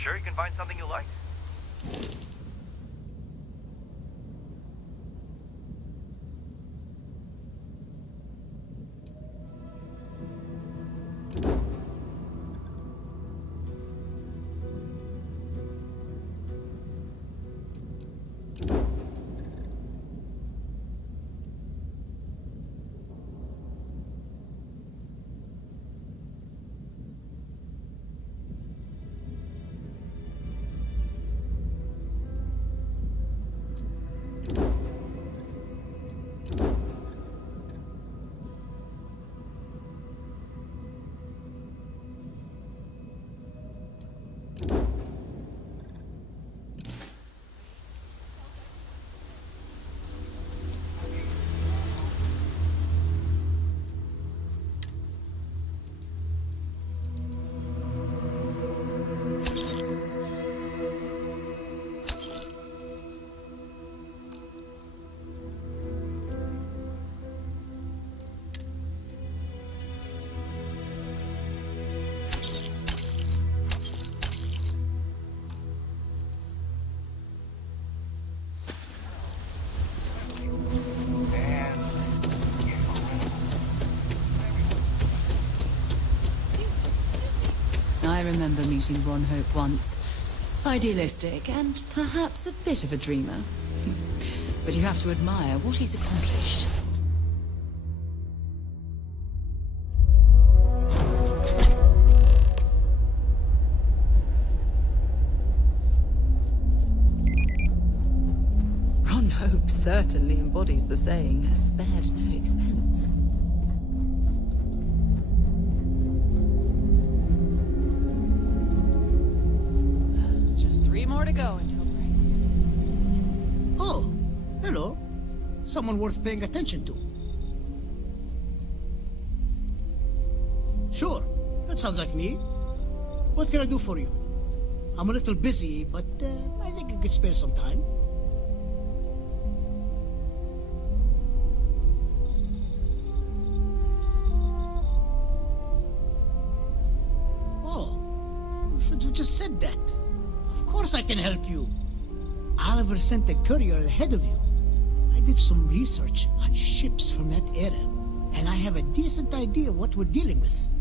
Sure you can find something you like? I remember meeting Ron Hope once. Idealistic and perhaps a bit of a dreamer. But you have to admire what he's accomplished. Ron Hope certainly embodies the saying, spared no expense. Just 3 more to go until break. Oh, hello. Someone worth paying attention to. Sure, that sounds like me. What can I do for you? I'm a little busy, but I think I could spare some time. Oh, you should have just said that. Of course I can help you. Oliver sent a courier ahead of you. I did some research on ships from that era, and I have a decent idea what we're dealing with.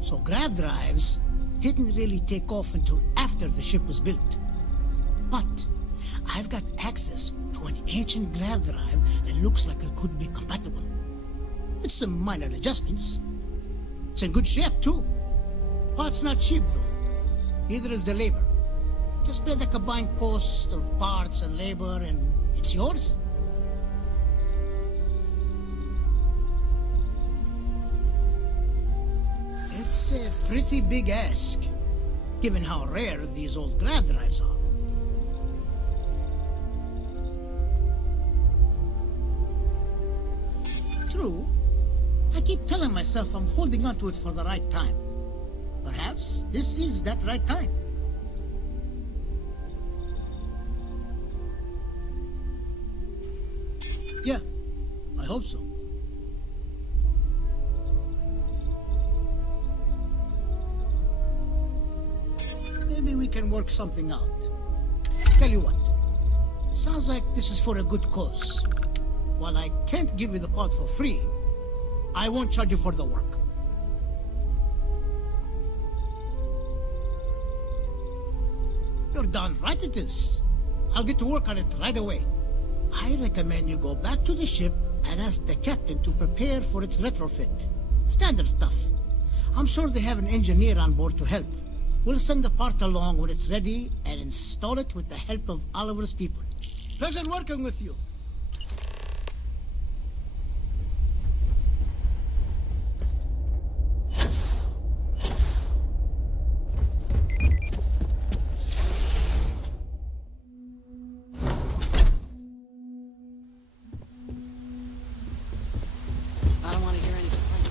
So grav drives didn't really take off until after the ship was built. But I've got access to an ancient grav drive that looks like it could be compatible. With some minor adjustments. It's in good shape too. Parts not cheap though. Neither is the labor. Just pay the combined cost of parts and labor and it's yours. It's a pretty big ask, given how rare these old grav drives are. True. I keep telling myself I'm holding on to it for the right time. Perhaps this is that right time. Yeah, I hope so. Maybe we can work something out. Tell you what, sounds like this is for a good cause. While I can't give you the part for free, I won't charge you for the work. You're darn right it is. I'll get to work on it right away. I recommend you go back to the ship and ask the captain to prepare for its retrofit. Standard stuff. I'm sure they have an engineer on board to help. We'll send the part along when it's ready and install it with the help of Oliver's people. Pleasure working with you. I don't want to hear any complaints.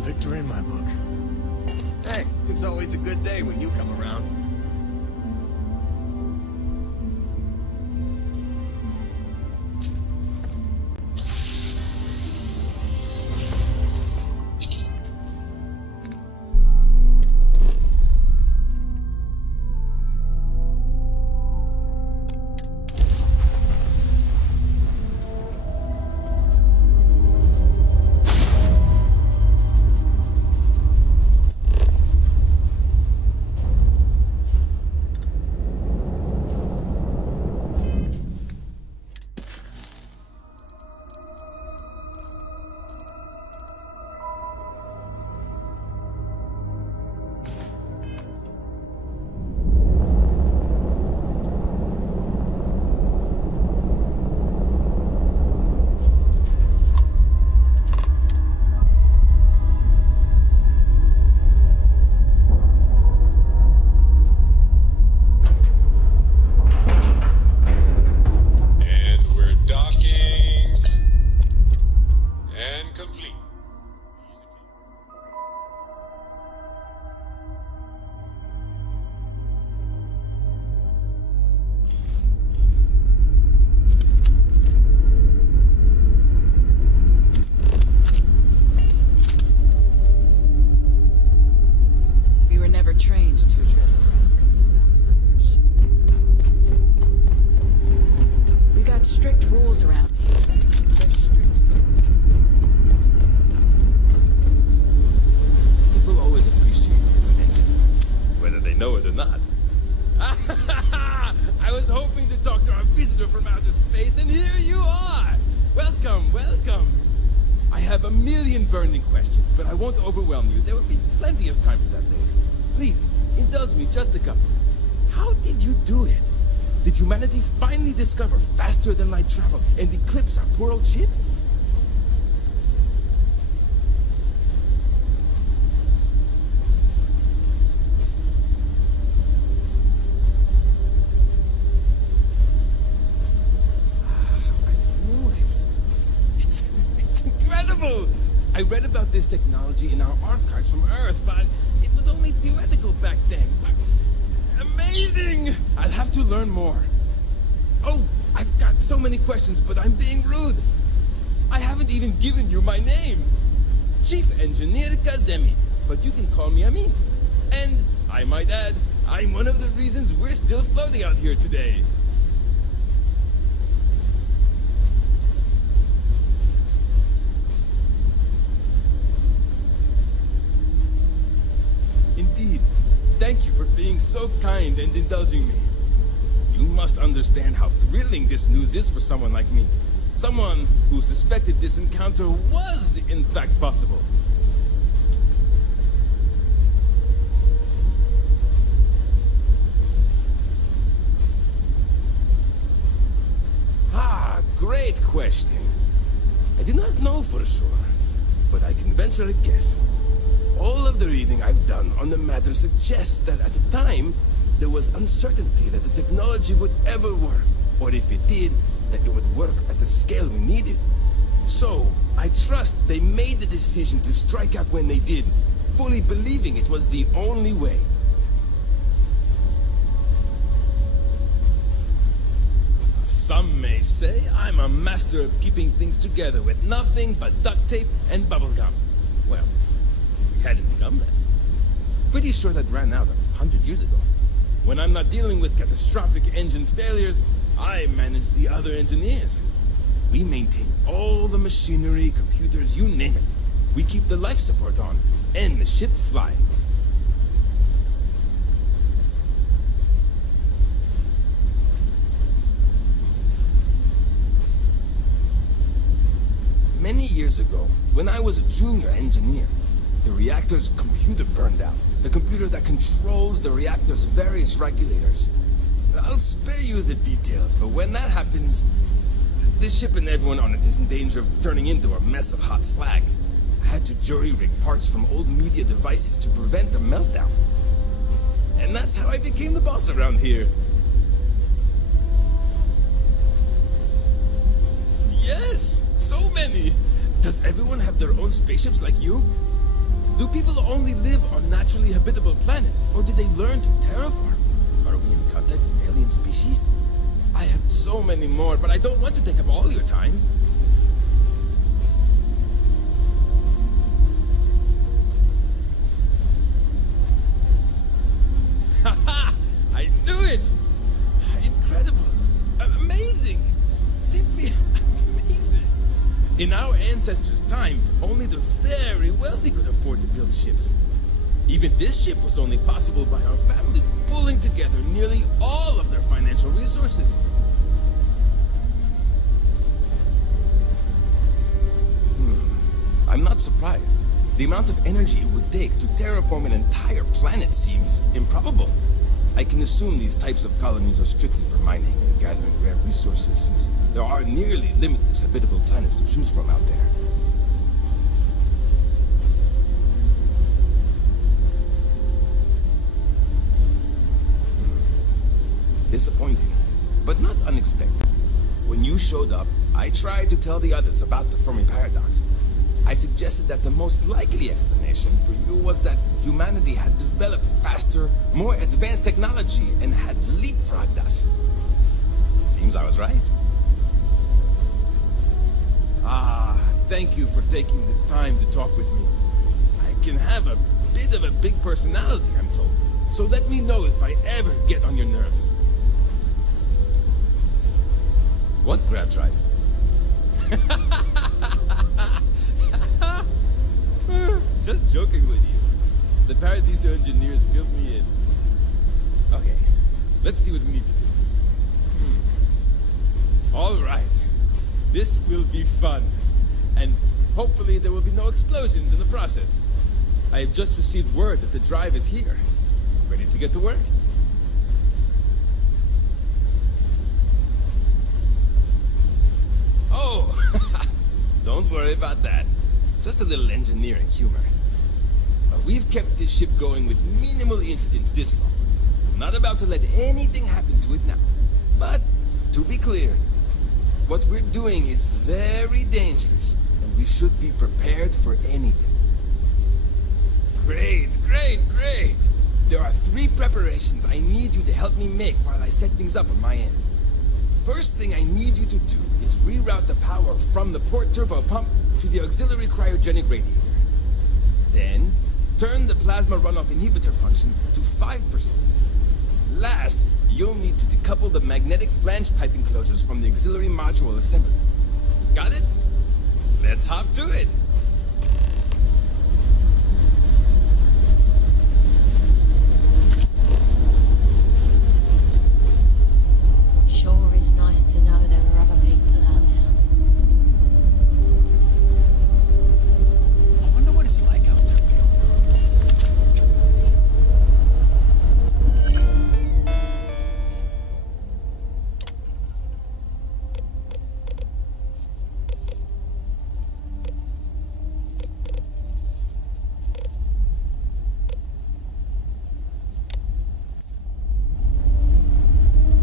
victory in my book. Hey, it's always a good day when you come around. trained to address threats coming from outside our ship. We got strict rules around here. They're strict. People always appreciate an engine, whether they know it or not. I was hoping to talk to our visitor from outer space, and here you are! Welcome, welcome! I have a million burning questions, but I won't overwhelm you. There will be plenty of time for that later. Please, indulge me just a couple. How did you do it? Did humanity finally discover faster than light travel and eclipse our poor old ship? I read about this technology in our archives from Earth, but it was only theoretical back then. Amazing! I'll have to learn more. Oh, I've got so many questions, but I'm being rude. I haven't even given you my name. Chief Engineer Kazemi, but you can call me Amin. And, I might add, I'm one of the reasons we're still floating out here today. Indeed. Thank you for being so kind and indulging me. You must understand how thrilling this news is for someone like me. Someone who suspected this encounter was, in fact, possible. Ah, great question. I do not know for sure, but I can venture a guess. All of the reading I've done on the matter suggests that at the time, there was uncertainty that the technology would ever work, or if it did, that it would work at the scale we needed. So, I trust they made the decision to strike out when they did, fully believing it was the only way. Some may say I'm a master of keeping things together with nothing but duct tape and bubblegum. Well, hadn't become that. Pretty sure that ran out 100 years ago. When I'm not dealing with catastrophic engine failures, I manage the other engineers. We maintain all the machinery, computers, you name it. We keep the life support on, and the ship flying. Many years ago, when I was a junior engineer, the reactor's computer burned out. The computer that controls the reactor's various regulators. I'll spare you the details, but when that happens, the ship and everyone on it is in danger of turning into a mess of hot slag. I had to jury-rig parts from old media devices to prevent a meltdown. And that's how I became the boss around here. Yes, so many! Does everyone have their own spaceships like you? Do people only live on naturally habitable planets, or did they learn to terraform? Are we in contact with alien species? I have so many more, but I don't want to take up all your time. Haha! I knew it! Incredible! Amazing! Simply amazing! In our ancestors' time, only the very wealthy could afford to build ships. Even this ship was only possible by our families pulling together nearly all of their financial resources. I'm not surprised. The amount of energy it would take to terraform an entire planet seems improbable. I can assume these types of colonies are strictly for mining and gathering rare resources, since there are nearly limitless habitable planets to choose from out there. Disappointing, but not unexpected. When you showed up, I tried to tell the others about the Fermi paradox. I suggested that the most likely explanation for you was that humanity had developed faster, more advanced technology and had leapfrogged us. Seems I was right. Thank you for taking the time to talk with me. I can have a bit of a big personality, I'm told, so let me know if I ever get on your nerves. What grab drive? Just joking with you. The Paradiso engineers filled me in. Okay, let's see what we need to do. All right. This will be fun. And hopefully there will be no explosions in the process. I have just received word that the drive is here. Ready to get to work? Oh, don't worry about that. Just a little engineering humor. We've kept this ship going with minimal incidents this long. I'm not about to let anything happen to it now. But, to be clear, what we're doing is very dangerous, and we should be prepared for anything. Great, great, great! There are 3 preparations I need you to help me make while I set things up on my end. First thing I need you to do is reroute the power from the port turbo pump to the auxiliary cryogenic radiator. Then, turn the plasma runoff inhibitor function to 5%. Last, you'll need to decouple the magnetic flange pipe enclosures from the auxiliary module assembly. Got it? Let's hop to it! Sure is nice to know there are other people out there. I wonder what it's like out there, Bill.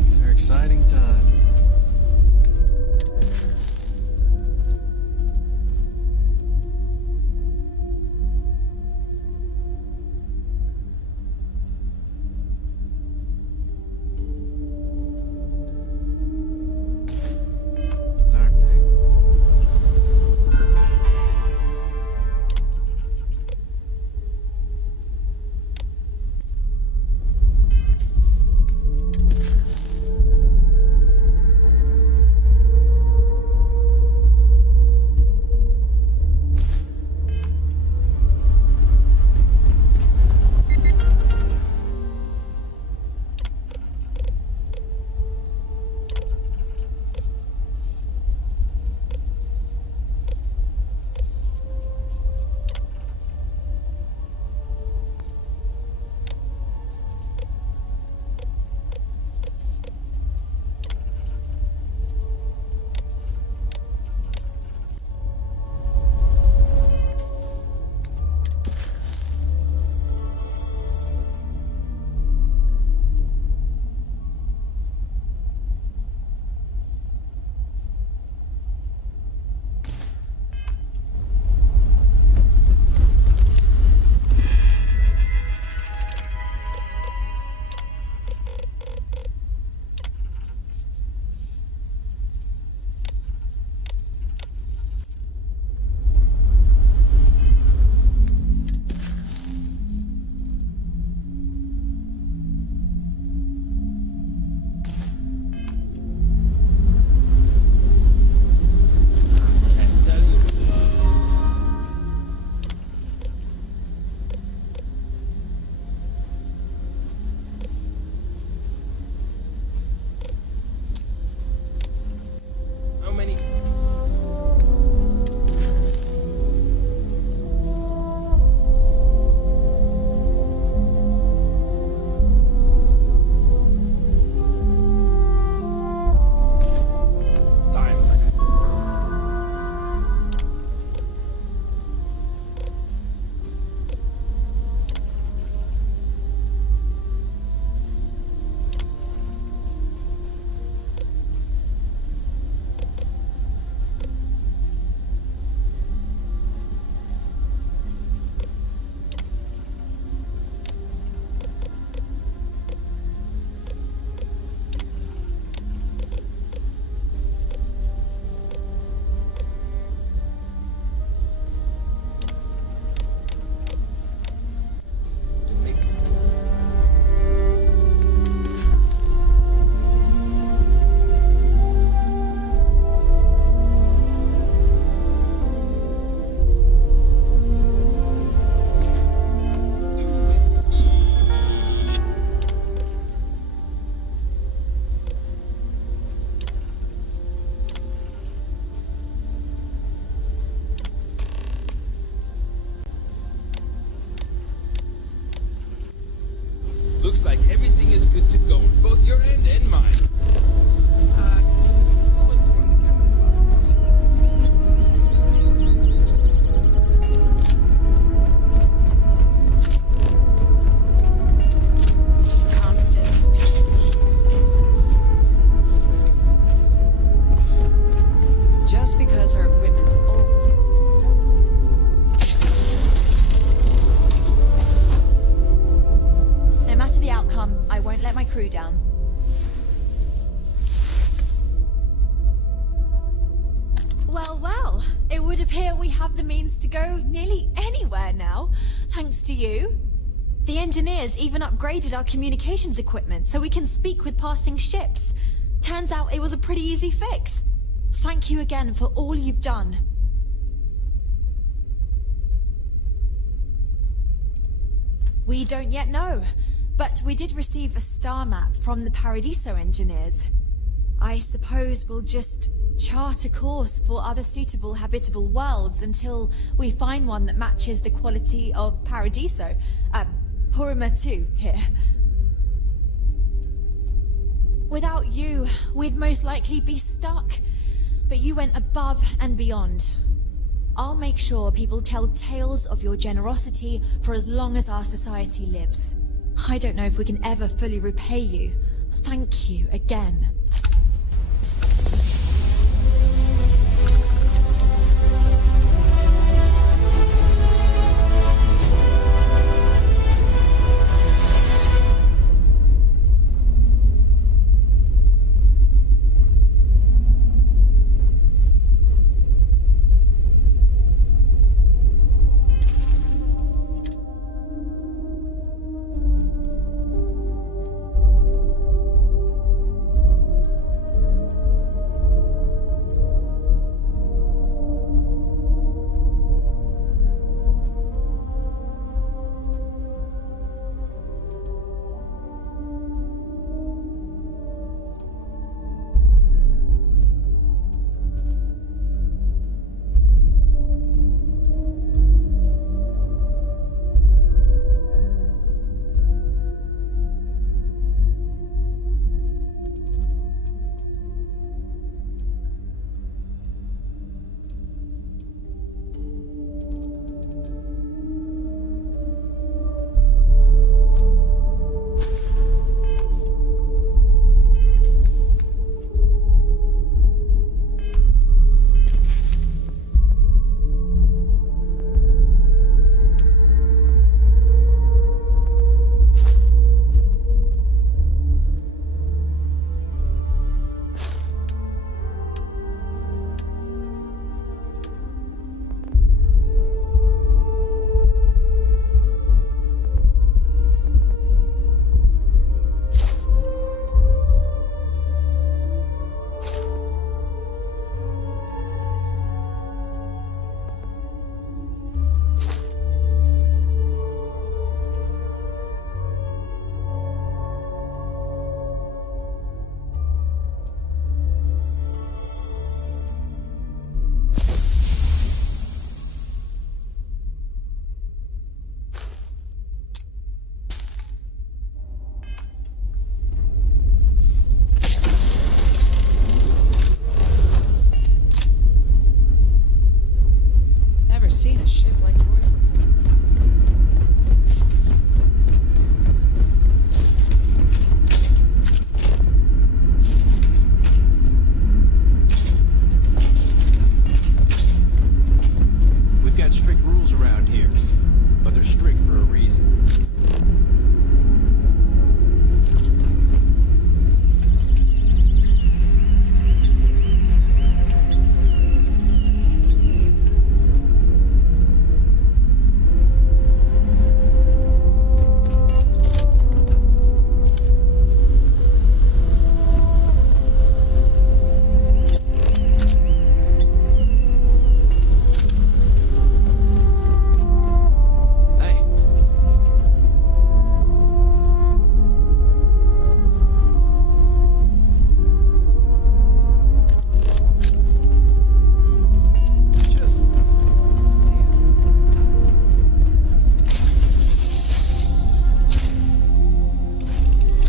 These are exciting times. would appear we have the means to go nearly anywhere now, thanks to you. The engineers even upgraded our communications equipment so we can speak with passing ships. Turns out it was a pretty easy fix. Thank you again for all you've done. We don't yet know, but we did receive a star map from the Paradiso engineers. I suppose we'll just chart a course for other suitable habitable worlds until we find one that matches the quality of Paradiso. Purima 2 here. Without you, we'd most likely be stuck. But you went above and beyond. I'll make sure people tell tales of your generosity for as long as our society lives. I don't know if we can ever fully repay you. Thank you again. Seen a ship like yours before. We've got strict rules around here, but they're strict for a reason.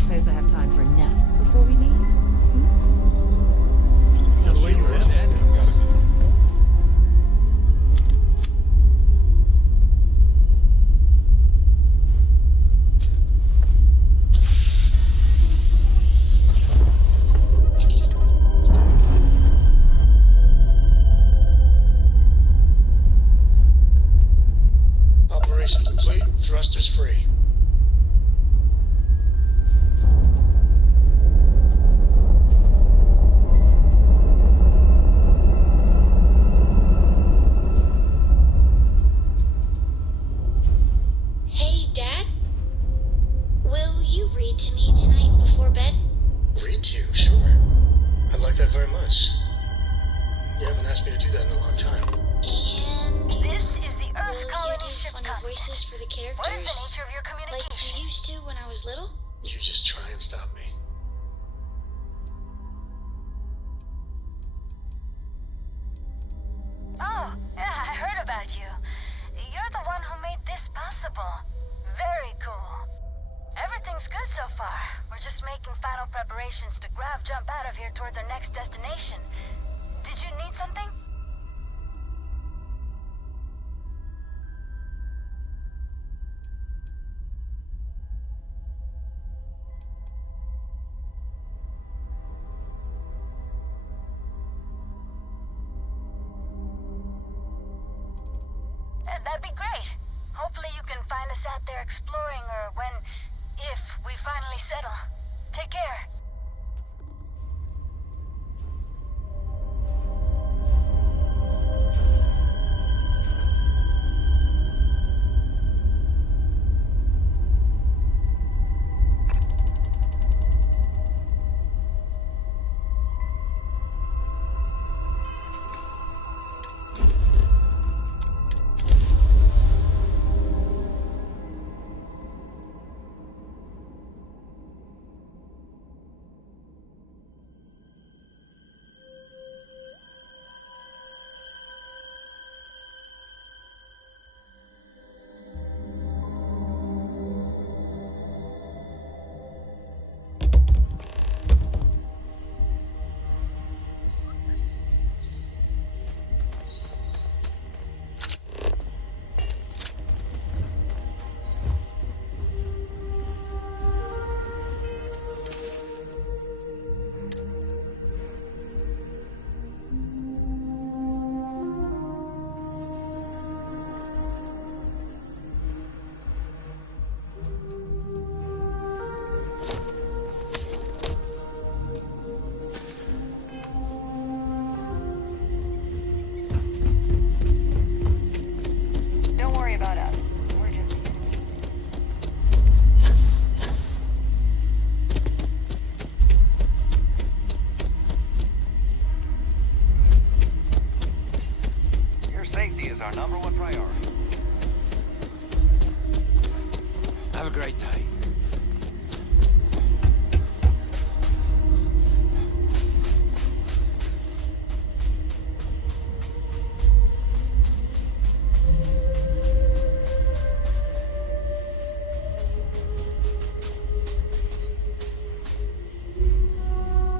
Suppose I have time for a nap before we leave? Operation complete. Thrusters free. asked me to do that in a long time. And This is the Earth will you colony do ship funny Customer. voices for the What is the characters? nature of your Like communication? you used to when I was little? You just try and stop me. Oh, yeah, I heard about you. You're the one who made this possible. Very cool. Everything's good so far. We're just making final preparations to grab jump out of here towards our next destination. Did you need something? That'd be great. Hopefully you can find us out there exploring, or if we finally settle. Take care. Don't worry about us. We're just here. Your safety is our #1 priority. Have a great day.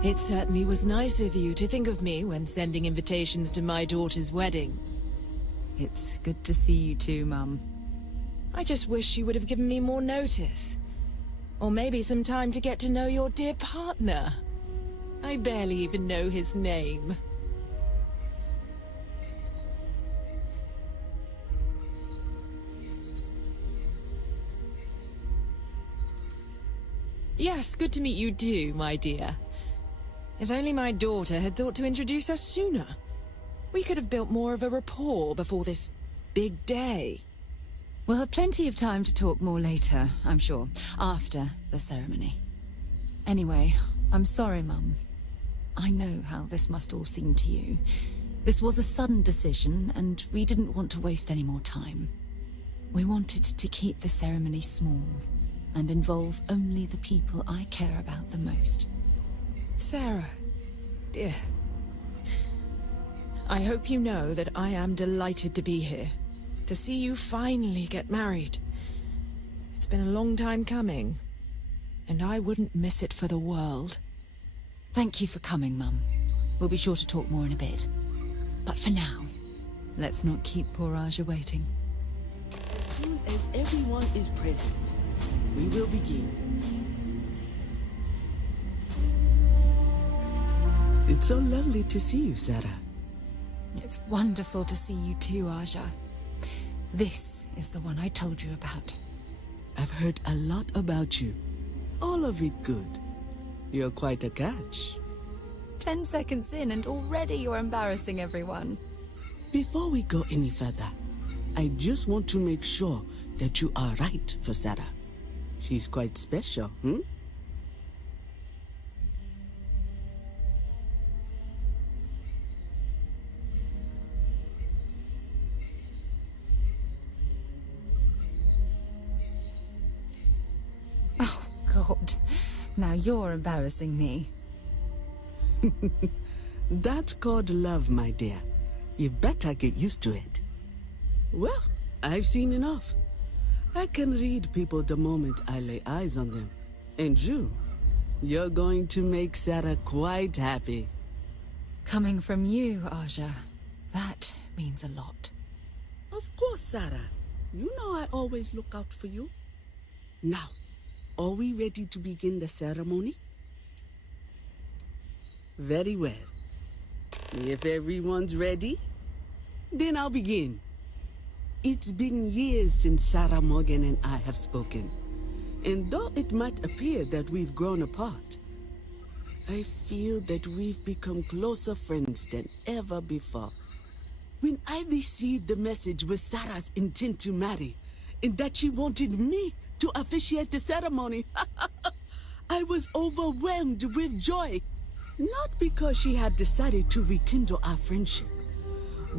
It certainly was nice of you to think of me when sending invitations to my daughter's wedding. It's good to see you too, Mum. I just wish you would have given me more notice. Or maybe some time to get to know your dear partner. I barely even know his name. Yes, good to meet you too, my dear. If only my daughter had thought to introduce us sooner. We could have built more of a rapport before this big day. We'll have plenty of time to talk more later, I'm sure, after the ceremony. Anyway, I'm sorry, Mum. I know how this must all seem to you. This was a sudden decision, and we didn't want to waste any more time. We wanted to keep the ceremony small and involve only the people I care about the most. Sarah, dear. I hope you know that I am delighted to be here, to see you finally get married. It's been a long time coming, and I wouldn't miss it for the world. Thank you for coming, Mum. We'll be sure to talk more in a bit. But for now, let's not keep poor Aja waiting. As soon as everyone is present, we will begin. It's so lovely to see you, Sarah. It's wonderful to see you too, Aja. This is the one I told you about. I've heard a lot about you. All of it good. You're quite a catch. 10 seconds in and already you're embarrassing everyone. Before we go any further, I just want to make sure that you are right for Sarah. She's quite special, Now you're embarrassing me. That's called love, my dear. You better get used to it. Well, I've seen enough. I can read people the moment I lay eyes on them. And you're going to make Sarah quite happy. Coming from you, Aja, that means a lot. Of course, Sarah. You know I always look out for you. Now, are we ready to begin the ceremony? Very well. If everyone's ready, then I'll begin. It's been years since Sarah Morgan and I have spoken. And though it might appear that we've grown apart, I feel that we've become closer friends than ever before. When I received the message with Sarah's intent to marry, and that she wanted me to officiate the ceremony, I was overwhelmed with joy. Not because she had decided to rekindle our friendship,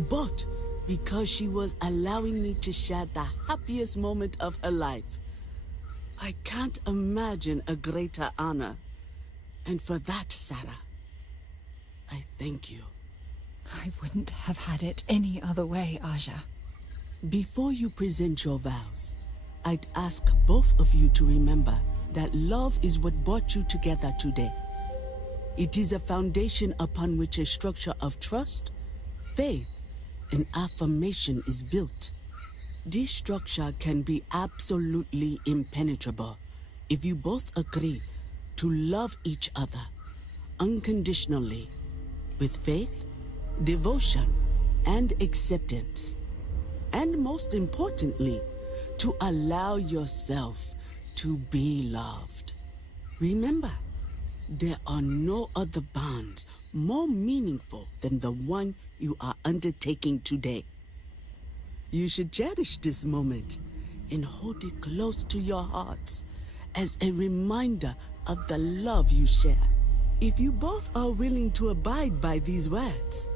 but because she was allowing me to share the happiest moment of her life. I can't imagine a greater honor. And for that, Sarah, I thank you. I wouldn't have had it any other way, Aja. Before you present your vows, I'd ask both of you to remember that love is what brought you together today. It is a foundation upon which a structure of trust, faith, and affirmation is built. This structure can be absolutely impenetrable if you both agree to love each other unconditionally with faith, devotion, and acceptance. And most importantly, to allow yourself to be loved. Remember, there are no other bonds more meaningful than the one you are undertaking today. You should cherish this moment and hold it close to your hearts as a reminder of the love you share. If you both are willing to abide by these words,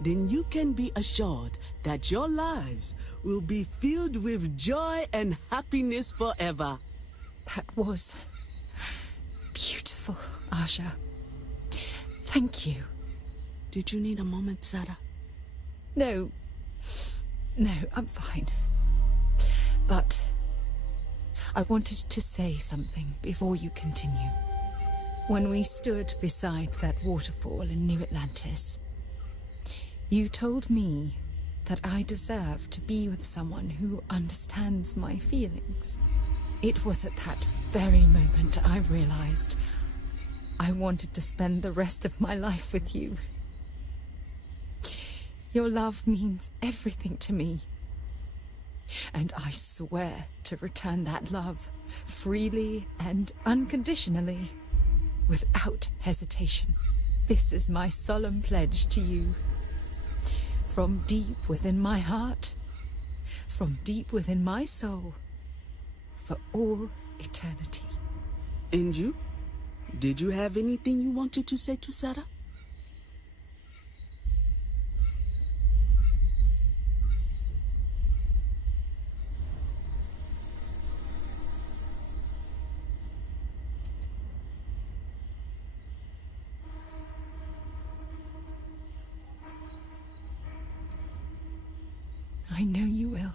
then you can be assured that your lives will be filled with joy and happiness forever. That was beautiful, Aja. Thank you. Did you need a moment, Sarah? No, I'm fine. But I wanted to say something before you continue. When we stood beside that waterfall in New Atlantis, you told me that I deserve to be with someone who understands my feelings. It was at that very moment I realized I wanted to spend the rest of my life with you. Your love means everything to me. And I swear to return that love freely and unconditionally, without hesitation. This is my solemn pledge to you. From deep within my heart, from deep within my soul, for all eternity. And you? Did you have anything you wanted to say to Sarah? I know you will.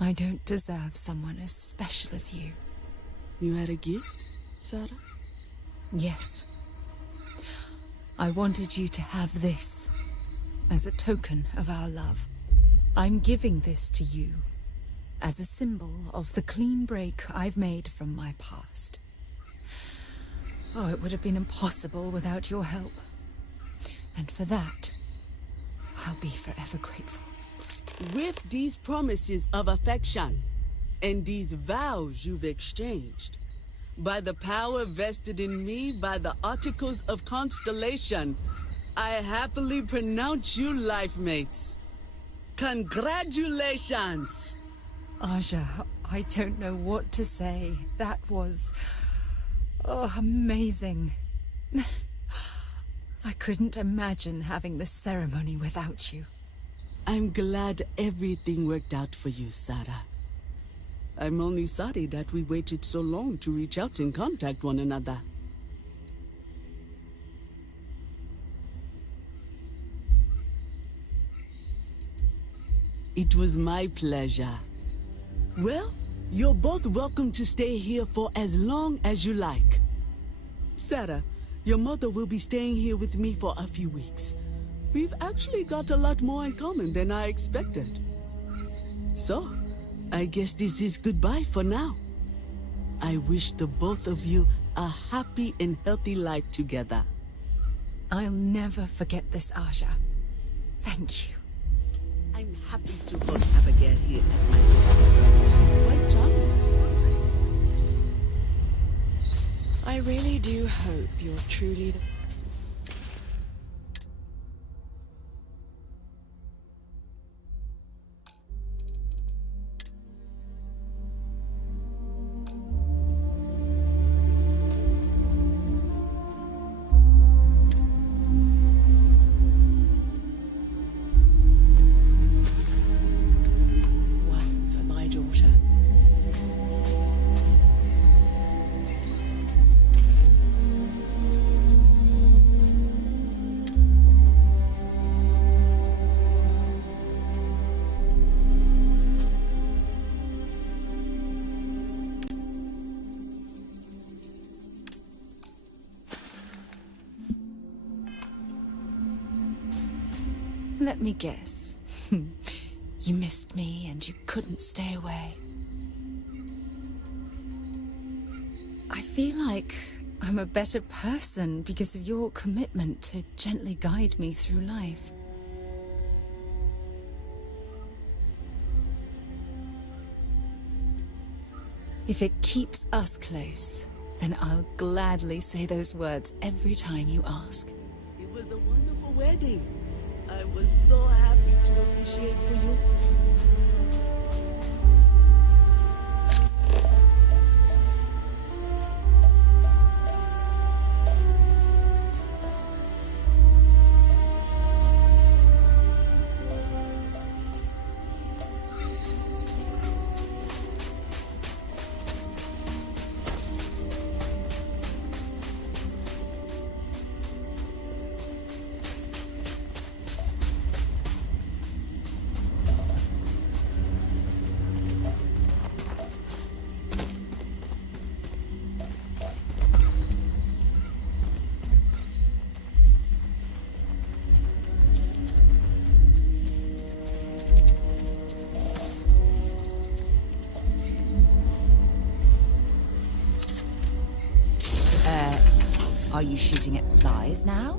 I don't deserve someone as special as you. You had a gift, Sarah? Yes. I wanted you to have this as a token of our love. I'm giving this to you as a symbol of the clean break I've made from my past. Oh, it would have been impossible without your help. And for that, I'll be forever grateful. With these promises of affection and these vows you've exchanged, by the power vested in me by the Articles of Constellation, I happily pronounce you life mates. Congratulations! Aja, I don't know what to say. That was... amazing. I couldn't imagine having the ceremony without you. I'm glad everything worked out for you, Sarah. I'm only sorry that we waited so long to reach out and contact one another. It was my pleasure. Well, you're both welcome to stay here for as long as you like. Sarah, your mother will be staying here with me for a few weeks. We've actually got a lot more in common than I expected. So, I guess this is goodbye for now. I wish the both of you a happy and healthy life together. I'll never forget this, Aja. Thank you. I'm happy to host Abigail here at my home. She's quite charming. I really do hope you're truly the... one for my daughter. Let me guess. You missed me and you couldn't stay away. I feel like I'm a better person because of your commitment to gently guide me through life. If it keeps us close, then I'll gladly say those words every time you ask. It was a wonderful wedding. I was so happy to officiate for you. Are you shooting at flies now?